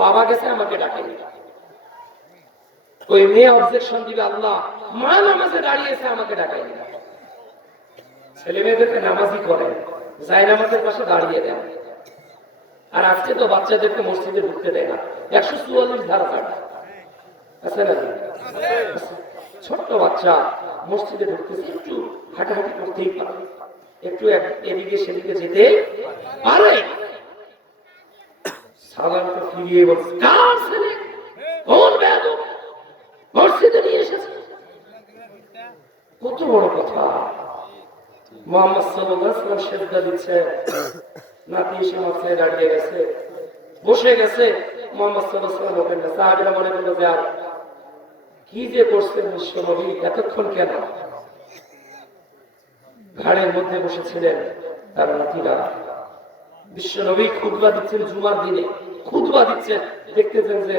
বাবা গেছে আমাকে ডাকেনি। ওই মেয়ে অবজেকশন দিবে, আল্লাহ মা নামাজে দাঁড়িয়েছে আমাকে ডাকেনি। ছেলে মেয়েদেরকে নামাজই করে, যাই নামাজের পাশে দাঁড়িয়ে দেন। আর আজকে তো বাচ্চাদেরকে মসজিদে ঢুকতে দেয় না, 144 ধারা আছে না? ছোট্ট বাচ্চা মসজিদে ঢুকতেছে, একটু হাঁটাহাঁটি করতেই পারে, একটু এদিকে সেদিকে যেতে পারে। সালামটা ফিরিয়ে বলছে, কার ছেলে, কোন বেয়াদব মসজিদে নিয়ে এসেছে? কত বড় কথা। মুহাম্মদ সাল্লাল্লাহু আলাইহি ওয়াসাল্লাম সেজদা দিচ্ছে, নাতি এসে মাথায় দাঁড়িয়ে গেছে, বসে গেছে। মুহাম্মদ সাল্লাল্লাহু আলাইহি ওয়াসাল্লাম ওখানে সাহাবীরা মনে করলো যে আর কি যে করছেন বিশ্বনবী, এতক্ষণ কেন? ঘাড়ের মধ্যে বসেছিলেন তার নাতিরা। বিশ্বনবী খুতবা দিচ্ছেন, জুমার দিনে খুতবা দিচ্ছেন, দেখতেছেন যে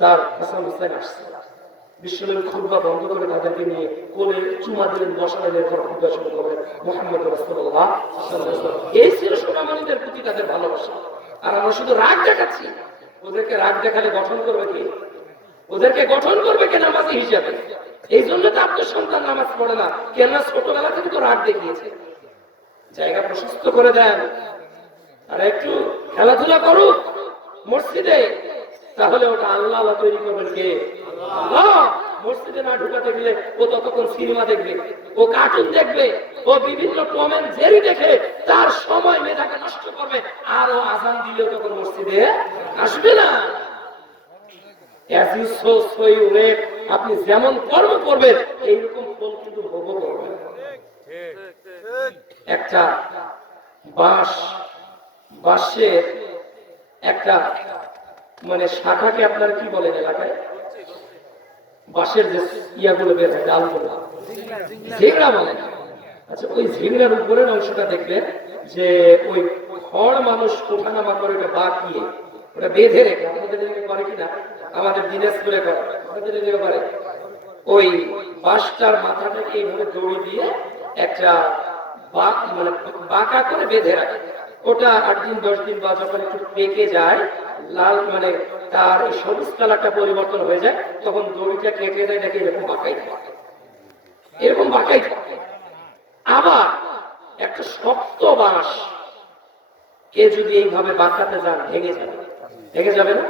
তার হাসান হুসাইন আসছে। বিশ্বনবী খুতবা বন্ধ করে তাদেরকে নিয়ে কোলে চুমা দিলেন, বসালেন, এরপর খুতবা শুরু করলেন। মুহাম্মদ রাসূলুল্লাহ সাল্লাল্লাহু আলাইহি ওয়াসাল্লাম, এই ছিল সোনামণিদের প্রতি তাদের ভালোবাসা। আর আমরা শুধু রাগ দেখাচ্ছি। ওদেরকে রাগ দেখালে গঠন করবে কে? ওদেরকে গঠন করবে কে নামাজি হিসাবে? এই জন্য তো আপনার সন্তান নামাজ পড়ে না, কেন? ছোটবেলা থেকে তো রাগ দেখিয়েছে। জায়গা প্রশস্ত করে দেন, আর একটু খেলাধুলা করুক মসজিদে, তাহলে ওটা আল্লাহ তৈরি করবেন কে? আল্লাহ। মসজিদে না ঢুকাতে গেলে ও ততক্ষণ সিনেমা দেখবে, ও কার্টুন দেখবে, ও বিভিন্ন টম এন্ড জেরি দেখে তার সময় মেধাকে নষ্ট করবে, আর ও আজান দিলেও তখন মসজিদে আসবে না। As you sow, so you reap। আপনি যেমন কর্ম করবেন এইরকম ফল কিন্তু ভোগ করবেন। একটা বাঁশের একটা মানে শাখাকে আপনার কি বলেন এলাকায়? বাঁশের যে ইয়াগুলো বের হয়, ডালগুলো ঝিংড়া বলেন। আচ্ছা, ওই ঝিংড়ার উপরের অংশটা দেখবেন যে ওই খড় মানুষ ওঠানামা করে ওটা বাঁকিয়ে ওটা বেঁধে রেখে, আপনাদের এদিকে করে কিনা? আমাদের দিনাজপুরে করে, আমাদের এদিকে করে। ওই বাঁশটার মাথাটাকে এইভাবে দড়ি দিয়ে একটা মানে বাঁকা করে বেঁধে রাখে। ওটা 8 দিন 10 দিন বা যখন একটু পেকে যায়, লাল মানে তার এই সবুজ কালারটা পরিবর্তন হয়ে যায়, তখন দড়িটা কেটে দেয়, দেখে এরকম বাঁকাই থাকে, এরকম বাঁকাই থাকে। আবার একটা শক্ত বাঁশ কে যদি এইভাবে বাঁকাতে যান, ভেঙে যাবে, ভেঙে যাবে না?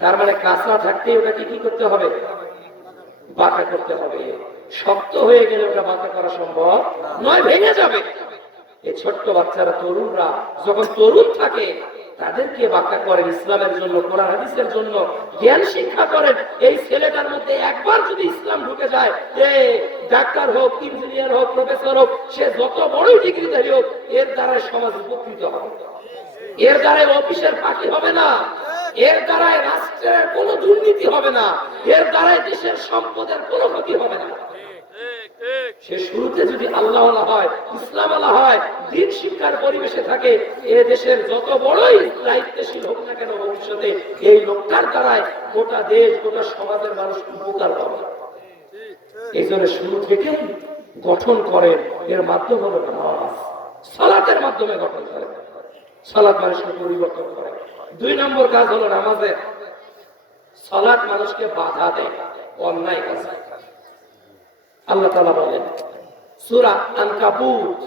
তার মানে কাঁচা থাকতে ওটাকে কি করতে হবে? বাঁকা করতে হবে। শক্ত হয়ে গেলে ওটা বাঁকা করা সম্ভব নয়, ভেঙে যাবে। এই ছোট্ট বাচ্চারা, তরুণরা যখন তরুণ থাকে তাদেরকে বাঁকা করেন ইসলামের জন্য, কোরআন হাদিসের জন্য জ্ঞান শিক্ষা করেন। এই ছেলেটার মধ্যে একবার যদি ইসলাম ঢুকে যায়, ডাক্তার হোক, ইঞ্জিনিয়ার হোক, প্রফেসর হোক, সে যত বড়ই ডিগ্রিধারী হোক, এর দ্বারা সমাজ উপকৃত হবে, এর দ্বারা অফিসের ফাঁকি হবে না, এর দ্বারা রাষ্ট্রের কোনো দুর্নীতি হবে না, এর দ্বারা দেশের সম্পদের কোনো ক্ষতি হবে না। সে শুরুতে যদি আল্লাহ হয়, ইসলাম আল্লাহ হয়, দিন শিক্ষার পরিবেশে থাকে, এ দেশের যত বড়ই দায়িত্বশীল হোক না কেন, ভবিষ্যতে এই লোকটার দ্বারাই গোটা দেশ, গোটা সমাজের মানুষ উপকার পাবে। এই জন্য শুরু থেকে গঠন করেন, এর মাধ্যম হলো নামাজ, সালাতের মাধ্যমে গঠন করেন। সালাত মানুষকে পরিবর্তন করে। 2 নম্বর কাজ হলো নামাজের, সালাত মানুষকে বাধা দেয় অন্যায় কাজে। আল্লাহ তাআলা বলেন সূরা আনকাবুত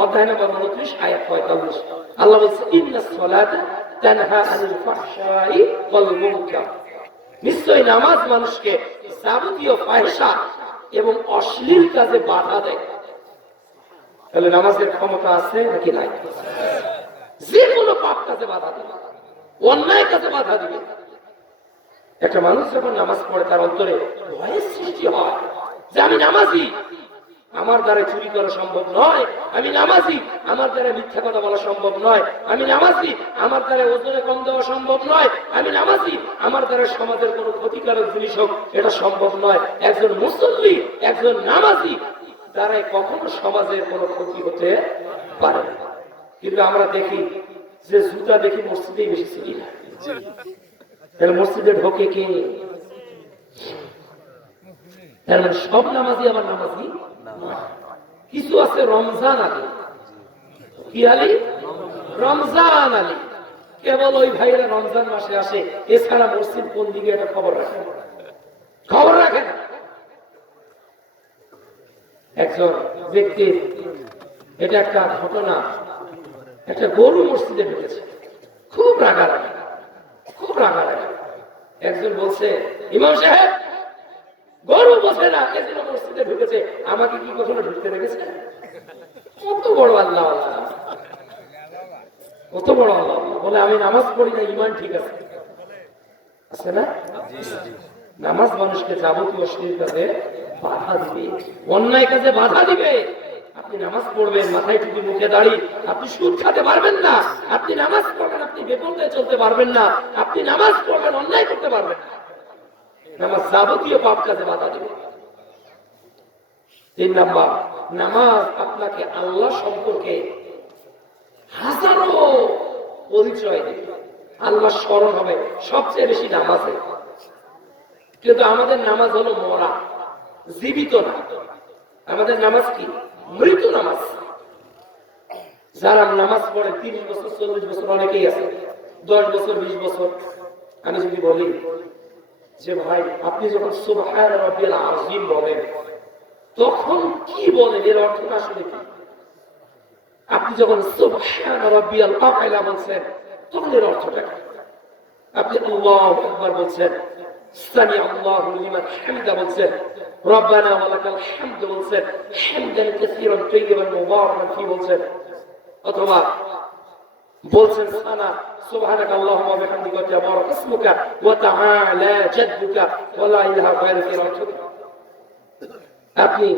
অধ্যায় নম্বর 29 আয়াত 45, আল্লাহ বলেন ইন্নাস সালাতা তানহা আনিল ফাহশাই ওয়াল মুনকার। নিশ্চয় নামাজ মানুষকে যাবতীয় ফাহিশা এবং অশ্লীল কাজে বাধা দেয়। তাহলে নামাজের ক্ষমতা আছে নাকি নাই? যে কোনো পাপ কাজে বাধা দিবে, অন্যায় কাজে বাধা দিবে। একটা মানুষ যখন নামাজ পড়ে তার অন্তরে ভয়ের সৃষ্টি হয় যে আমি নামাজি, আমার দ্বারা চুরি করা সম্ভব নয়, আমি নামাজি, আমার দ্বারা মিথ্যা কথা বলা সম্ভব নয়, আমি নামাজি, আমার দ্বারা ওজনে কম দেওয়া সম্ভব নয়, আমি নামাজি, আমার দ্বারা সমাজের কোনো ক্ষতিকারক জিনিস হোক এটা সম্ভব নয়। একজন মুসল্লি, একজন নামাজি দ্বারাই কখনো সমাজের কোনো ক্ষতি হতে পারে না। কিন্তু আমরা দেখি যে জুতা দেখি মসজিদেই বেশি চুরি না, তাহলে মসজিদে ঢোকে কে? তার মানে সব নামাজি আবার নামাজি কিছু আছে রমজান আলী, কি আলী? রমজান আলী। কেবল ওই ভাইয়েরা রমজান মাসে আসে, এছাড়া মসজিদ কোন দিকে এটা খবর রাখে, খবর রাখে না। একজন ব্যক্তির এটা একটা ঘটনা, একটা গরু মসজিদে ঢুকেছে, খুব রাগারাগি, খুব রাগারাগি। একজন বলছে ইমাম সাহেব গরু বসে না, এজন্য মসজিদে ঢুকেছে, আমাকে কি কখনো ঢুকতে রেখেছে? কত বড় আল্লাহ, কত বড় আল্লাহ। বলে আমি নামাজ পড়ি না, ইমান ঠিক আছে, আছে না? নামাজ মানুষকে যাবতীয় অশ্লীল কাজে বাধা দিবে, অন্যায় কাজে বাধা দিবে। আপনি নামাজ পড়বেন মাথায় টুপি, মুখে দাড়ি, আপনি সুদ খাতে পারবেন না। আপনি নামাজ পড়বেন, আপনি বেপরদায় চলতে পারবেন না। আপনি নামাজ পড়বেন, অন্যায় করতে পারবেন না। নামাজ যাবতীয় পাপ কাজে বাধা দিবে। 3 নাম্বার, নামাজ আপনাকে আল্লাহ সম্পর্কে হাজারো পরিচয় দিবে, আল্লাহ স্মরণ হবে সবচেয়ে বেশি নামাজে। কিন্তু আমাদের নামাজ হলো মরা, জীবিত না। আমাদের নামাজ কি? মৃত নামাজ। যারা নামাজ পড়ে 30 বছর 40 বছর, অনেকেই আছে 10 বছর 20 বছর। আমি যদি বলি যে ভাই আপনি যখন সুবহান রাব্বিয়াল আযীম বলেন তখন কি বলেন, এর অর্থটা আসলে কি? আপনি যখন সুবহান রাব্বিয়াল আ'লা বলছেন তখন এর অর্থটা কি? আপনি আল্লাহু আকবার বলছেন সামি আল্লাহু লিমান হামিদা বলছেন, রব্বানা ওয়া লাকাল হামদ বলছেন, হামদান কাসীরান তাইয়িবান মুবারাকান ফি বলছেন, অথবা বলছেন সানা সুবহানাকা আল্লাহুম্মা ওয়া বিহামদিকা ওয়া তাবারাকা ইসমুকা ওয়া তাআলা জাদ্দুকা ওয়া লা ইলাহা গায়রুকা। আপনি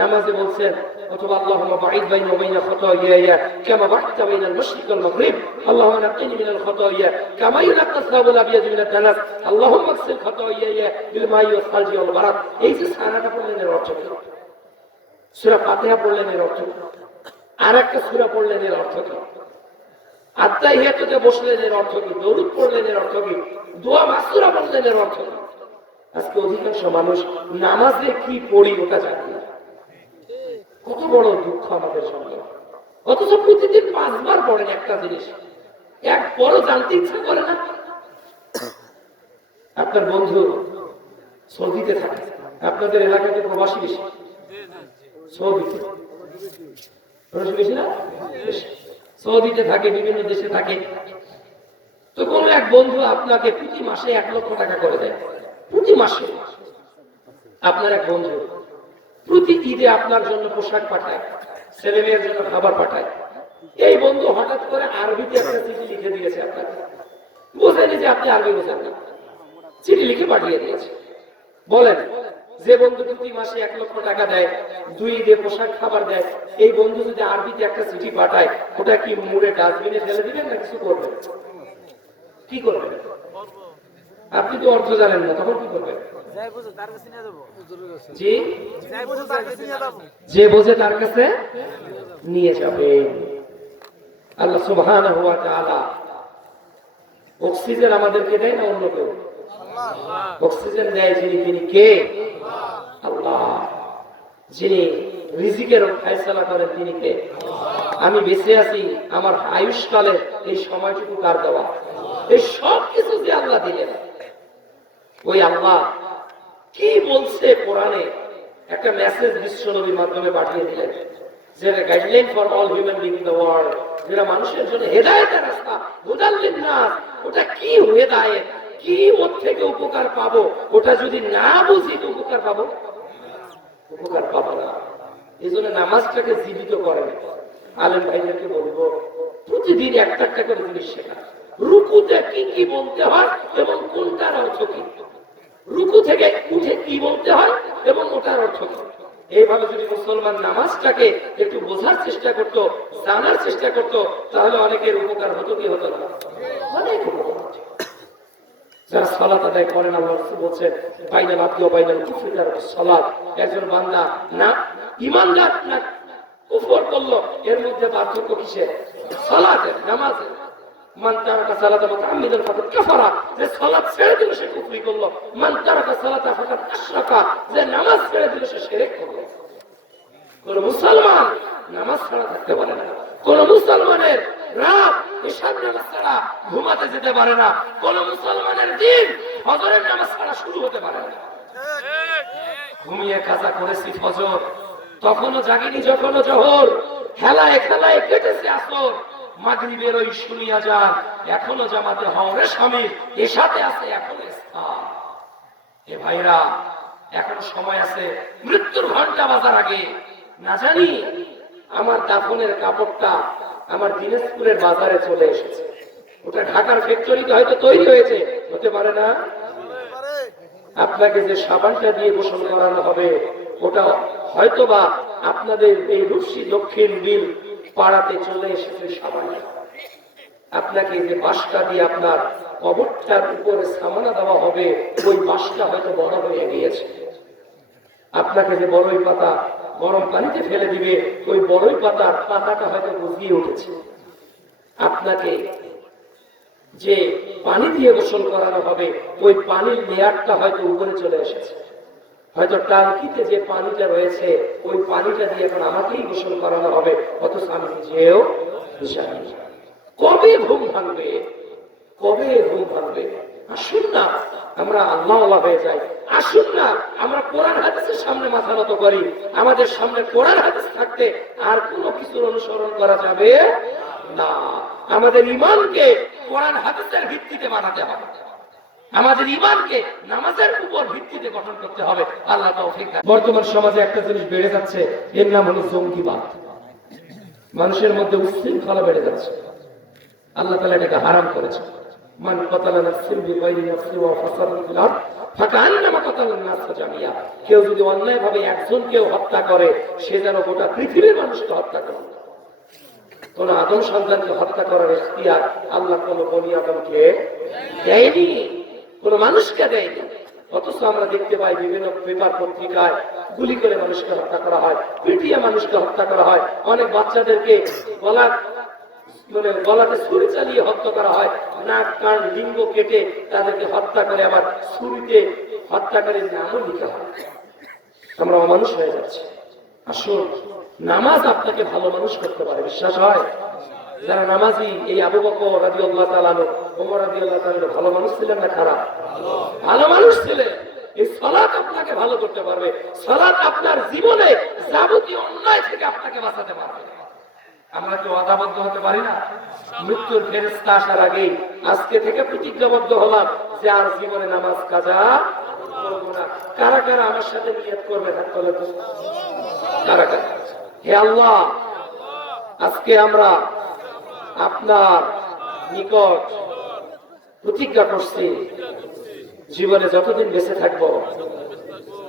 নামাজে বলছেন, অথবা আল্লাহুম্মা বাঈদ বাইনি ওয়া বাইনা খাতায়ায়া কামা বা'আদতা বাইনাল মাশরিক ওয়াল মাগরিব, আল্লাহুম্মা নাক্কিনি মিনাল খাতায়া কামা ইউনাক্কাস সাওবুল আবিয়াদ মিনাদ দানাস, আল্লাহুম্মা আগসিল খাতায়ায়া বিল মাই ওয়াস সালজি ওয়াল বারাদ। এই যে সানাটা পড়লেন এর অর্থ কি? সূরা ফাতিহা পড়লেন এর অর্থ কি? আরেকটা সূরা পড়লেন এর অর্থ কি? আত্তাহিয়াতুতে বসলেন এর অর্থ কি? দরুদ পড়লেন এর অর্থ কি? দোয়া মাসুরা পড়লেন এর অর্থ কি? আজকে অধিকাংশ মানুষ নামাজে কি পড়ি ওটা জানে না। কত বড় দুঃখ আমাদের সঙ্গে। অথচ প্রতিদিন 5 বার পড়েন একটা জিনিস, এক বড় জানতে ইচ্ছা করে না। আপনার বন্ধু সৌদিতে থাকে, আপনাদের এলাকাতে প্রবাসী বেশি, সৌদিতে প্রবাসী বেশি না, সৌদিতে থাকে, বিভিন্ন দেশে থাকে। তো কোন এক বন্ধু আপনাকে প্রতি মাসে 1 লক্ষ টাকা করে দেয়, প্রতি মাসে। আপনার এক বন্ধু প্রতি ঈদে আপনার জন্য পোশাক পাঠায়, ছেলে মেয়ের জন্য খাবার পাঠায়। এই বন্ধু হঠাৎ করে আরবিতে একটা চিঠি লিখে দিয়েছে আপনাকে, বোঝেনি যে আপনি আরবি বোঝেন না, চিঠি লিখে পাঠিয়ে দিয়েছে। বলেন, যে বন্ধু প্রতি মাসে 1 লক্ষ টাকা দেয়, 2 ঈদে পোশাক খাবার দেয়, এই বন্ধু যদি আরবিতে একটা চিঠি পাঠায়, ওটা কি মুড়ে ডাস্টবিনে ফেলে দিবেন না কিছু করবেন? কি করবেন? আপনি তো অর্থ জানেন না, তখন কি করবেন? জি, যে বোঝে তার কাছে নিয়ে যাবে। আল্লাহ সুবহানাহু ওয়া তাআলা অক্সিজেন আমাদেরকে দেয় না অন্য কেউ? অক্সিজেন দেয় যিনি, তিনি কে? আল্লাহ। যিনি রিজিকের ফয়সালা করেন তিনি কে? আমি বেঁচে আছি, আমার আয়ুষ্কালে এই সময়টুকু কার দেওয়া? এই সব কিছু যে আল্লাহ দিলেন, ওই আল্লাহ কি বলছে কোরআনে? একটা মেসেজ বিশ্ব নবীর মাধ্যমে পাঠিয়ে দিলেন, যেটা guideline for all human being in the world, যেটা মানুষের জন্য হেদায়েতের রাস্তা, হুদাল লিন-নাস। ওটা কি হেদায়েত, কি ওর থেকে উপকার পাবো, ওটা যদি না বুঝি তো উপকার পাবো? উপকার পাবো না। এই জন্য নামাজটাকে জীবিত করেন। আলেম ভাইদেরকে বলবো, প্রতিদিন একটা একটা করে জিনিস শেখা। রুকুতে কি কি বলতে হয় এবং কোনটার অর্থ কি, রুকু থেকে উঠে কি বলতে হয় এবং ওটার অর্থ কি। এইভাবে যদি মুসলমান নামাজটাকে একটু বোঝার চেষ্টা করত, জানার চেষ্টা করত, তাহলে অনেকের উপকার হতো কি হতো না? অনেক উপকার হতো। যারা সালাত আদায় করেন, আল্লাহ রাসূল বলেন বাইনাল আবদি ওয়া বাইনাল কুফরি তারকুস সালাত। একজন বান্দা না ঈমানদার না কুফর করলো, এর মধ্যে পার্থক্য কিসের? সালাতের, নামাজের। মান তারাকা সালাতা মুতাআম্মিদান ফাকাদ কাফারা, যে সালাত ছেড়ে দিল সে কুফরি করলো। মান তারাকা সালাতা ফাকাদ আশরাকা, যে নামাজ ছেড়ে দিল সে শিরক করলো। কোন মুসলমান নামাজ ছাড়া থাকতে পারে না। কোন মুসলমানের রাত ঈশার নামাজ ছাড়া ঘুমাতে যেতে পারে না। কোন মুসলমানের দিন ফজরের নামাজ ছাড়া শুরু হতে পারে না। ঘুমিয়ে কাজা করেছি ফজর, তখনও জাগিনি যখনও জোহর, খেলায় খেলায় কেটেছে আসর, মাগরিবের ওই শুনিয়া যান, এখনো জামাতে হওরে স্বামী, এসাতে আছে এখনো স্থান। এ ভাইরা, এখনো সময় আছে, মৃত্যুর ঘন্টা বাজার আগে। না জানি আমার দাফনের কাপড়টা আমার দিনাজপুরের বাজারে চলে এসেছে, ওটা ঢাকার ফ্যাক্টরিতে হয়তো তৈরি হয়েছে, হতে পারে না? আপনাকে যে সাবানটা দিয়ে গোসল করানো হবে, ওটা হয়তোবা আপনাদের এই রূপসী দক্ষিণ বিল পাড়াতে চলে এসেছে সাবান। আপনাকে যে বাঁশটা দিয়ে আপনার কবরটার উপরে সামানা দেওয়া হবে, ওই বাঁশটা হয়তো বড় হয়ে গিয়েছে। আপনাকে যে বড়ই পাতা গরম পানিতে ফেলে দিবে, ওই বড়ই পাতার পাতাটা হয়তো গজিয়ে উঠেছে। আপনাকে যে পানি দিয়ে গোসল করানো হবে, ওই পানির লেয়ারটা হয়তো উপরে চলে এসেছে। হয়তো টাঙ্কিতে যে পানিটা রয়েছে, ওই পানিটা দিয়ে এখন আমাকেই গোসল করানো হবে, অথচ আমি নিজেও জানি। কবে ঘুম ভাঙবে, কবে ঘুম ভাঙবে? আসুন না আমরা আল্লাহওয়ালা হয়ে যাই। আসুন না আমরা কোরআন হাদিসের সামনে মাথা নত করি। আমাদের সামনে কোরআন হাদিস থাকতে আর কোনো কিছুর অনুসরণ করা যাবে না। আমাদের ঈমানকে কোরআন হাদিসের ভিত্তিতে বানাতে হবে। আমাদের ঈমানকে নামাজের উপর ভিত্তিতে গঠন করতে হবে। আল্লাহ তৌফিক দান। বর্তমান সমাজে একটা জিনিস বেড়ে যাচ্ছে, এর নাম হলো জঙ্গিবাদ। মানুষের মধ্যে উচ্ছৃঙ্খলা বেড়ে যাচ্ছে। আল্লাহ তাআলা এটাকে হারাম করেছে। মান কাতালা নাফসান বিগাইরি নাফসিন ওয়া ফাসাদান ফিল আরদ ফাকান্নামা কাতালান নাস জামিয়া। কেউ যদি অন্যায়ভাবে একজনকেও হত্যা করে, সে যেন গোটা পৃথিবীর মানুষকে হত্যা করে। কোন আদম সন্তানকে হত্যা করার ইখতিয়ার আল্লাহ কোন বনি আদমকে দেয়নি, কোন মানুষকে দেয়নি। অথচ আমরা দেখতে পাই বিভিন্ন পেপার পত্রিকায় গুলি করে মানুষকে হত্যা করা হয়, পিটিয়ে মানুষকে হত্যা করা হয়, অনেক বাচ্চাদেরকে গলাতে ছুরি চালিয়ে হত্যা করা হয়, নাক কান লিঙ্গ কেটে তাদেরকে হত্যা করে আবার ছুরিতে হত্যাকারীর নামও লিখা হয়। আমরা অমানুষ হয়ে যাচ্ছি। আসুন, নামাজ আপনাকে ভালো মানুষ করতে পারে, বিশ্বাস হয়? যারা নামাজি, এই আবু বকর রাদিয়াল্লাহু তাআলা আনহু, ওমর রাদিয়াল্লাহু তাআলা ভালো মানুষ ছিলেন না খারাপ? ভালো মানুষ ছিলেন। এই সালাত আপনাকে ভালো করতে পারবে। সালাত আপনার জীবনে যাবতীয় অন্যায় থেকে আপনাকে বাঁচাতে পারবে। আমরা কি ওয়াদাবদ্ধ হতে পারি না? মৃত্যুর ফেরেশতা আসার আগেই আজকে থেকে প্রতিজ্ঞাবদ্ধ হলাম যে আর জীবনে নামাজ কাজা করব না। কারা কারা আমার সাথে নিয়ত করবে? হাত তোলো তো। কারা কারা? হে আল্লাহ, আজকে আমরা আপনার নিকট প্রতিজ্ঞা করছি, জীবনে যতদিন বেঁচে থাকবো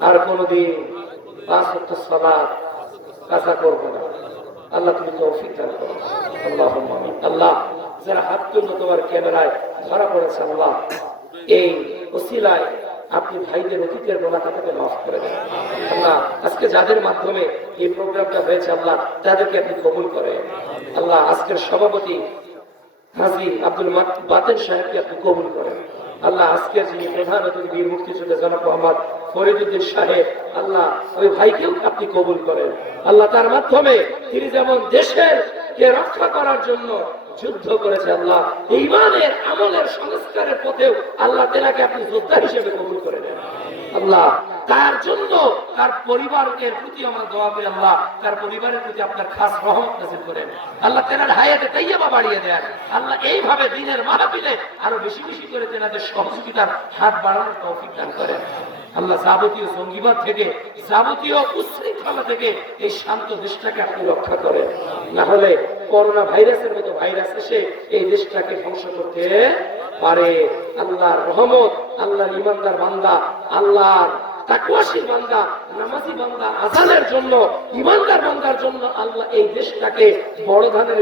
আর কোনদিন 5 ওয়াক্ত সালাত কাজা করবো না। আল্লাহ তুমি তৌফিক দান করো। আল্লাহুম্মা আমিন। আল্লাহ, যারা হাত তুললো তোমার ক্যামেরায় ধরা পড়েছে, আল্লাহ এই ওসিলায় আপনি ভাইদের অতীতের গোনাখাতাকে মাফ করে দেন। আল্লাহ, আজকে যাদের মাধ্যমে এই প্রোগ্রামটা হয়েছে, আল্লাহ তাদেরকে আপনি কবুল করেন। আল্লাহ, আজকের সভাপতি হাজী আব্দুল বাতেন সাহেবকে আপনি কবুল করেন। আল্লাহ, আজকের যিনি প্রধান অতিথি বীর মুক্তিযোদ্ধা জনাব মোহাম্মদ ফরিদউদ্দিন সাহেব, আল্লাহ ওই ভাইকেও আপনি কবুল করেন। আল্লাহ, তার মাধ্যমে তিনি যেমন দেশের কে রক্ষা করার জন্য যুদ্ধ করেছে, আল্লাহ ঈমানের আমলের সংস্কারের পথেও আল্লাহ তেনাকে আপনি যোদ্ধা হিসেবে কবুল করে নেন। আল্লাহ, তার জন্য তার পরিবারের প্রতি আমরা দোয়া করি। আল্লাহ, তার পরিবারের প্রতি আপনার খাস রহমত নাযিল করেন। আল্লাহ, তেনার হায়াতে তাইয়্যিবা বাড়িয়ে দেন। আল্লাহ, এইভাবে দিনের মাহফিলে আরো বেশি বেশি করে তেনাদের সহযোগিতার হাত বাড়ানোর তৌফিক দান করেন। আল্লাহ, যাবতীয় জঙ্গিবাদ থেকে, যাবতীয় উচ্ছৃঙ্খলা থেকে এই শান্ত দেশটাকে আপনি রক্ষা করেন। না হলে করোনা ভাইরাসের মতো ভাইরাস এসে এই দেশটাকে ধ্বংস করতে পারে। আল্লাহর রহমত, আল্লাহর ঈমানদার বান্দা, আল্লাহর তাকওয়াশীল বান্দা, নামাজি বান্দা, আযানের জন্য, ঈমানদার বান্দার জন্য আল্লাহ এই দেশটাকে বড় ধরনের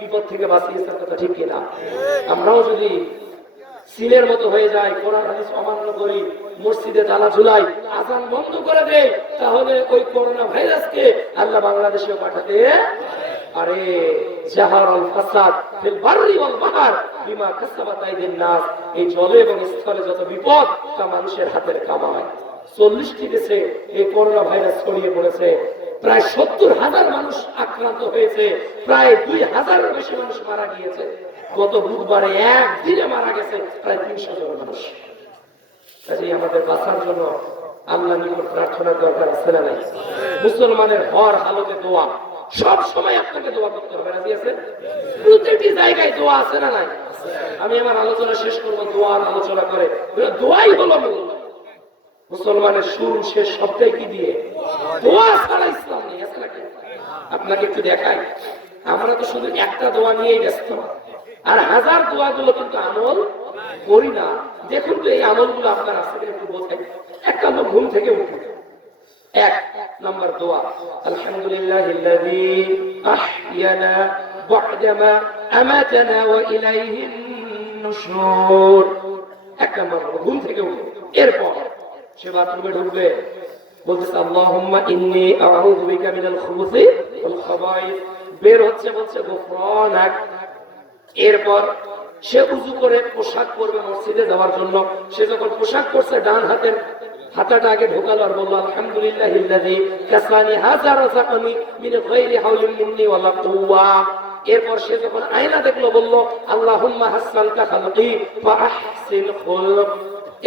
বিপদ থেকে বাঁচিয়েছেন। কথা ঠিক কিনা? আমরাও যদি চীনের মতো হয়ে যায়, কোরআন হাদিস অমান্য করি, মসজিদে তালা ঝুলাই, আযান বন্ধ করে দেয়, তাহলে ওই করোনা ভাইরাসকে আল্লাহ বাংলাদেশেও পাঠাতে পারে। জাহারাল ফাসাদ ফিল বাররি ওয়াল বাহর বিমা কাসাবাত আইদিন নাস। এই জলে এবং স্থলে যত বিপদ তা মানুষের হাতের কামাই। 40টি দেশে এই করোনা ভাইরাস ছড়িয়ে পড়েছে। প্রায় 70,000 মানুষ আক্রান্ত হয়েছে, প্রায় 2,000-এর বেশি মানুষ মারা গিয়েছে। গত বুধবারে একদিনে মারা গেছে প্রায় 300 জন মানুষ। কাজেই আমাদের বাঁচার জন্য আল্লাহর নিকট প্রার্থনার দরকার আছে না নাই? মুসলমানের হর হালতে দোয়া, সব সময় আপনাকে দোয়া করতে হবে। রাজি আছেন? প্রতিটি জায়গায় দোয়া আছে না নাই? আমি আমার আলোচনা শেষ করবো দোয়ার আলোচনা করে। দোয়াই হলো মূল। মুসলমানের শুরু শেষ সবটাই কি দিয়ে? দোয়া ছাড়া ইসলাম নেই। আছে নাকি? আপনাকে একটু দেখাই, আমরা তো শুধু একটা দোয়া নিয়েই ব্যস্ত, আর হাজার দোয়াগুলো কিন্তু আমল করি না। দেখুন তো এই আমলগুলো আপনার আছে কিনা একটু বোঝাই। একটা লোক ঘুম থেকে উঠে, 1 নম্বর দোয়া, আলহামদুলিল্লাহিল্লাযী আহইয়ানা বা'দামা আমাতানা ওয়া ইলাইহিন নুশুর। 1 নম্বর ঘুম থেকে উঠে, এরপর সে বাথরুমে ঢুকবে, বলতেছে আল্লাহুম্মা ইন্নী আউযু বিকা মিনাল খুবুসি ওয়াল খাবাইস। বের হচ্ছে বলছে গুফরানাক। এরপর সে উযু করে পোশাক পরবে মসজিদে যাওয়ার জন্য। সে যখন পোশাক পরছে, ডান হাতের হাতাটা আগে ঢোকালো আর বলল আলহামদুলিল্লাহিল্লাযী কাসানি হাযা রাযাকানি মিন গায়রি হাওলিন মিন্নি ওয়ালা কুওয়া। এরপর সে যখন আয়না দেখলো, বলল আল্লাহুম্মা হাসসানতা খালকি ওয়া আহসিন খুলক।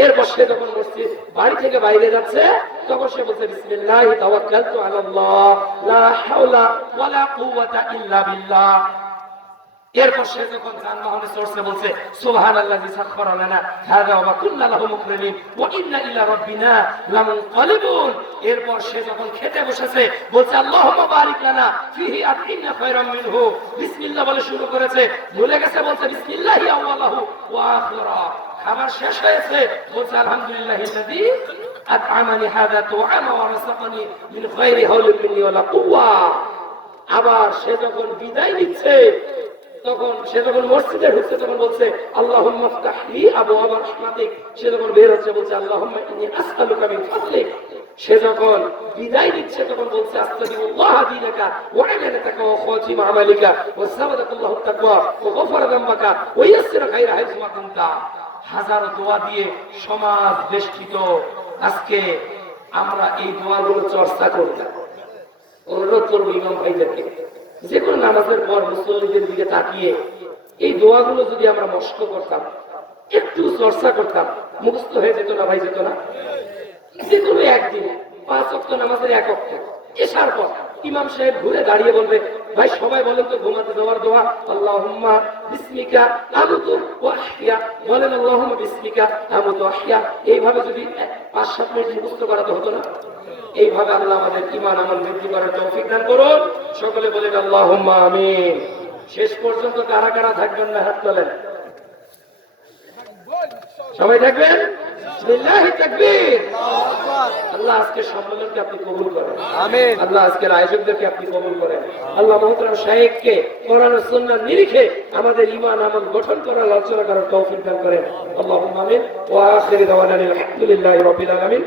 এরপর সে যখন মসজিদ বাড়ি থেকে বাইরে যাচ্ছে, তখন সে বলছে বিসমিল্লাহি তাওয়াক্কালতু আলাল্লাহ লা হাওলা ওয়ালা কুওয়াতা ইল্লা বিল্লাহ। এরপর সে যখন যানবাহনে চড়ছে বলছে সুবহানাল্লাযী সাখখারা লানা হাযা ওয়া মা কুন্না লাহু মুকরিনিন ওয়া ইন্না ইলা রাব্বিনা লামুনকালিবুন। এরপর সে যখন খেতে বসেছে বলছে আল্লাহুম্মা বারিক লানা ফিহি আতিনা খায়রাম মিনহু, বিসমিল্লাহ বলে শুরু করেছে, ভুলে গেছে বলছে বিসমিল্লাহি আউয়ালাহু ওয়া আখিরা। খাবার শেষ হয়েছে বলছে আলহামদুলিল্লাহিল্লাযী আত'আমানি হাযা তুআমা ওয়া রাযাকানি মিন গায়রি হাওলিন মিন্নি ওয়ালা কুওয়া। আবার সে যখন বিদায় নিচ্ছে, তখন সে যখন মসজিদে ঢুকছে তখন বলছে আল্লাহুম্মা ইফতাহ লি আবওয়াবা রাহমাতিক। সে যখন বের হচ্ছে বলছে আল্লাহুম্মা ইন্নী আসআলুকা মিন ফাদলিক। সে যখন বিদায় নিচ্ছে তখন বলছে আস্তাগফিরুল্লাহ দীনাকা ওয়া ইলানাকা ওয়া খাতিমা আমালিকা ওয়া সাবাতাল্লাহু তাকওয়া ওয়া গফারা যামবাকা ওয়া ইয়াসসিরা খায়রা হাইসু মা কুনতা। হাজারো দোয়া দিয়ে সমাজ বেষ্টিত। আজকে আমরা এই দোয়াগুলো চর্চা করতাম। অনুরোধ করবো ইমাম ভাইদেরকে, যে কোনো নামাজের পর মুসল্লিদের দিকে তাকিয়ে এই দোয়াগুলো যদি আমরা মস্ক করতাম, একটু চর্চা করতাম, মুখস্থ হয়ে যেত না ভাই, যেত না? যে কোনো একদিন 5 ওয়াক্ত নামাজের 1 ওয়াক্ত এশার পর ইমাম সাহেব ঘুরে দাঁড়িয়ে বলবে ভাই সবাই বলেন তো ঘুমাতে যাওয়ার দোয়া আল্লাহুম্মা বিসমিকা আমুতু ওয়া আহইয়া, বলেন আল্লাহুম্মা বিসমিকা আমুতু ওয়া আহইয়া। এইভাবে যদি 5-7 মিনিট মুখস্থ করাতে হতো না? এইভাবে আল্লাহ আমাদের ঈমান আমল বৃদ্ধি করার তৌফিক দান করুন। সকলে বলেন আল্লাহুম্মা আমিন। শেষ পর্যন্ত কারা কারা থাকবেন না হাত তোলেন। সবাই থাকবেন? বিসমিল্লাহি তাকবীর। আল্লাহ আজকের সম্মেলনকে আপনি কবুল করেন, আমিন। আল্লাহ আজকের আয়োজকদেরকে আপনি কবুল করেন। আল্লাহ মুহতারাম শাইখকে কোরআন ও সুন্নাহর নিরিখে আমাদের ঈমান আমল গঠন করার আলোচনা করার তৌফিক দান করেন। আল্লাহুম্মা আমিন। ওয়া আখিরু দাওয়ানা আলহামদুলিল্লাহি রাব্বিল আলামিন।